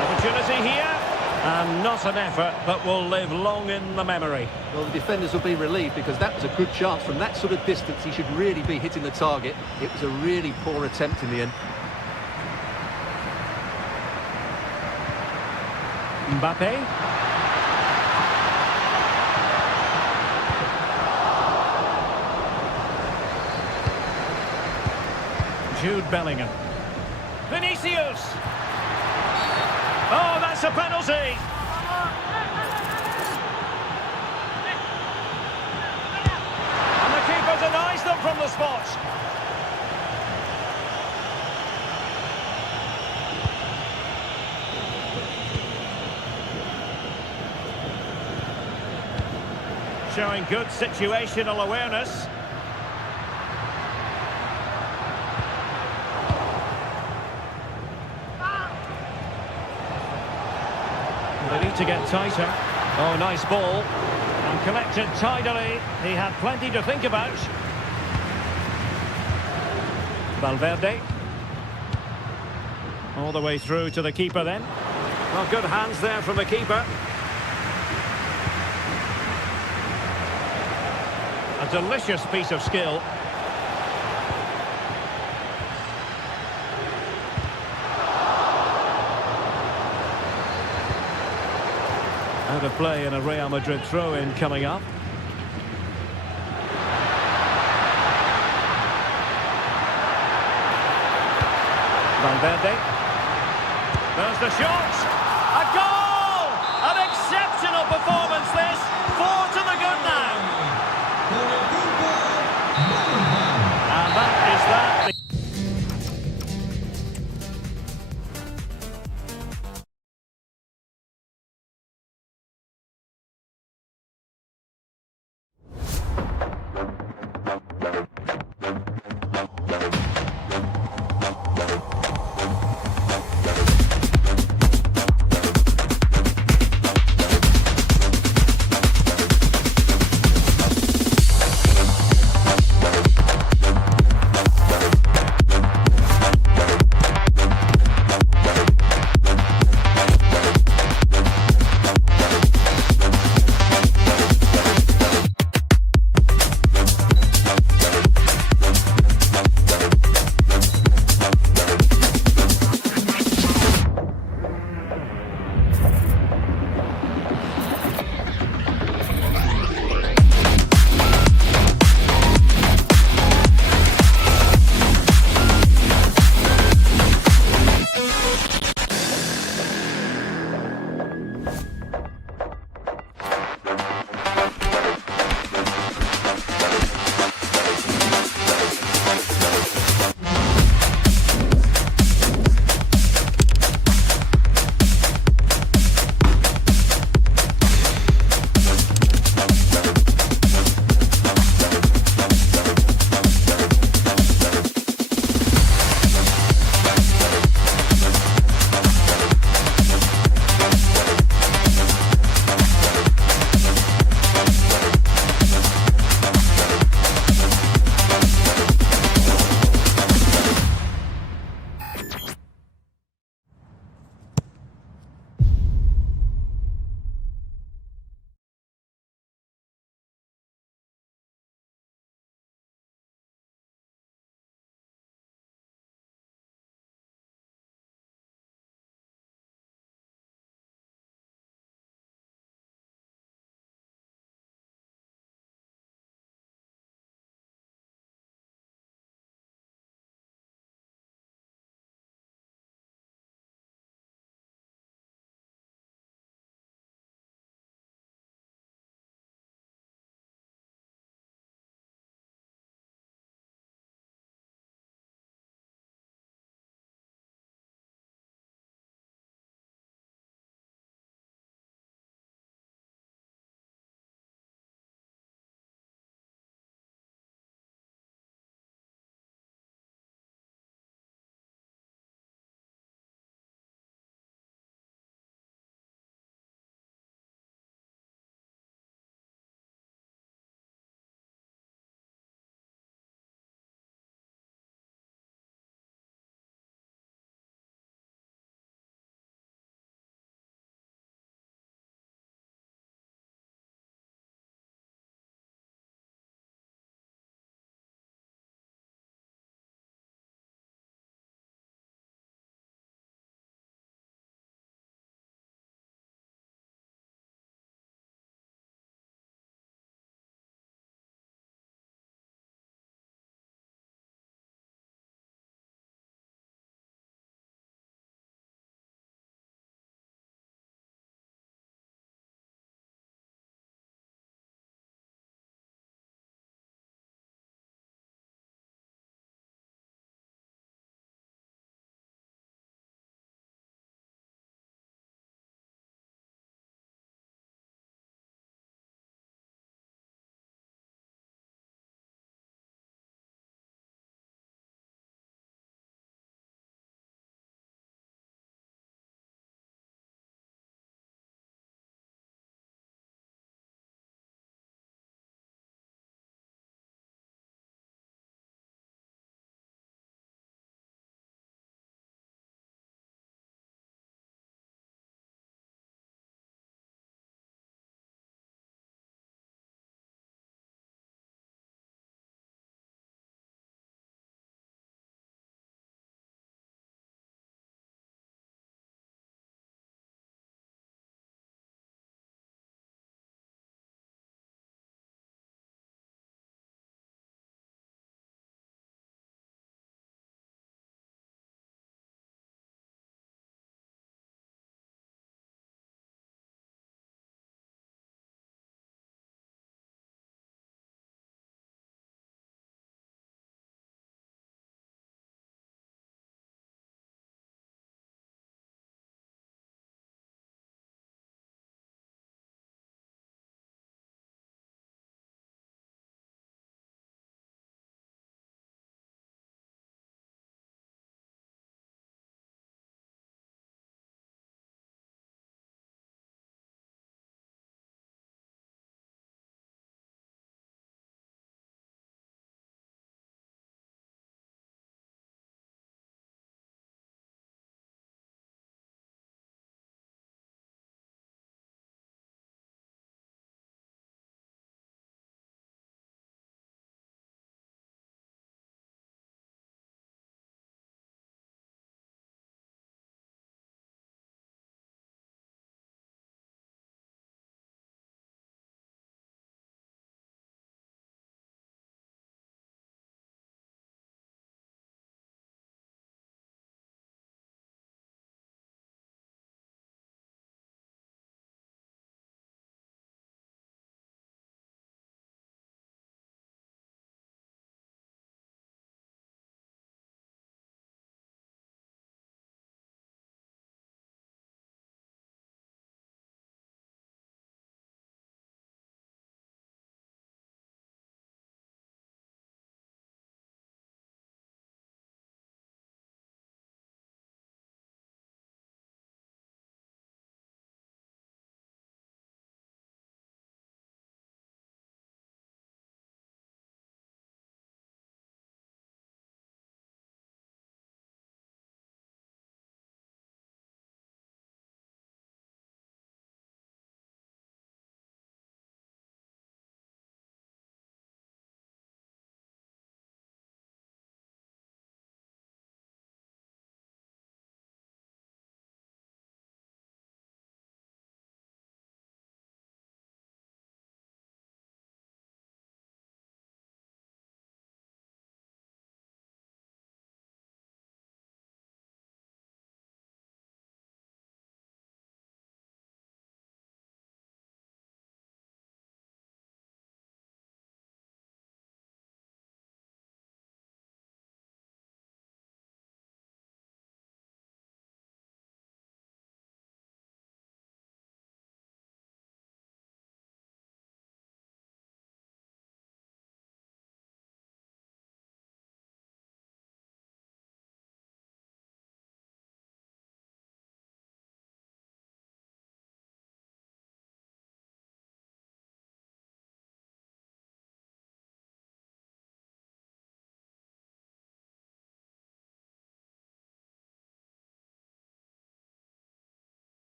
Opportunity here. And not an effort that will live long in the memory. Well, the defenders will be relieved because that was a good chance. From that sort of distance, he should really be hitting the target. It was a really poor attempt in the end. Mbappe. Jude Bellingham. Vinicius. Oh, that's a penalty. And the keeper denies them from the spot. Showing good situational awareness. They need to get tighter. Oh, nice ball. And collected tidily. He had plenty to think about. Valverde. All the way through to the keeper then. Well, good hands there from the keeper. A delicious piece of skill. Out of play in a Real Madrid throw-in coming up. Valverde. There's the shot. A goal! An exceptional performance this. 4 to the good now. And that is that.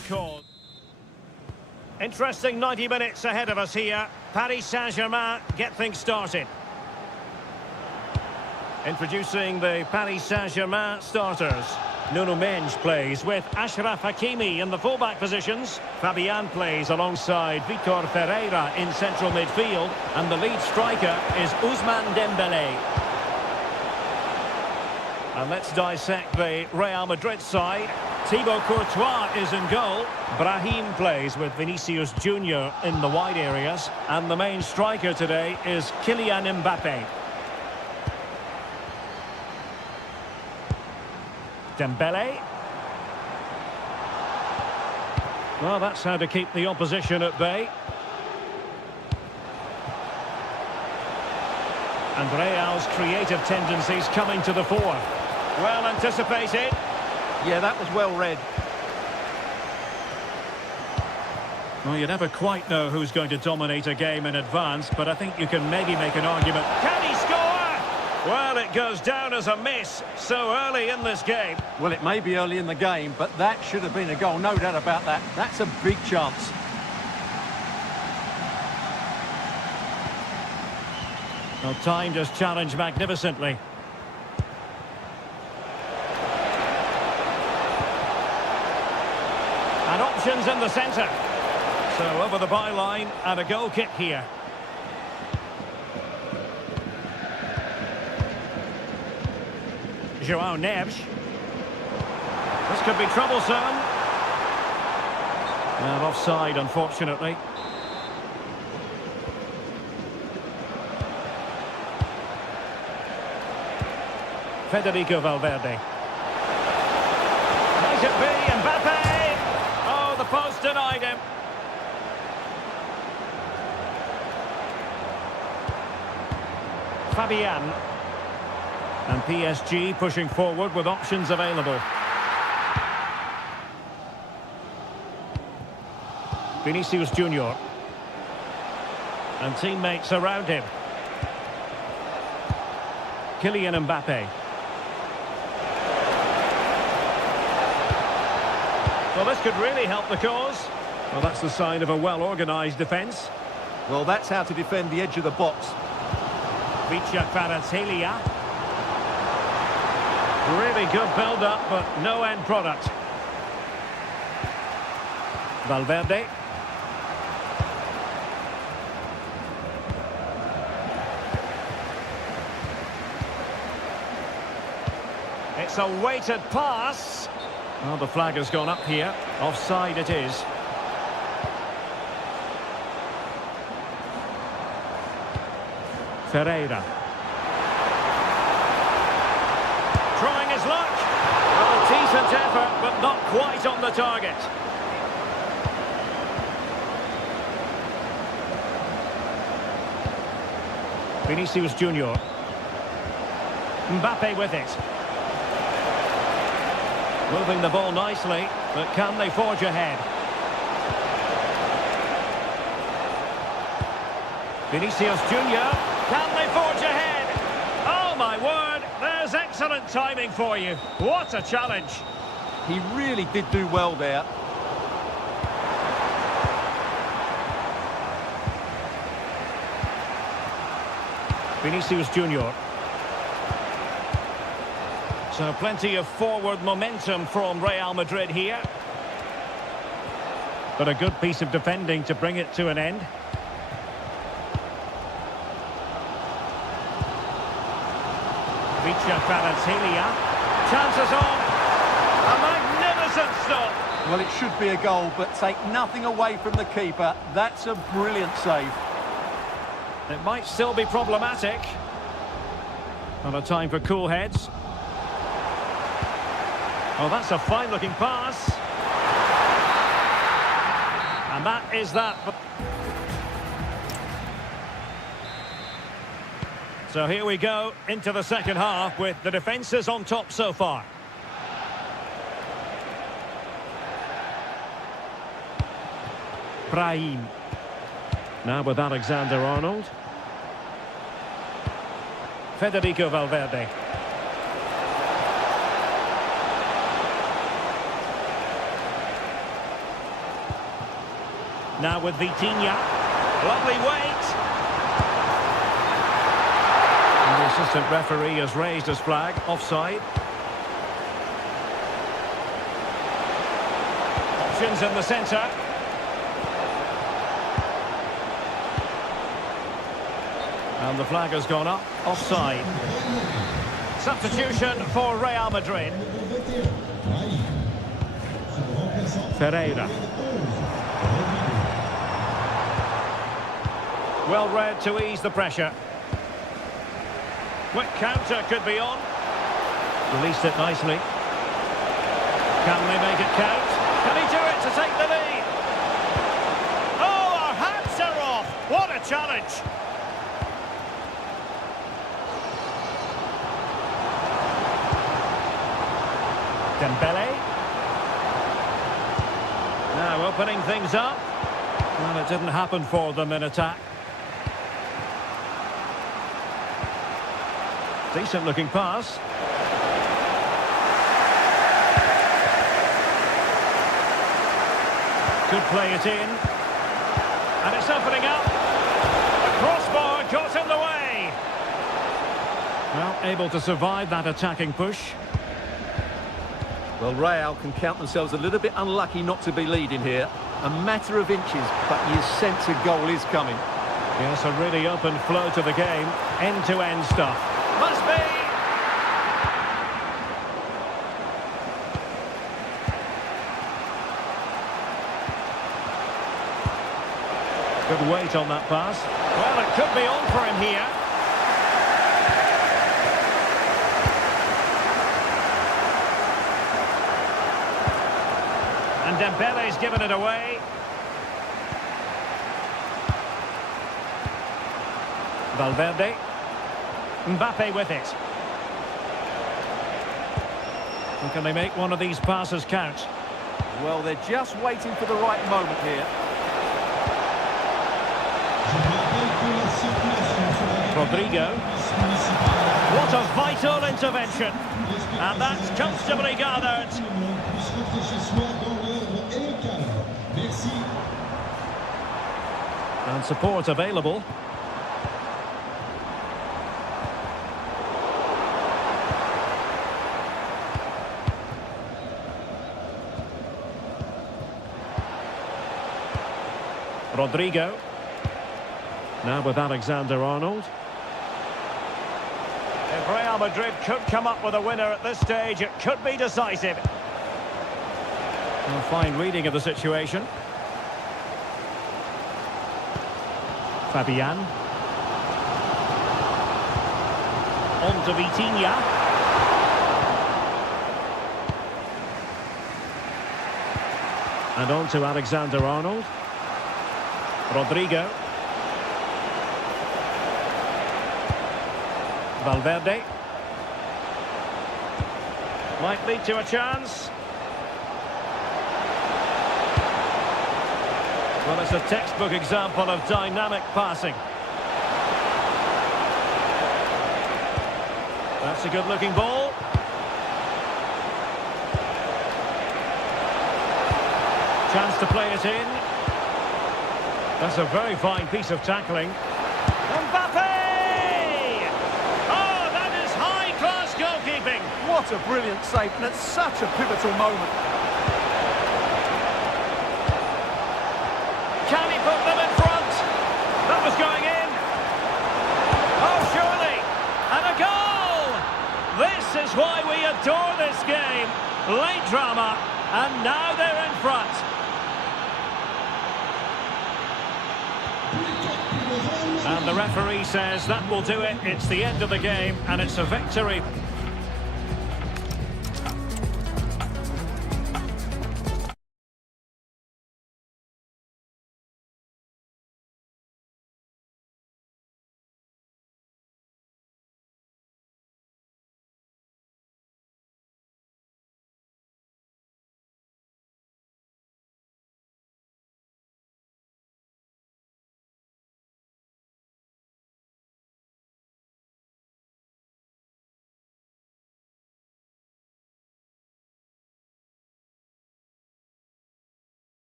call. Interesting 90 minutes ahead of us here. Paris Saint-Germain get things started. Introducing the Paris Saint-Germain starters. Nuno Mendes plays with Achraf Hakimi in the fullback positions. Fabian plays alongside Vitor Ferreira in central midfield. And the lead striker is Ousmane Dembélé. And let's dissect the Real Madrid side. Thibaut Courtois is in goal. Brahim plays with Vinicius Junior in the wide areas. And the main striker today is Kylian Mbappe. Dembele. Well, that's how to keep the opposition at bay. And Real's creative tendencies coming to the fore. Well anticipated. Yeah, that was well read. Well, you never quite know who's going to dominate a game in advance, but I think you can maybe make an argument. Can he score? Well, it goes down as a miss so early in this game. Well, it may be early in the game, but that should have been a goal, no doubt about that. That's a big chance. Well, timed his challenge magnificently. And options in the centre. So over the byline and a goal kick here. João Neves. This could be troublesome. And offside, unfortunately. Federico Valverde. Might it be Mbappe? Oh, the post denied him. Fabian. And PSG pushing forward with options available. Vinicius Junior. And teammates around him. Kylian Mbappe. Well, this could really help the cause. Well, that's the sign of a well-organised defence. Well, that's how to defend the edge of the box. Vicha Kvaratskhelia. Really good build-up, but no end product. Valverde. It's a weighted pass. Well, the flag has gone up here. Offside it is. Ferreira. Trying his luck. Well, a decent effort, but not quite on the target. Vinicius Junior. Mbappe with it. Moving the ball nicely, but can they forge ahead? Vinicius Junior. Can they forge ahead? Oh, my word. There's excellent timing for you. What a challenge. He really did do well there. Vinicius Junior. So plenty of forward momentum from Real Madrid here. But a good piece of defending to bring it to an end. Vicha Kvaratskhelia. Chances on. A magnificent stop. Well, it should be a goal, but take nothing away from the keeper. That's a brilliant save. It might still be problematic. Not a time for cool heads. Oh, that's a fine-looking pass. And that is that. So here we go into the second half with the defences on top so far. Brahim. Now with Alexander-Arnold. Federico Valverde. Now with Vitinha. Lovely wait. And the assistant referee has raised his flag. Offside. Options in the centre. And the flag has gone up. Offside. Substitution for Real Madrid. Pereira. Well read to ease the pressure. Quick counter could be on. Released it nicely. Can they make it count? Can he do it to take the lead? Oh, our hats are off. What a challenge. Dembele. Now opening things up. Well, it didn't happen for them in attack. Decent looking pass. Could play it in. And it's opening up. The crossbar got in the way. Well, able to survive that attacking push. Well, Real can count themselves a little bit unlucky not to be leading here. A matter of inches, but you sense a goal is coming. Yes, a really open flow to the game. End-to-end stuff. Must be! Good weight on that pass. Well, it could be on for him here. And Dembele's given it away. Valverde. Mbappe with it. And can they make one of these passes count? Well, they're just waiting for the right moment here. Rodrigo. What a vital intervention. And that's comfortably gathered. And support available. Rodrigo. Now with Alexander-Arnold. If Real Madrid could come up with a winner at this stage, it could be decisive. A fine reading of the situation. Fabian. On to Vitinha. And on to Alexander-Arnold. Rodrigo. Valverde. Might lead to a chance. Well, it's a textbook example of dynamic passing. That's a good-looking ball. Chance to play it in. That's a very fine piece of tackling. Mbappe! Oh, that is high-class goalkeeping. What a brilliant save, and it's such a pivotal moment. Can he put them in front? That was going in. Oh, surely. And a goal! This is why we adore this game. Late drama, and now they're in front. And the referee says that will do it. It's the end of the game, and it's a victory.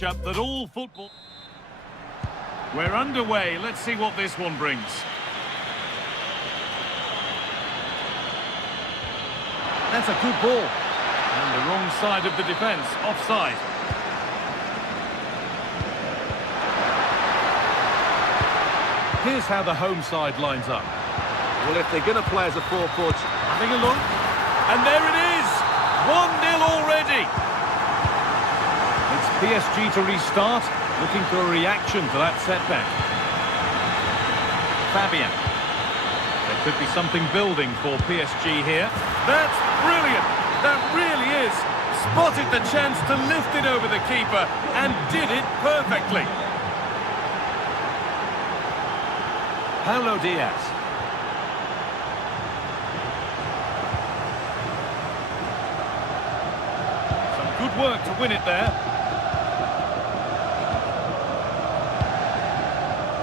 That all football... We're underway. Let's see what this one brings. That's a good ball. And the wrong side of the defence, offside. Here's how the home side lines up. Well, if they're going to play as a 4-4... Having a look. And there it is! 1-0 already! It's PSG to restart, looking for a reaction to that setback. Fabian. There could be something building for PSG here. That's brilliant! That really is! Spotted the chance to lift it over the keeper and did it perfectly. Paulo Diaz. Some good work to win it there.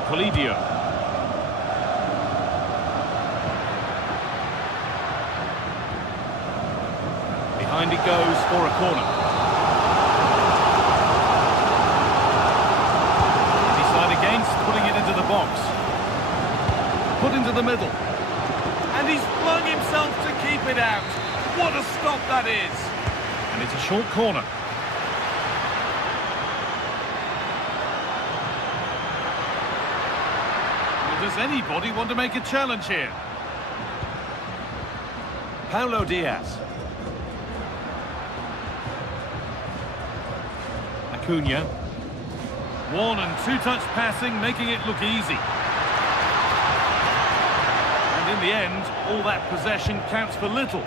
Colidio. Behind it goes for a corner. Decide against putting it into the box. Put into the middle. And he's flung himself to keep it out. What a stop that is. And it's a short corner. Does anybody want to make a challenge here? Paulo Diaz. Acuna. One and two-touch passing, making it look easy. And in the end, all that possession counts for little.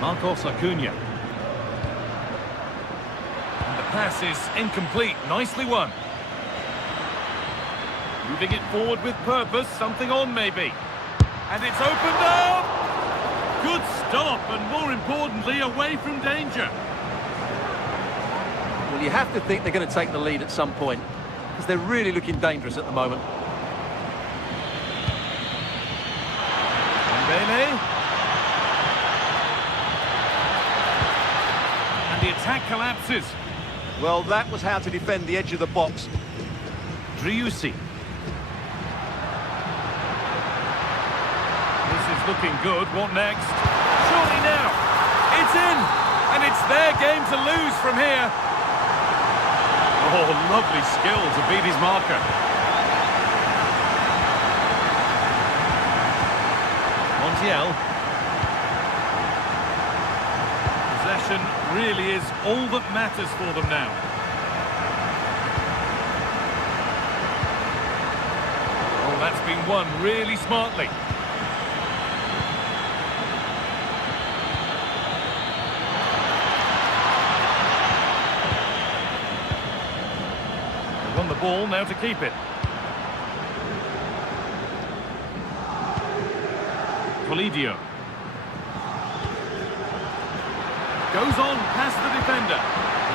Marcos Acuna. Pass is incomplete. Nicely won. Moving it forward with purpose. Something on, maybe. And it's opened up! Good stop, and more importantly, away from danger. Well, you have to think they're going to take the lead at some point, because they're really looking dangerous at the moment. Bailey. And the attack collapses. Well, that was how to defend the edge of the box. Driussi. This is looking good. What next? Surely now. It's in. And it's their game to lose from here. Oh, lovely skill to beat his marker. Montiel. Possession really is all that matters for them now. Oh, that's been won really smartly. They won the ball, now to keep it. Colidio. Goes on past the defender.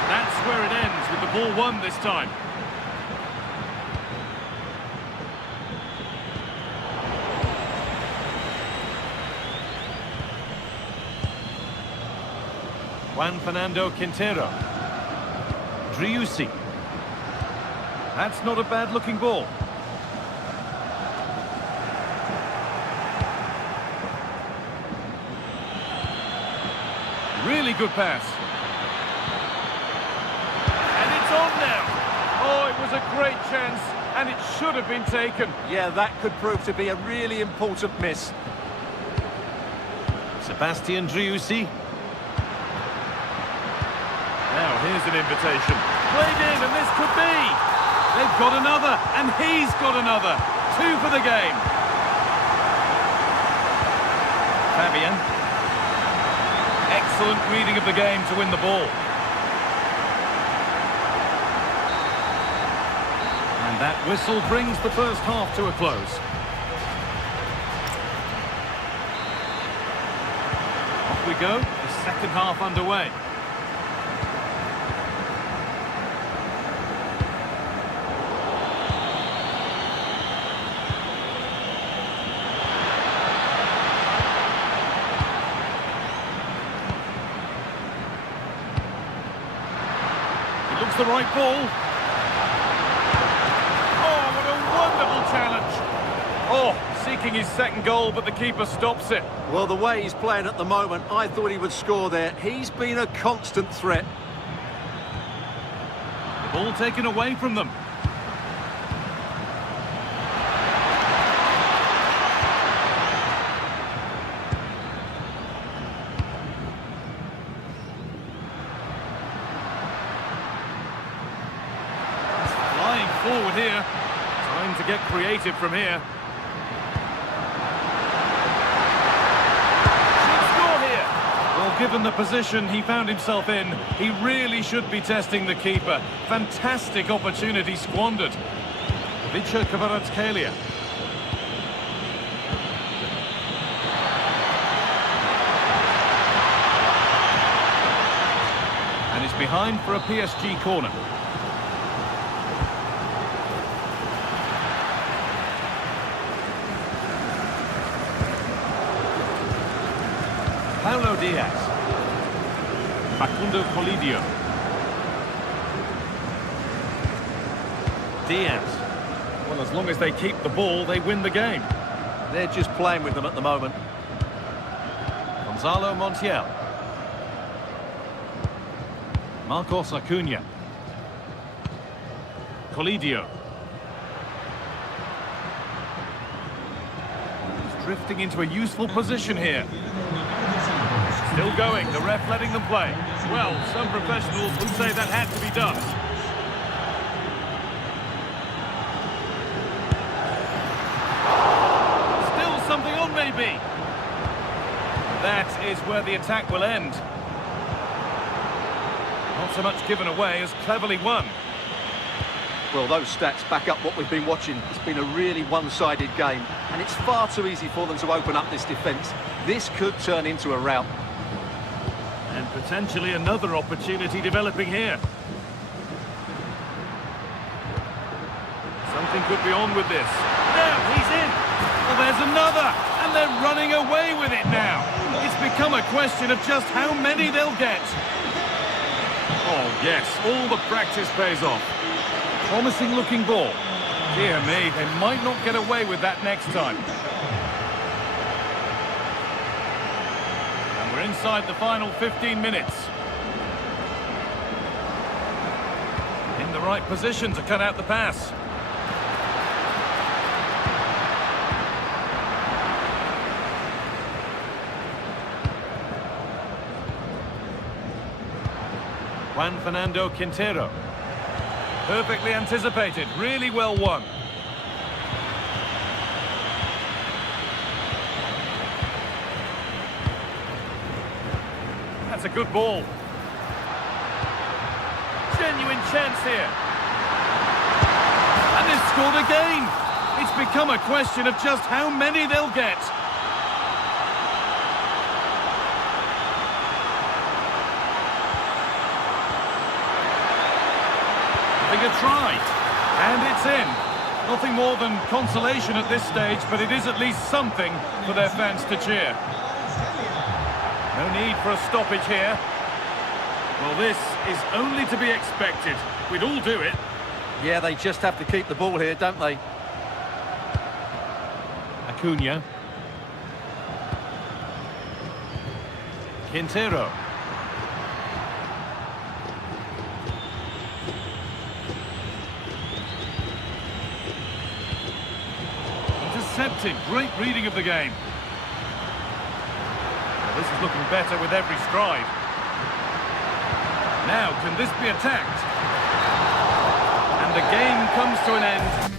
That's where it ends, with the ball won this time. Juan Fernando Quintero. Driussi. That's not a bad-looking ball. Really good pass. And it's on now. Oh, it was a great chance, and it should have been taken. Yeah, that could prove to be a really important miss. Sebastian Driussi. Now, here's an invitation. Played in, and this could be. They've got another, and he's got another. 2 for the game. Fabian. Excellent reading of the game to win the ball. And that whistle brings the first half to a close. Off we go, the second half underway. the right ball. Oh, what a wonderful challenge. Oh, seeking his second goal, but the keeper stops it. Well, the way he's playing at the moment, I thought he would score there. He's been a constant threat. The ball taken away from them. Flying forward here. Time to get creative from here. Well, given the position he found himself in, he really should be testing the keeper. Fantastic opportunity squandered. Bільше кібербаскетболу. And it's behind for a PSG corner. Paulo Diaz. Facundo Colidio. Diaz. Well, as long as they keep the ball, they win the game. They're just playing with them at the moment. Gonzalo Montiel. Marcos Acuna. Colidio. He's drifting into a useful position here. Still going, the ref letting them play. Well, some professionals would say that had to be done. Still something on, maybe. That is where the attack will end. Not so much given away as cleverly won. Well, those stats back up what we've been watching. It's been a really one-sided game, and it's far too easy for them to open up this defence. This could turn into a rout. And potentially another opportunity developing here. Something could be on with this. Now he's in. Well, there's another. And they're running away with it now. It's become a question of just how many they'll get. Oh, yes. All the practice pays off. Promising looking ball. Dear me, they might not get away with that next time. We're inside the final 15 minutes. In the right position to cut out the pass. Juan Fernando Quintero. Perfectly anticipated, really well won. That's a good ball. Genuine chance here. And they've scored again. It's become a question of just how many they'll get. Having a try. And it's in. Nothing more than consolation at this stage, but it is at least something for their fans to cheer. No need for a stoppage here. Well, this is only to be expected. We'd all do it. Yeah, they just have to keep the ball here, don't they? Acuna. Quintero. Intercepted. Great reading of the game. This is looking better with every stride. Now, can this be attacked? And the game comes to an end.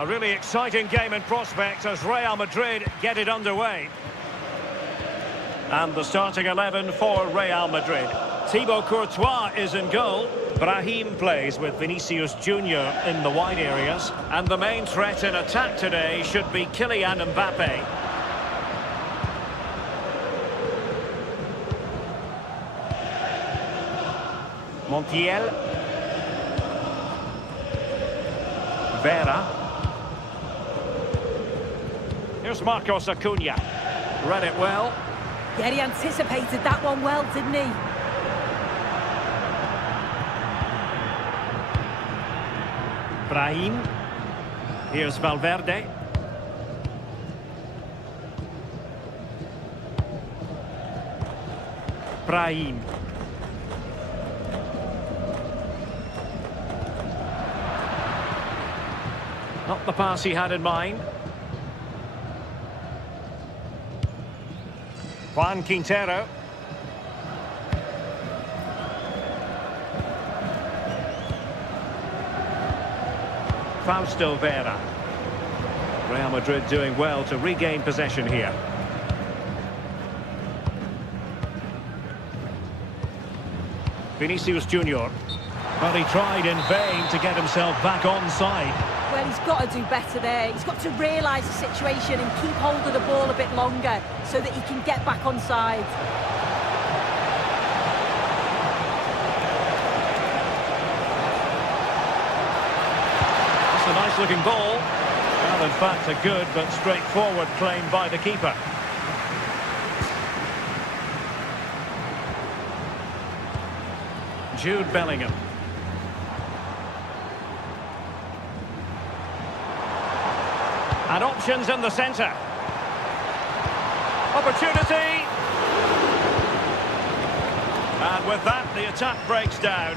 A really exciting game in prospect as Real Madrid get it underway. And the starting 11 for Real Madrid. Thibaut Courtois is in goal. Brahim plays with Vinicius Junior in the wide areas. And the main threat in attack today should be Kylian Mbappe. Montiel. Vera. Here's Marcos Acuna. Read it well. Yeah, he anticipated that one well, didn't he? Brahim. Here's Valverde. Brahim. Not the pass he had in mind. Juan Quintero. Fausto Vera. Real Madrid doing well to regain possession here. Vinicius Junior. Well, he tried in vain to get himself back onside. Well, he's got to do better there. He's got to realise the situation and keep hold of the ball a bit longer so that he can get back onside. That's a nice-looking ball. Well, in fact, a good but straightforward claim by the keeper. Jude Bellingham. And options in the centre. Opportunity. And with that, the attack breaks down.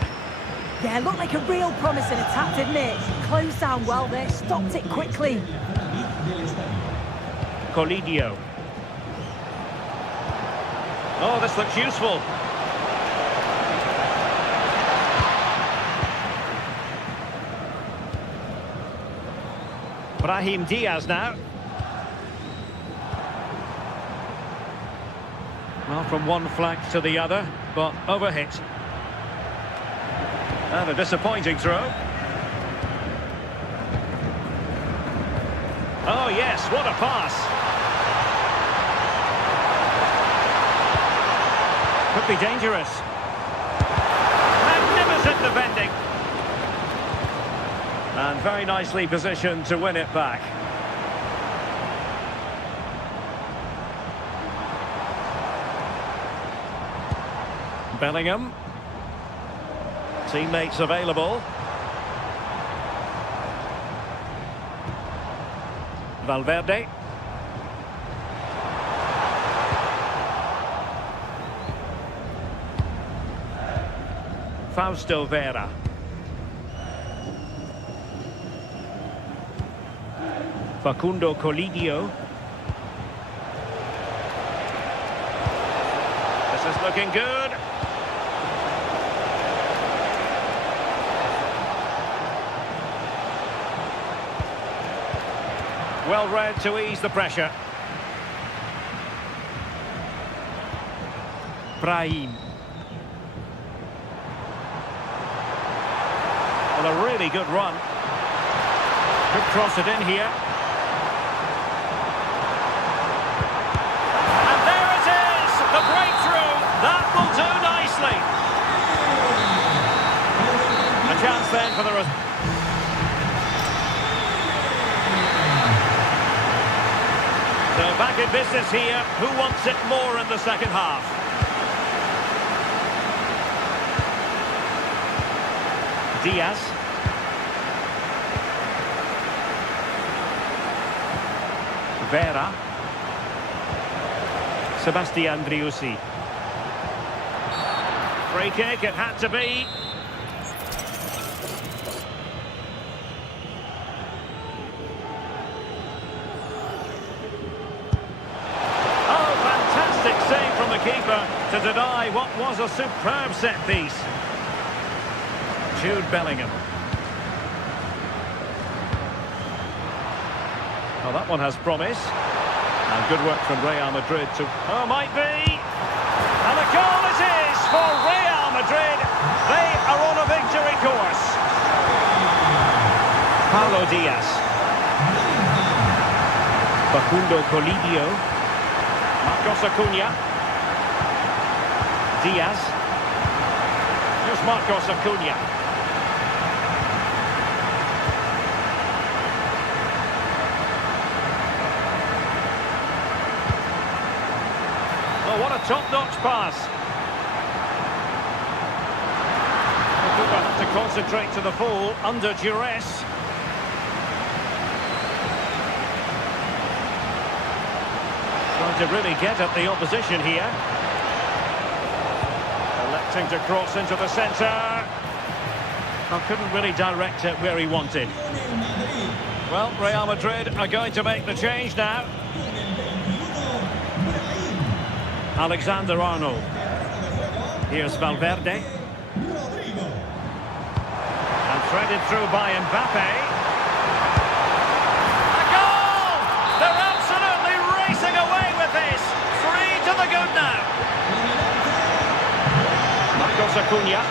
Yeah, looked like a real promising attack, didn't it? Closed down well there, stopped it quickly. Colidio. Oh, this looks useful. Brahim Diaz now. Well, from one flank to the other, but overhit. And a disappointing throw. Oh yes, what a pass. Could be dangerous. Magnificent defending. And very nicely positioned to win it back. Bellingham. Teammates available. Valverde. Fausto Vera. Facundo Colidio. This is looking good. Well read to ease the pressure. Brahim. Well, a really good run. Could cross it in here. And there it is! The breakthrough! That will do nicely. A chance then for the... So back in business here. Who wants it more in the second half? Diaz. Vera. Sebastian Driussi. Free kick, it had to be. Keeper to deny what was a superb set piece. Jude Bellingham. Well, that one has promise. And good work from Real Madrid to... Oh, might be! And the goal it is for Real Madrid. They are on a victory course. Paulo Diaz. Facundo Colidio. Marcos Acuna. Diaz. Here's Marcos Acuna. Oh, what a top-notch pass. The keeper had to concentrate to the full under duress. Trying to really get at the opposition here. Electing to cross into the centre. Oh, couldn't really direct it where he wanted. Well, Real Madrid are going to make the change now. Alexander Arnold. Here's Valverde. And threaded through by Mbappe. A goal! They're absolutely racing away with this. 3 to the good now. Marcos Acuna.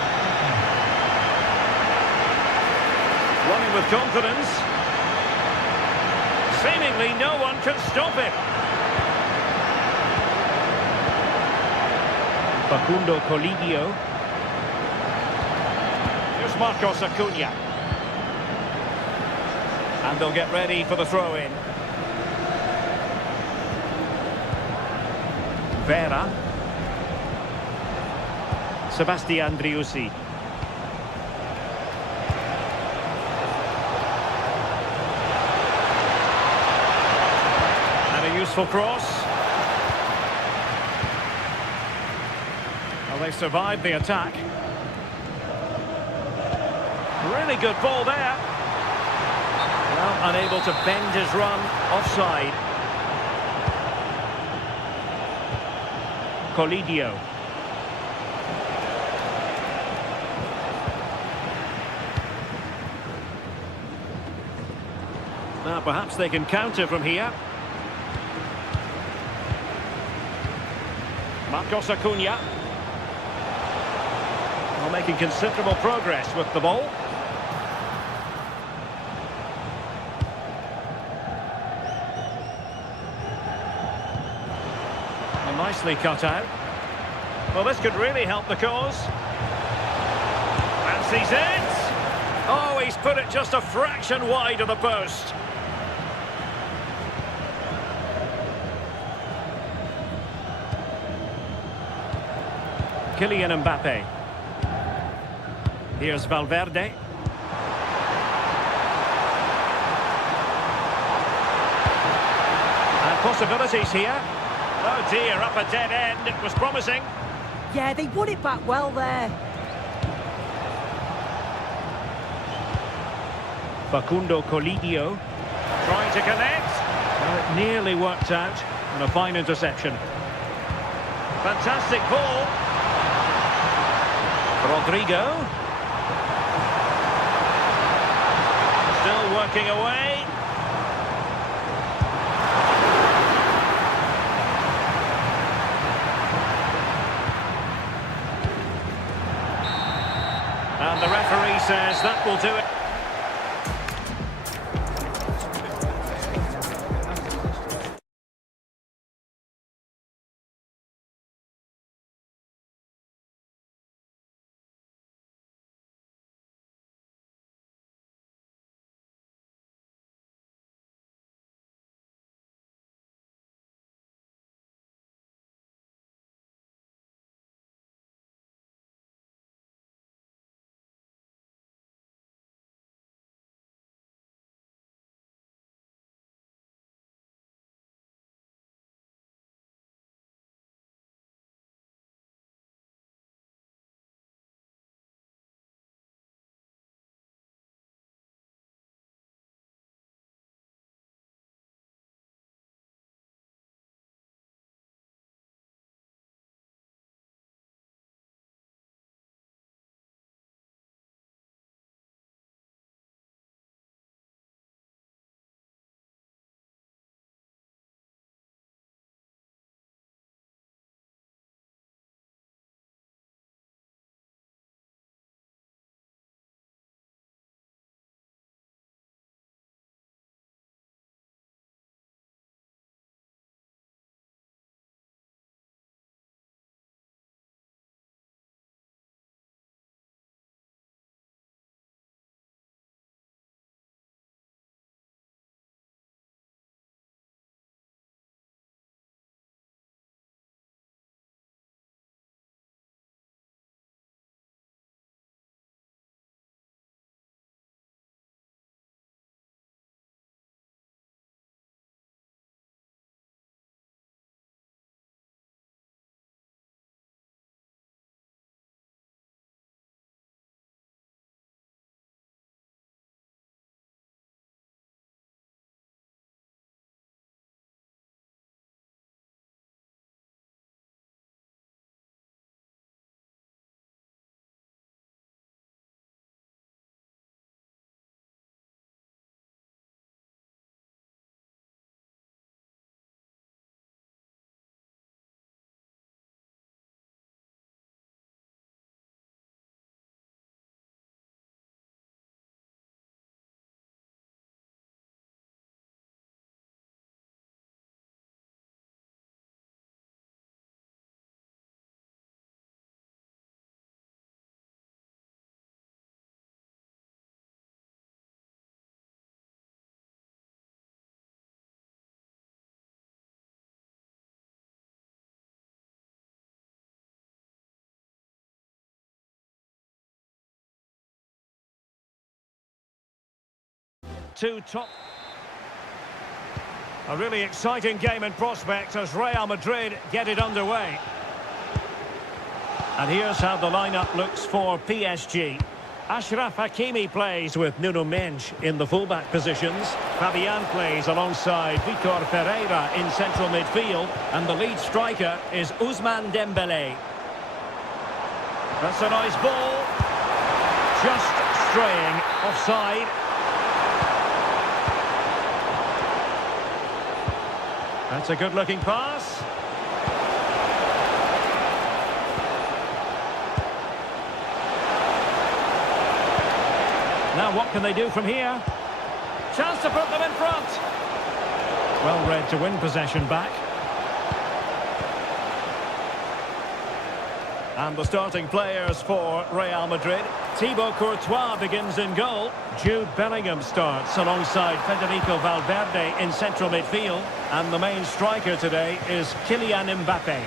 Running with confidence. Seemingly no one can stop him. Facundo Colidio. Here's Marcos Acuna. And they'll get ready for the throw-in. Vera. Sebastian Driussi. And a useful cross. Well, they've survived the attack. Really good ball there. Well, unable to bend his run offside. Colidio. Now perhaps they can counter from here. Marcos Acuna. Well, making considerable progress with the ball. Well, nicely cut out. Well, this could really help the cause. Fancies it. Oh, he's put it just a fraction wide of the post. Kylian Mbappe. Here's Valverde. And possibilities here. Oh dear, up a dead end. It was promising. Yeah, they won it back well there. Facundo Colidio. Trying to connect. Well, it nearly worked out. And a fine interception. Fantastic ball. Rodrigo. Still working away. And the referee says that will do it. Two top. A really exciting game in prospect as Real Madrid get it underway. And here's how the lineup looks for PSG. Ashraf Hakimi plays with Nuno Mendes in the fullback positions. Fabian plays alongside Vitor Pereira in central midfield. And the lead striker is Ousmane Dembélé. That's a nice ball. Just straying offside. That's a good-looking pass. Now what can they do from here? Chance to put them in front. Well read to win possession back. And the starting players for Real Madrid. Thibaut Courtois begins in goal. Jude Bellingham starts alongside Federico Valverde in central midfield. And the main striker today is Kylian Mbappe.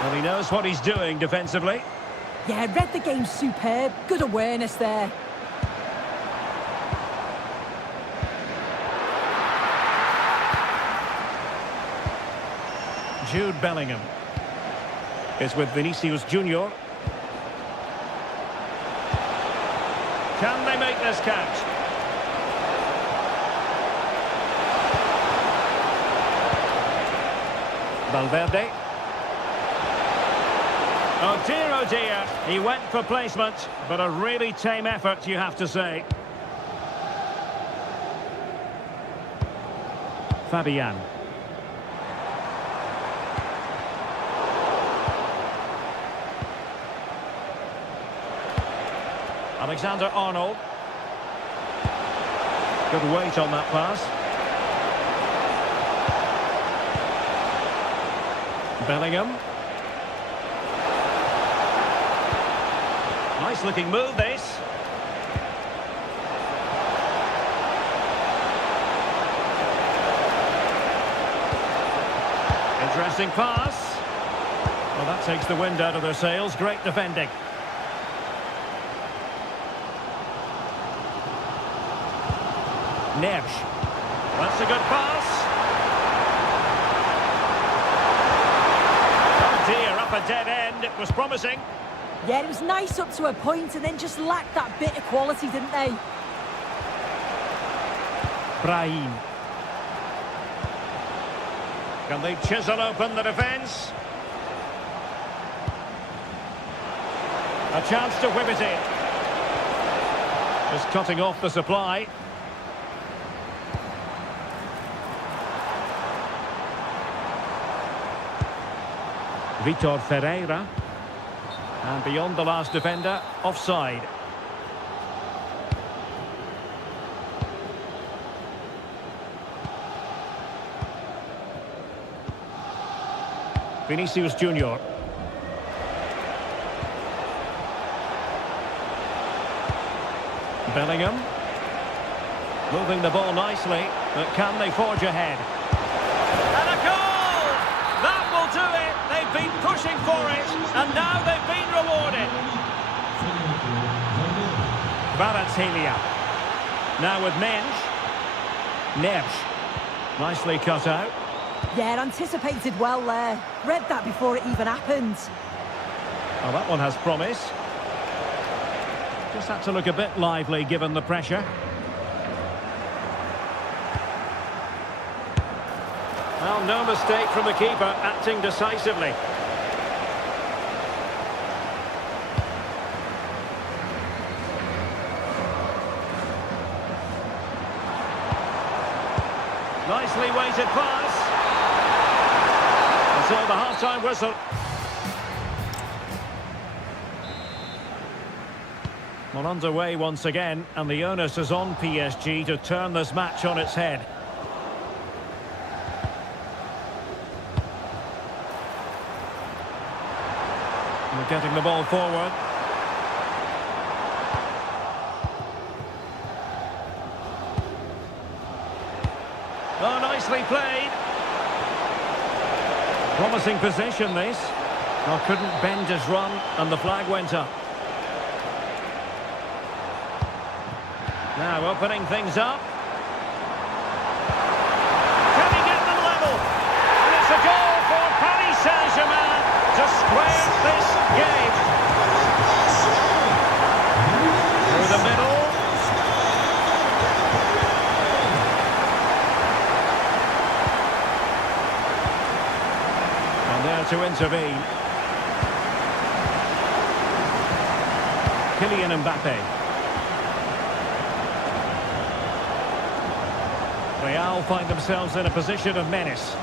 Well, he knows what he's doing defensively. Yeah, read the game superb. Good awareness there. Jude Bellingham is with Vinicius Junior. Can they make this count? Valverde. Oh dear, he went for placement, but a really tame effort, you have to say. Fabian. Alexander-Arnold. Good weight on that pass. Bellingham. Nice looking move, this. Interesting pass. Well, that takes the wind out of their sails. Great defending. Neves. That's a good pass. Oh dear, up a dead end. It was promising. Yeah, it was nice up to a point and then just lacked that bit of quality, didn't they? Brahim. Can they chisel open the defence? A chance to whip it in. Just cutting off the supply. Vitor Pereira. And beyond the last defender, offside. Vinicius Junior. Bellingham. Moving the ball nicely, but can they forge ahead? And a goal! That will do it! They've been pushing for it, and now they've been rewarded. Kvaratskhelia. Now with Mendes. Neves. Nicely cut out. Yeah, anticipated well there. Read that before it even happened. Well, that one has promise. Just had to look a bit lively given the pressure. Well, no mistake from the keeper, acting decisively. Nicely weighted pass. And so the half-time whistle. Well, underway once again, and the onus is on PSG to turn this match on its head. We're getting the ball forward. Oh, nicely played. Promising position, this. Well, couldn't bend his run, and the flag went up. Now opening things up. Can he get them level? And it's a goal for Paris Saint-Germain to square this game. Through the middle. And there to intervene. Kylian Mbappe. Real find themselves in a position of menace.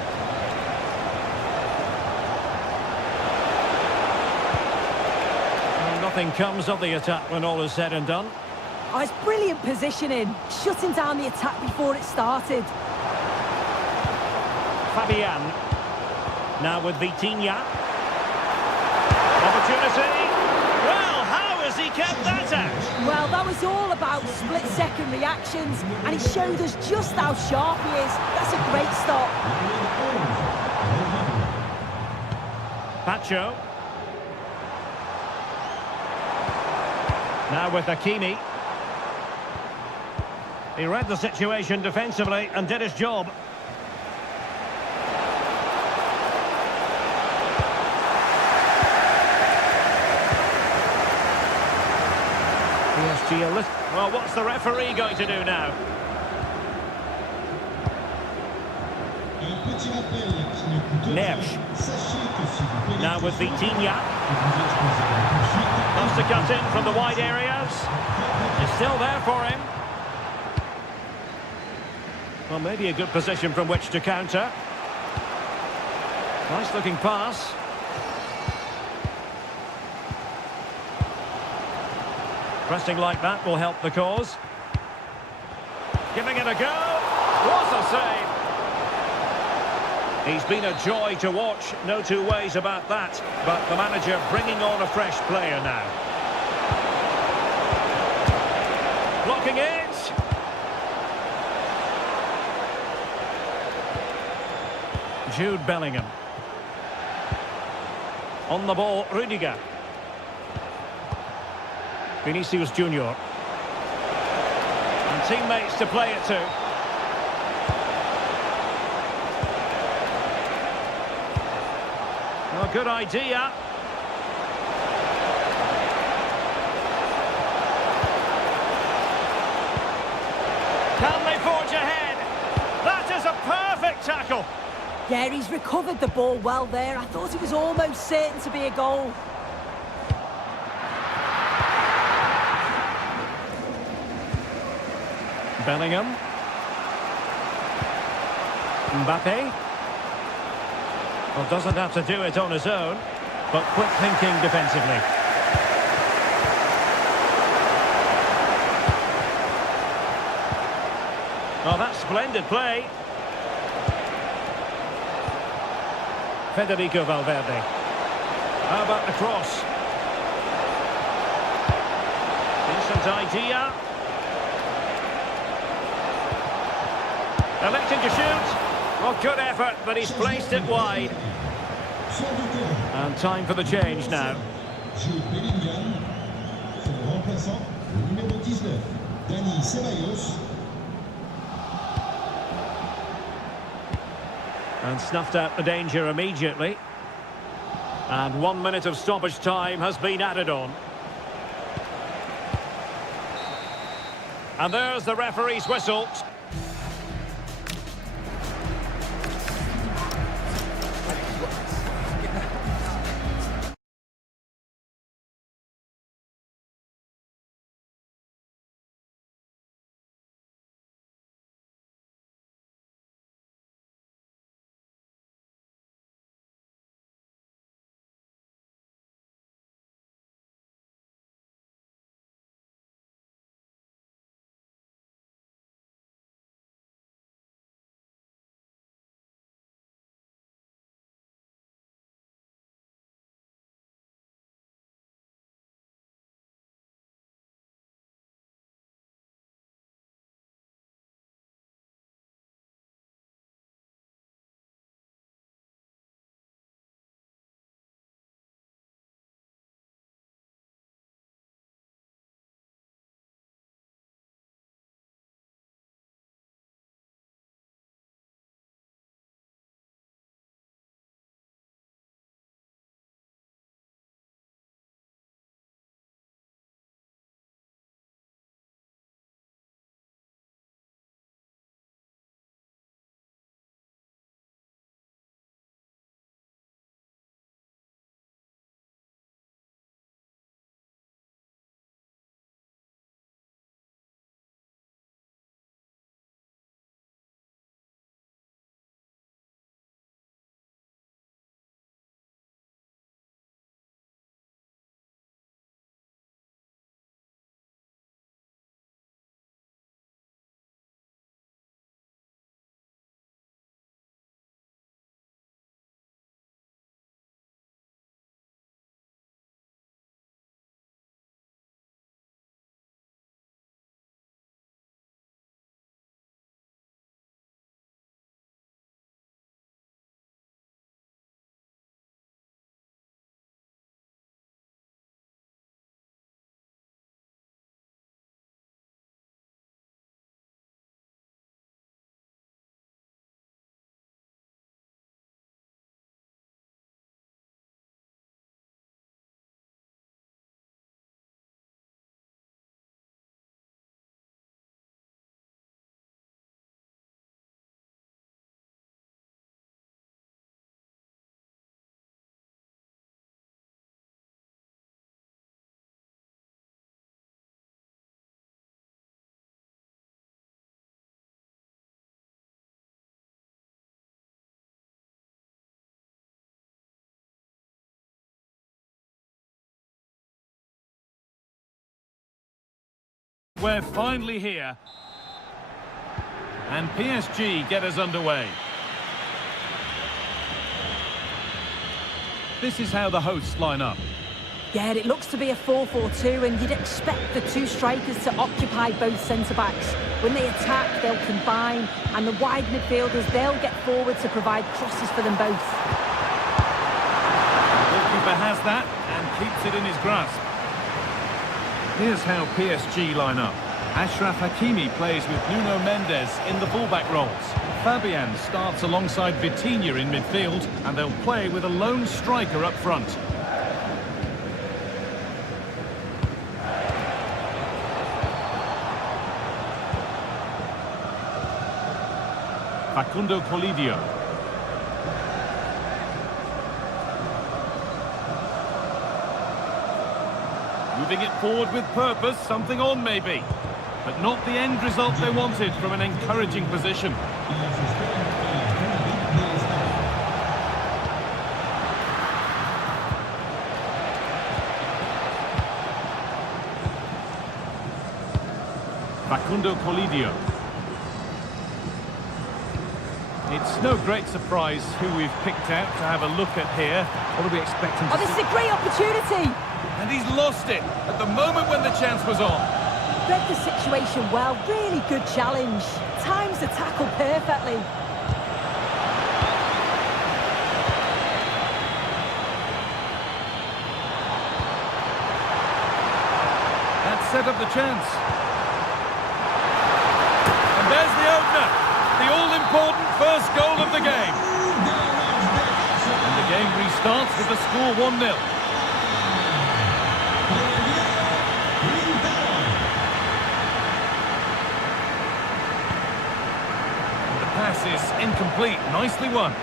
Well, nothing comes of the attack when all is said and done. Oh, it's brilliant positioning, shutting down the attack before it started. Fabian. Now with Vitinha. Opportunity. Well, how has he kept that out? Well, that was all about split-second reactions, and he showed us just how sharp he is. That's a great stop. Pacho. Now with Hakimi. He read the situation defensively and did his job. Well, what's the referee going to do now? Neves. Now with Vitinha. Wants to cut in from the wide areas. It's still there for him. Well, maybe a good position from which to counter. Nice looking pass. Pressing like that will help the cause. Giving it a go. What a save. He's been a joy to watch, no two ways about that. But the manager bringing on a fresh player now. Blocking it. Jude Bellingham. On the ball, Rudiger. Vinicius Junior. And teammates to play it to. Well, good idea. Can they forge ahead? That is a perfect tackle. Yeah, he's recovered the ball well there. I thought it was almost certain to be a goal. Bellingham. Mbappe. Well, doesn't have to do it on his own, but quick thinking defensively. Oh, that's splendid play. Federico Valverde. How about the cross? Decent idea. Electing to shoot. Well, good effort, but he's placed it wide. And time for the change now. Jude Bellingham, son remplaçant, le numéro 19, Dani Ceballos. And snuffed out the danger immediately. And 1 minute of stoppage time has been added on. And there's the referee's whistle. we're finally here. And PSG get us underway. This is how the hosts line up. Yeah, it looks to be a 4-4-2, and you'd expect the two strikers to occupy both centre-backs. When they attack, they'll combine, and the wide midfielders, they'll get forward to provide crosses for them both. The goalkeeper has that and keeps it in his grasp. Here's how PSG line up. Achraf Hakimi plays with Nuno Mendes in the fullback roles. Fabian starts alongside Vitinha in midfield, and they'll play with a lone striker up front. Facundo Colidio. Moving it forward with purpose, something on maybe. But not the end result they wanted from an encouraging position. Facundo Colidio. It's no great surprise who we've picked out to have a look at here. What are we expecting to Oh, this is a great opportunity! And he's lost it at the moment when the chance was on. Read the situation well, really good challenge. Times the tackle perfectly. That set up the chance. And there's the opener. The all-important first goal of the game. And the game restarts with the score 1-0. Pass is incomplete. Nicely won.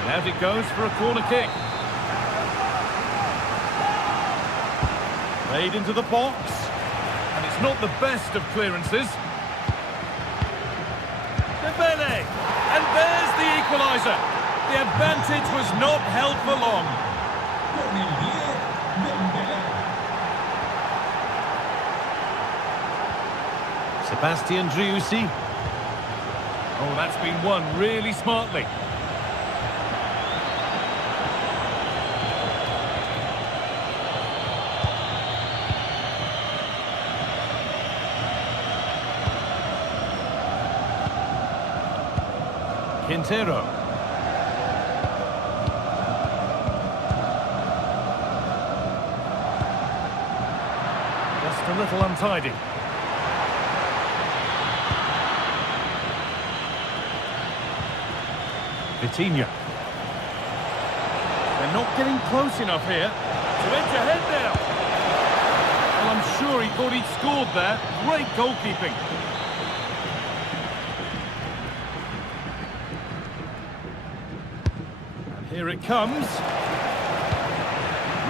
And out it goes for a corner kick. Played into the box. And it's not the best of clearances. Dembele. And there's the equaliser. The advantage was not held for long. Sebastian Driussi. Oh, that's been won really smartly. Quintero. Just a little untidy. Vitinha. They're not getting close enough here to edge ahead now. Well, I'm sure he thought he'd scored there. Great goalkeeping. And here it comes.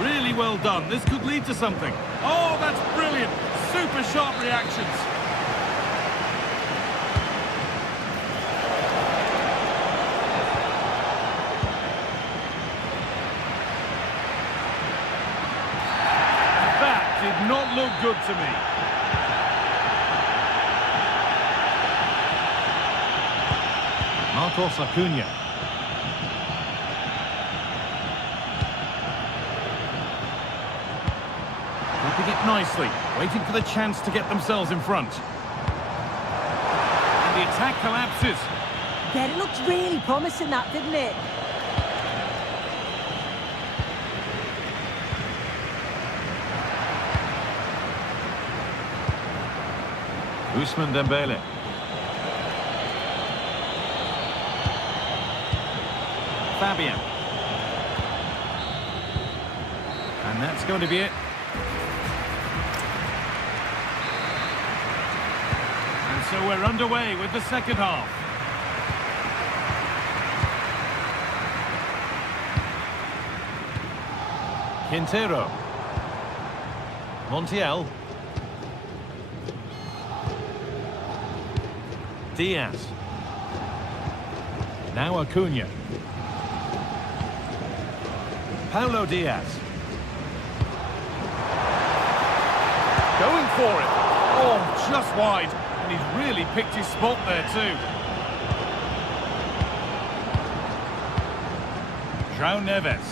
Really well done. This could lead to something. Oh, that's brilliant. Super sharp reactions. Did not look good to me. Marcos Acuna. Keeping it nicely, waiting for the chance to get themselves in front. And the attack collapses. Yeah, it looked really promising, that, didn't it? Ousmane Dembele. Fabian. And that's going to be it. And so we're underway with the second half. Quintero. Montiel. Diaz. Now Acuna. Paulo Diaz. for it. Oh, just wide. And he's really picked his spot there too. João Neves.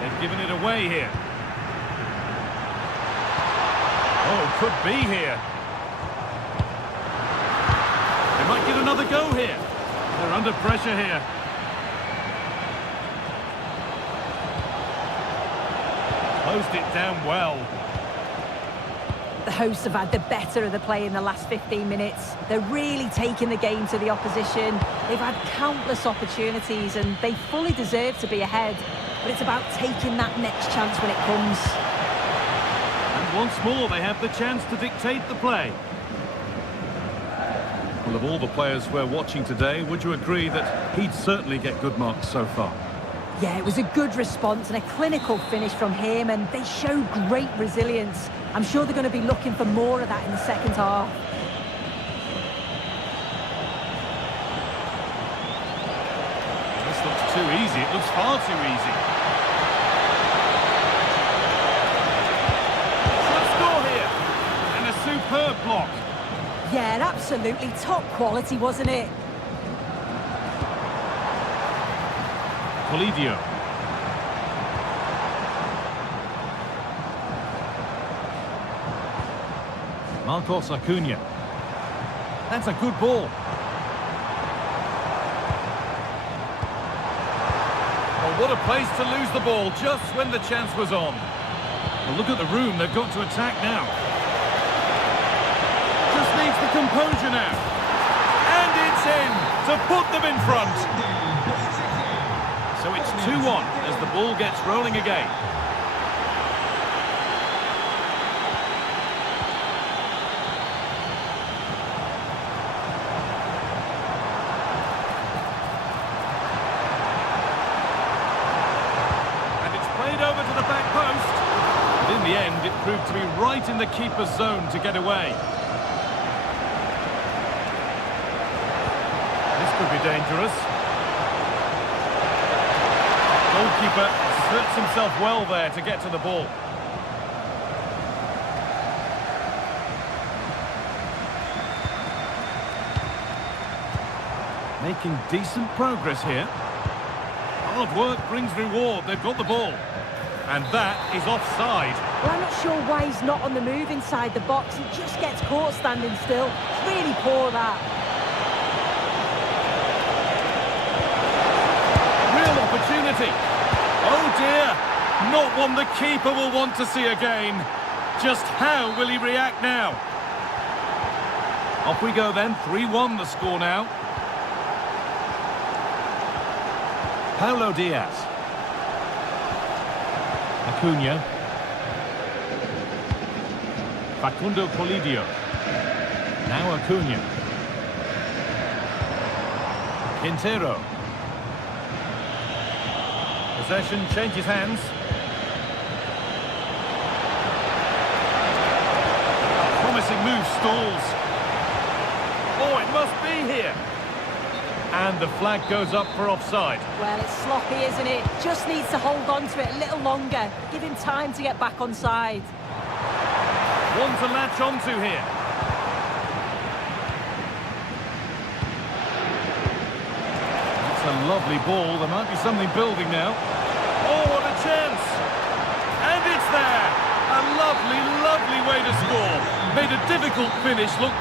They've given it away here. Oh, could be here. They might get another go here. They're under pressure here. Closed it down well. The hosts have had the better of the play in the last 15 minutes. They're really taking the game to the opposition. They've had countless opportunities and they fully deserve to be ahead. But it's about taking that next chance when it comes. And once more, they have the chance to dictate the play. Well, of all the players we're watching today, would you agree that he'd certainly get good marks so far? Yeah, it was a good response and a clinical finish from him, and they show great resilience. I'm sure they're going to be looking for more of that in the second half. This looks too easy. It looks far too easy. Shot score here. And a superb block. Yeah, absolutely top quality, wasn't it? Polidio. Marcos Acuna. That's a good ball. Well, what a place to lose the ball just when the chance was on. Well, look at the room they've got to attack now. Just needs the composure now. And it's in to put them in front. So it's 2-1 as the ball gets rolling again. And it's played over to the back post. But in the end, it proved to be right in the keeper's zone to get away. This could be dangerous. Goalkeeper asserts himself well there to get to the ball. Making decent progress here. Hard work brings reward. They've got the ball. And that is offside. Well, I'm not sure why he's not on the move inside the box. He just gets caught standing still. It's really poor, that. Real opportunity. Oh dear, not one the keeper will want to see again. Just how will he react now? Off we go then, 3-1 the score now. Paulo Diaz. Acuna. Facundo Polidio. Now Acuna. Quintero. Possession changes hands. Promising move stalls. Oh, it must be here. And the flag goes up for offside. Well, it's sloppy, isn't it? Just needs to hold on to it a little longer. Give him time to get back on side. One to latch onto here. That's a lovely ball. There might be something building now. Oh, what a chance! And it's there! A lovely, lovely way to score. Made a difficult finish look